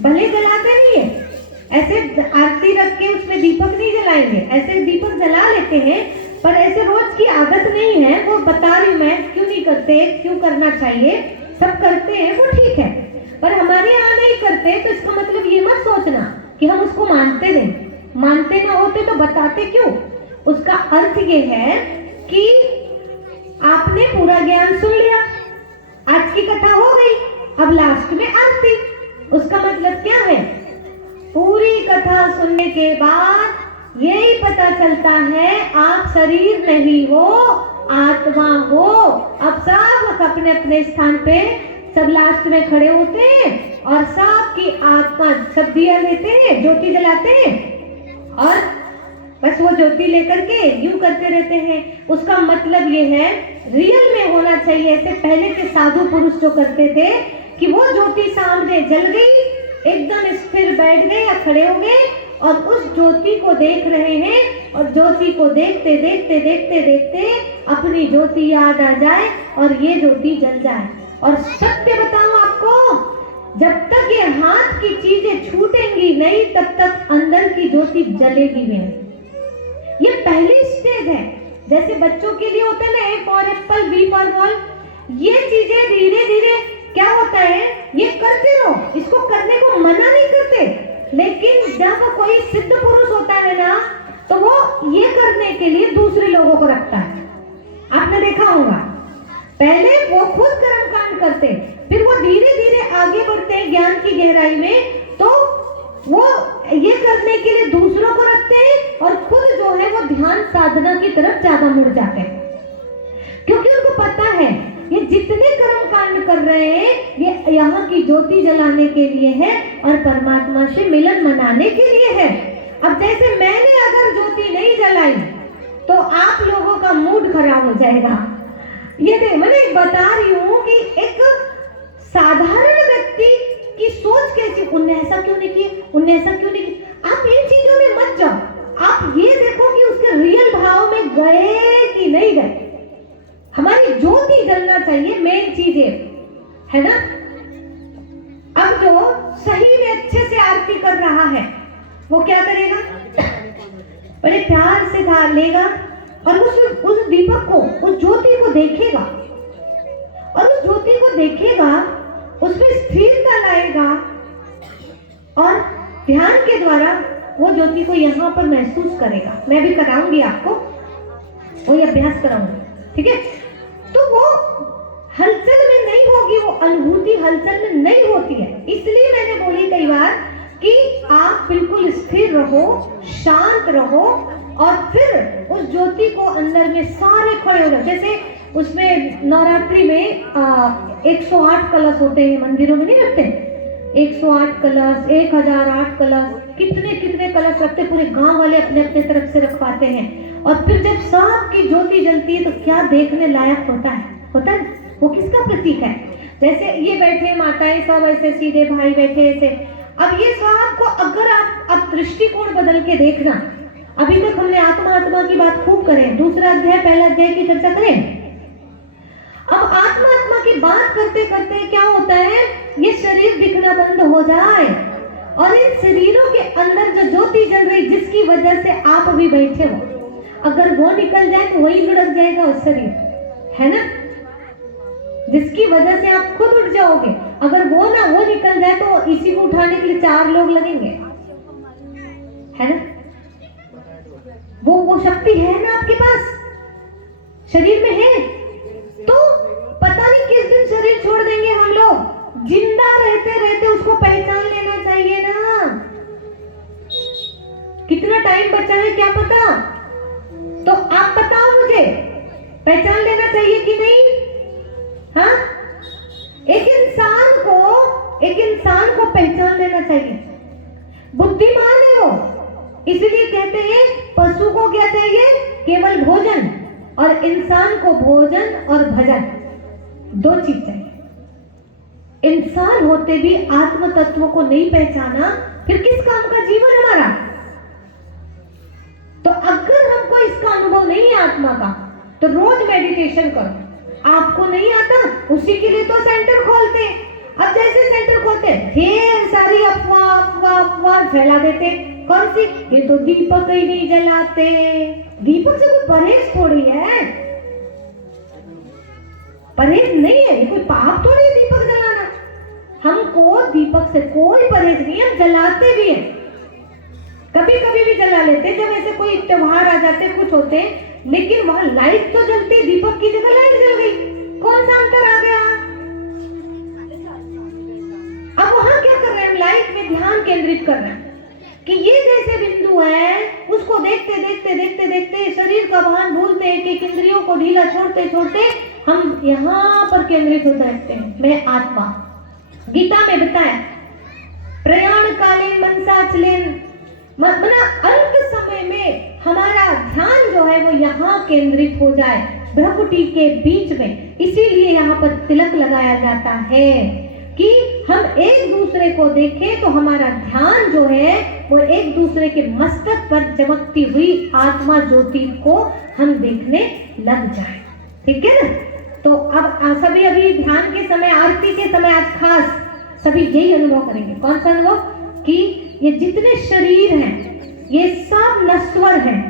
भले जलाते नहीं है, ऐसे आरती रख के उसमें दीपक नहीं जलाएंगे, ऐसे दीपक जला लेते हैं, पर ऐसे रोज की आदत नहीं है। वो बता रही हूँ मैं, क्यों नहीं करते, क्यों करना चाहिए, सब करते हैं वो ठीक है, पर हमारे यहाँ नहीं करते। तो इसका मतलब ये मत सोचना कि हम उसको मानते नहीं, मानते ना होते तो बताते क्यों। उसका अर्थ ये है कि आपने पूरा ज्ञान सुन लिया, आज की कथा हो गई, अब लास्ट में आरती। उसका मतलब क्या है? पूरी कथा सुनने के बाद यही पता चलता है आप शरीर नहीं हो, आत्मा हो। अब सब अपने अपने स्थान पे सब लास्ट में खड़े होते हैं और सबकी आत्मा, सब दिया लेते हैं, ज्योति जलाते हैं और बस वो ज्योति लेकर के यूं करते रहते हैं। उसका मतलब ये है रियल में होना चाहिए। ऐसे पहले के साधु पुरुष जो करते थे कि वो ज्योति सामने जल गई, एकदम स्थिर बैठ गए या खड़े हो गए और उस ज्योति को देख रहे हैं, और ज्योति को देखते देखते देखते देखते अपनी ज्योति याद आ जाए और ये ज्योति जल जाए। और सत्य बताऊं आपको, जब तक ये हाथ की चीजें छूटेंगी नहीं तब तक अंदर की ज्योति जलेगी भी नहीं। ये पहली स्टेज है। जैसे बच्चों के लिए होता है ना, A for apple, B for ball, ये चीजें धीरे धीरे क्या होता है, ये करते रहो, इसको करने को मना नहीं करते, लेकिन जब कोई सिद्ध पुरुष होता है ना तो वो ये करने के लिए दूसरे लोगों को रखता है। आपने देखा होगा, पहले वो खुद कर्मकांड करते, फिर वो धीरे धीरे आगे बढ़ते हैं ज्ञान की गहराई में, तो वो ये करने के लिए दूसरों को रखते हैं और खुद जो है वो ध्यान साधना की तरफ ज्यादा मुड़ जाते हैं, क्योंकि उनको पता है ये जितने कर्म कांड कर रहे हैं ये यहाँ की ज्योति जलाने के लिए है और परमात्मा से मिलन मनाने के लिए है। अब जैसे मैंने अगर ज्योति नहीं जलाई तो आप लोगों का मूड खराब हो जाएगा। ये देख, मैं बता रही हूँ कि एक साधारण व्यक्ति की सोच कैसी, उनने ऐसा क्यों नहीं किया, उनने ऐसा क्यों नहीं किया। आप इन चीजों में मत जाओ, आप ये देखो कि उसके रियल भाव में गए कि नहीं गए। हमारी ज्योति जलना चाहिए, मेन चीज है ना। अब जो सही में अच्छे से आरती कर रहा है वो क्या करेगा, बड़े प्यार से धार लेगा और उस दीपक को, उस ज्योति को देखेगा और उस ज्योति को देखेगा, उसमें स्थिरता लाएगा और ध्यान के द्वारा वो ज्योति को यहाँ पर महसूस करेगा। मैं भी कराऊंगी आपको, वही अभ्यास कराऊंगी, ठीक है। तो वो हलचल में नहीं होगी, वो अनुभूति हलचल में नहीं होती है। इसलिए मैंने बोली कई बार कि आप बिल्कुल स्थिर रहो, शांत रहो और फिर उस ज्योति को अंदर में सारे खड़े हो जाओ। जैसे उसमें नवरात्रि में 108 कलश होते हैं, मंदिरों में नहीं रखते 108 कलश, 1008 कलश, कितने कितने कलश रखते, पूरे गांव वाले अपने अपने तरफ से रखवाते हैं। और फिर जब सबकी ज्योति जलती है तो क्या देखने लायक होता है। वो किसका प्रतीक है? जैसे ये बैठे माताएं सब ऐसे, सीधे भाई बैठे ऐसे। अब ये सब को अगर आप दृष्टिकोण बदल के देखना, अभी तक हमने आत्मा की बात खूब करें, दूसरा अध्याय पहला अध्याय की चर्चा करें, अब आत्मा आत्मा की बात करते करते क्या होता है, ये शरीर दिखना बंद हो जाए और इन शरीरों के अंदर जो ज्योति जल रही जिसकी वजह से आप अभी बैठे हो, अगर वो निकल जाए तो वही लुढ़क जाएगा उस शरीर, है ना, जिसकी वजह से आप खुद उठ जाओगे। अगर वो निकल जाए तो इसी को उठाने के लिए 4 लोग लगेंगे, है ना। वो शक्ति है ना आपके पास, शरीर में है, तो पता नहीं किस दिन शरीर छोड़ देंगे हम लोग। जिंदा रहते रहते उसको पहचान लेना चाहिए ना। कितना टाइम बचा है क्या पता, तो आप बताओ मुझे, पहचान लेना चाहिए कि नहीं? हाँ, एक इंसान को पहचान लेना चाहिए। बुद्धिमान है वो, इसलिए कहते हैं पशु को क्या चाहिए, केवल भोजन, और इंसान को भोजन और भजन, 2 चीज चाहिए। इंसान होते भी आत्म तत्व को नहीं पहचाना, फिर किस काम का जीवन हमारा। तो अगर हमको इसका अनुभव नहीं है आत्मा का, तो रोज मेडिटेशन करो। आपको नहीं आता, उसी के लिए तो सेंटर खोलते। अब जैसे सेंटर खोलते ढेर सारी अफवाह फैला देते। कौन सी? ये तो दीपक ही नहीं जलाते। दीपक से कोई परहेज थोड़ी है, परहेज नहीं है, ये कोई पाप थोड़ी है दीपक जलाना। हमको दीपक से कोई परहेज नहीं, हम जलाते भी हैं, कभी कभी भी जला लेते जब ऐसे कोई त्योहार आ जाते, कुछ होते, लेकिन वहां लाइट तो जलती, दीपक की जगह लाइट जल गई, कौन सा अंतर आ गया? अब वहां क्या कर रहे हैं, हम लाइट में ध्यान केंद्रित कर रहे हैं कि ये जैसे बिंदु है, उसको देखते देखते देखते देखते शरीर का भान भूलते हैं कि इंद्रियों को ढीला छोड़ते छोड़ते हम यहाँ पर केंद्रित हो जाते हैं, मैं आत्मा। गीता में बताया, प्रयाण कालीन मनसा चलेन, मतलब अंत समय में हमारा ध्यान जो है वो यहाँ केंद्रित हो जाए, भ्रकुटी के बीच में। इसीलिए यहाँ पर तिलक लगाया जाता है कि हम एक दूसरे को देखें, तो हमारा ध्यान जो है वो एक दूसरे के मस्तक पर चमकती हुई आत्मा ज्योति को हम देखने लग जाए। ठीक है ना। तो अब सभी अभी ध्यान के समय, आरती के समय आज खास सभी यही अनुभव करेंगे। कौन सा अनुभव? कि ये जितने शरीर हैं ये सब नश्वर हैं,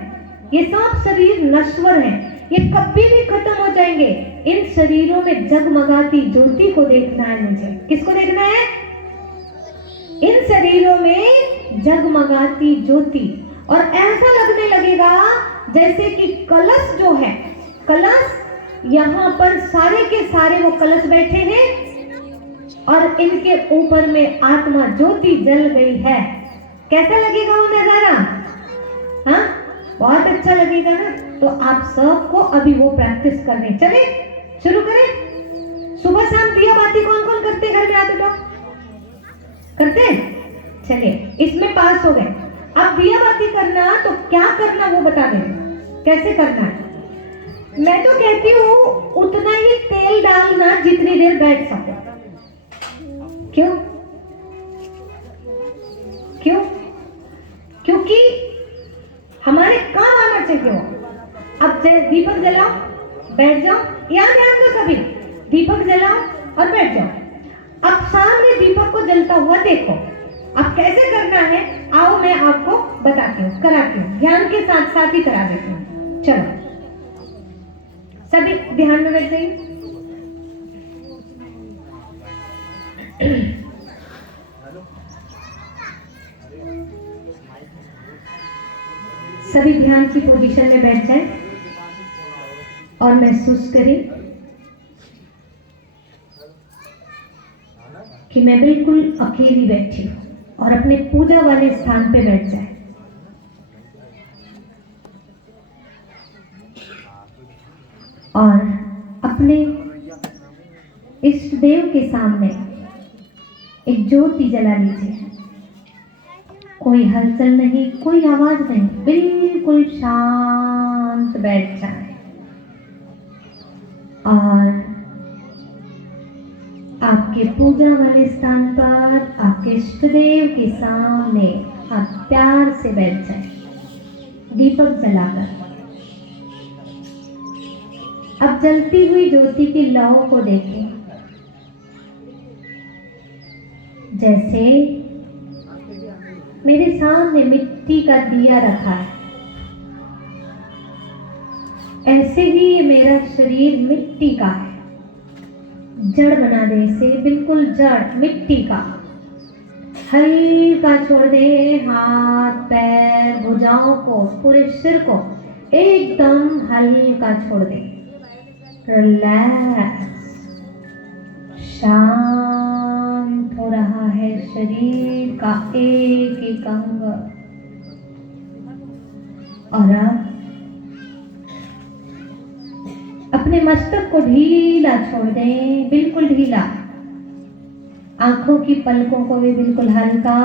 ये सब शरीर नश्वर हैं, ये कभी भी खत्म हो जाएंगे। इन शरीरों में जगमगाती ज्योति को देखना है मुझे। किसको देखना है? इन शरीरों में जगमगाती ज्योति। और ऐसा लगने लगेगा जैसे कि कलश जो है, कलश यहाँ पर सारे के सारे वो कलश बैठे हैं और इनके ऊपर में आत्मा ज्योति जल गई है। कैसा लगेगा वो नजारा? हाँ, बहुत अच्छा लगेगा ना। तो आप सबको अभी वो प्रैक्टिस करने चले, शुरू करें। सुबह शाम दिया बाती कौन कौन करते घर में आते तो करते हैं? चलिए, इसमें पास हो गए। अब दिया बाती करना तो क्या करना वो बता दें, कैसे करना है। मैं तो कहती हूँ उतना ही तेल डालना जितनी देर बैठ सको। क्यों? क्यों? क्योंकि हमारे काम आना चाहिए वो। अब दीपक जलाओ, बैठ जाओ, याद दो सभी, दीपक जलाओ और बैठ जाओ। अब सामने दीपक को जलता हुआ देखो। अब कैसे करना है आओ मैं आपको बताती हूँ, कराती हूँ, ध्यान के साथ साथ ही करा देती हूँ। चलो सभी ध्यान में बैठ जाइए। सभी ध्यान की पोजीशन में बैठ जाएं और महसूस करें कि मैं बिल्कुल अकेली बैठी हूं और अपने पूजा वाले स्थान पे बैठ जाएं। और अपने इष्ट देव के सामने एक ज्योति जला लीजिए। कोई हलचल नहीं, कोई आवाज नहीं, बिल्कुल शांत बैठ जाए और आपके पूजा वाले स्थान पर आपके इष्ट देव के सामने आप प्यार से बैठ जाए, दीपक जलाकर। अब जलती हुई ज्योति की लौ को देखें। जैसे मेरे सामने मिट्टी का दिया रखा है, ऐसे ही ये मेरा शरीर मिट्टी का है। जड़ बना दे इसे, बिल्कुल जड़ मिट्टी का। हल्का छोड़ दे हाथ पैर भुजाओं को, पूरे सिर को एकदम हल्का छोड़ दे। रिलैक्स, शांत हो रहा है शरीर का एक एक अंग। और अब अपने मस्तक को ढीला छोड़ दें, बिल्कुल ढीला। आंखों की पलकों को भी बिल्कुल हल्का।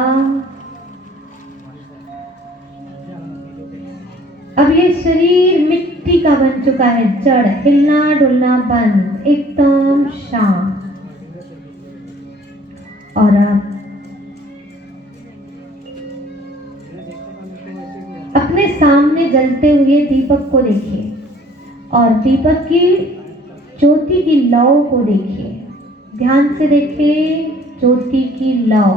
अब ये शरीर मिट्टी का बन चुका है, जड़, हिलना डुलना बंद, एकदम शांत। और अब अपने सामने जलते हुए दीपक को देखिए और दीपक की ज्योति की लौ को देखिए। ध्यान से देखिए ज्योति की लौ।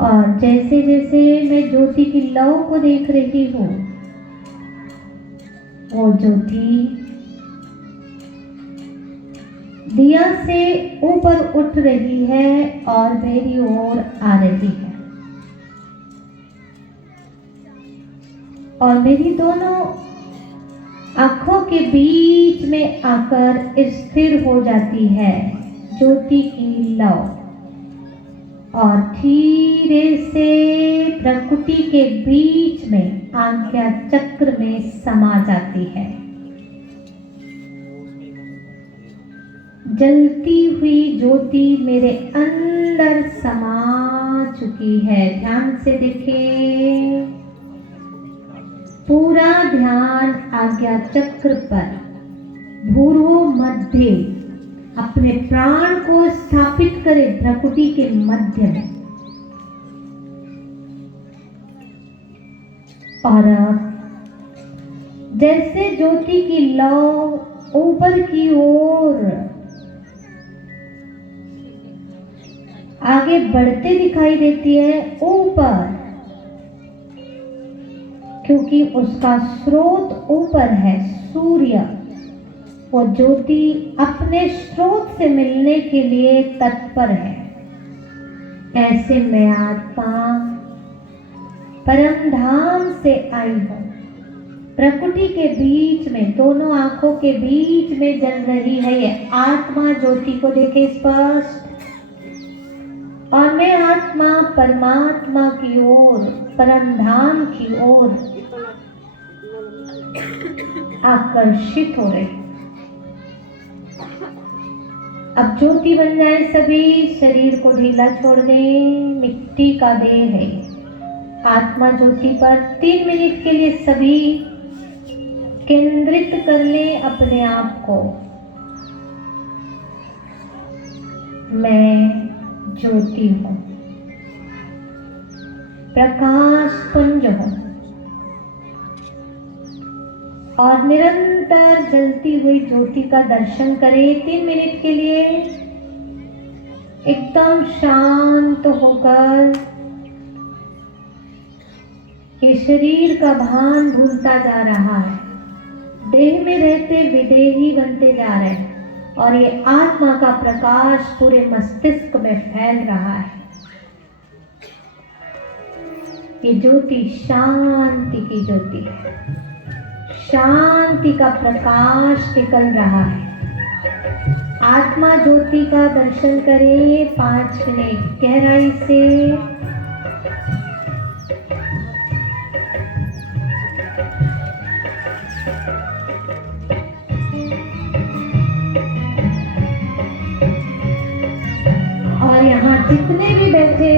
और जैसे जैसे मैं ज्योति की लौ को देख रही हूँ, वो ज्योति दिया से ऊपर उठ रही है और मेरी ओर आ रही है। और मेरी दोनों आंखों के बीच में आकर स्थिर हो जाती है ज्योति की लौ और धीरे से प्रकृति के बीच में आज्ञा चक्र में समा जाती है। जलती हुई ज्योति मेरे अंदर समा चुकी है। ध्यान से देखिए, पूरा ध्यान आज्ञा चक्र पर, भूर्व मध्य, अपने प्राण को स्थापित करें प्रकृति के मध्य में। और जैसे ज्योति की लौ ऊपर की ओर आगे बढ़ते दिखाई देती है ऊपर, क्योंकि उसका स्रोत ऊपर है, सूर्य। वो ज्योति अपने स्रोत से मिलने के लिए तत्पर है। ऐसे मैं आत्मा परम धाम से आई हूँ, प्रकृति के बीच में, दोनों आंखों के बीच में जल रही है ये आत्मा। ज्योति को देखे स्पष्ट। और मैं आत्मा परमात्मा की ओर, परम धाम की ओर आकर्षित हो रही। अब ज्योति बन जाए सभी, शरीर को ढीला छोड़ दें, मिट्टी का देह है। आत्मा ज्योति पर 3 मिनट के लिए सभी केंद्रित कर लें अपने आप को। मैं ज्योति हूँ, प्रकाश पुंज हूँ और निरंतर जलती हुई ज्योति का दर्शन करें 3 मिनट के लिए, एकदम शांत होकर। ये शरीर का भान भूलता जा रहा है, देह में रहते विदेही बनते जा रहे हैं और ये आत्मा का प्रकाश पूरे मस्तिष्क में फैल रहा है। ये ज्योति शांति की ज्योति है, शांति का प्रकाश निकल रहा है। आत्मा ज्योति का दर्शन करें 5 मिनट गहराई से। और यहाँ जितने भी बैठे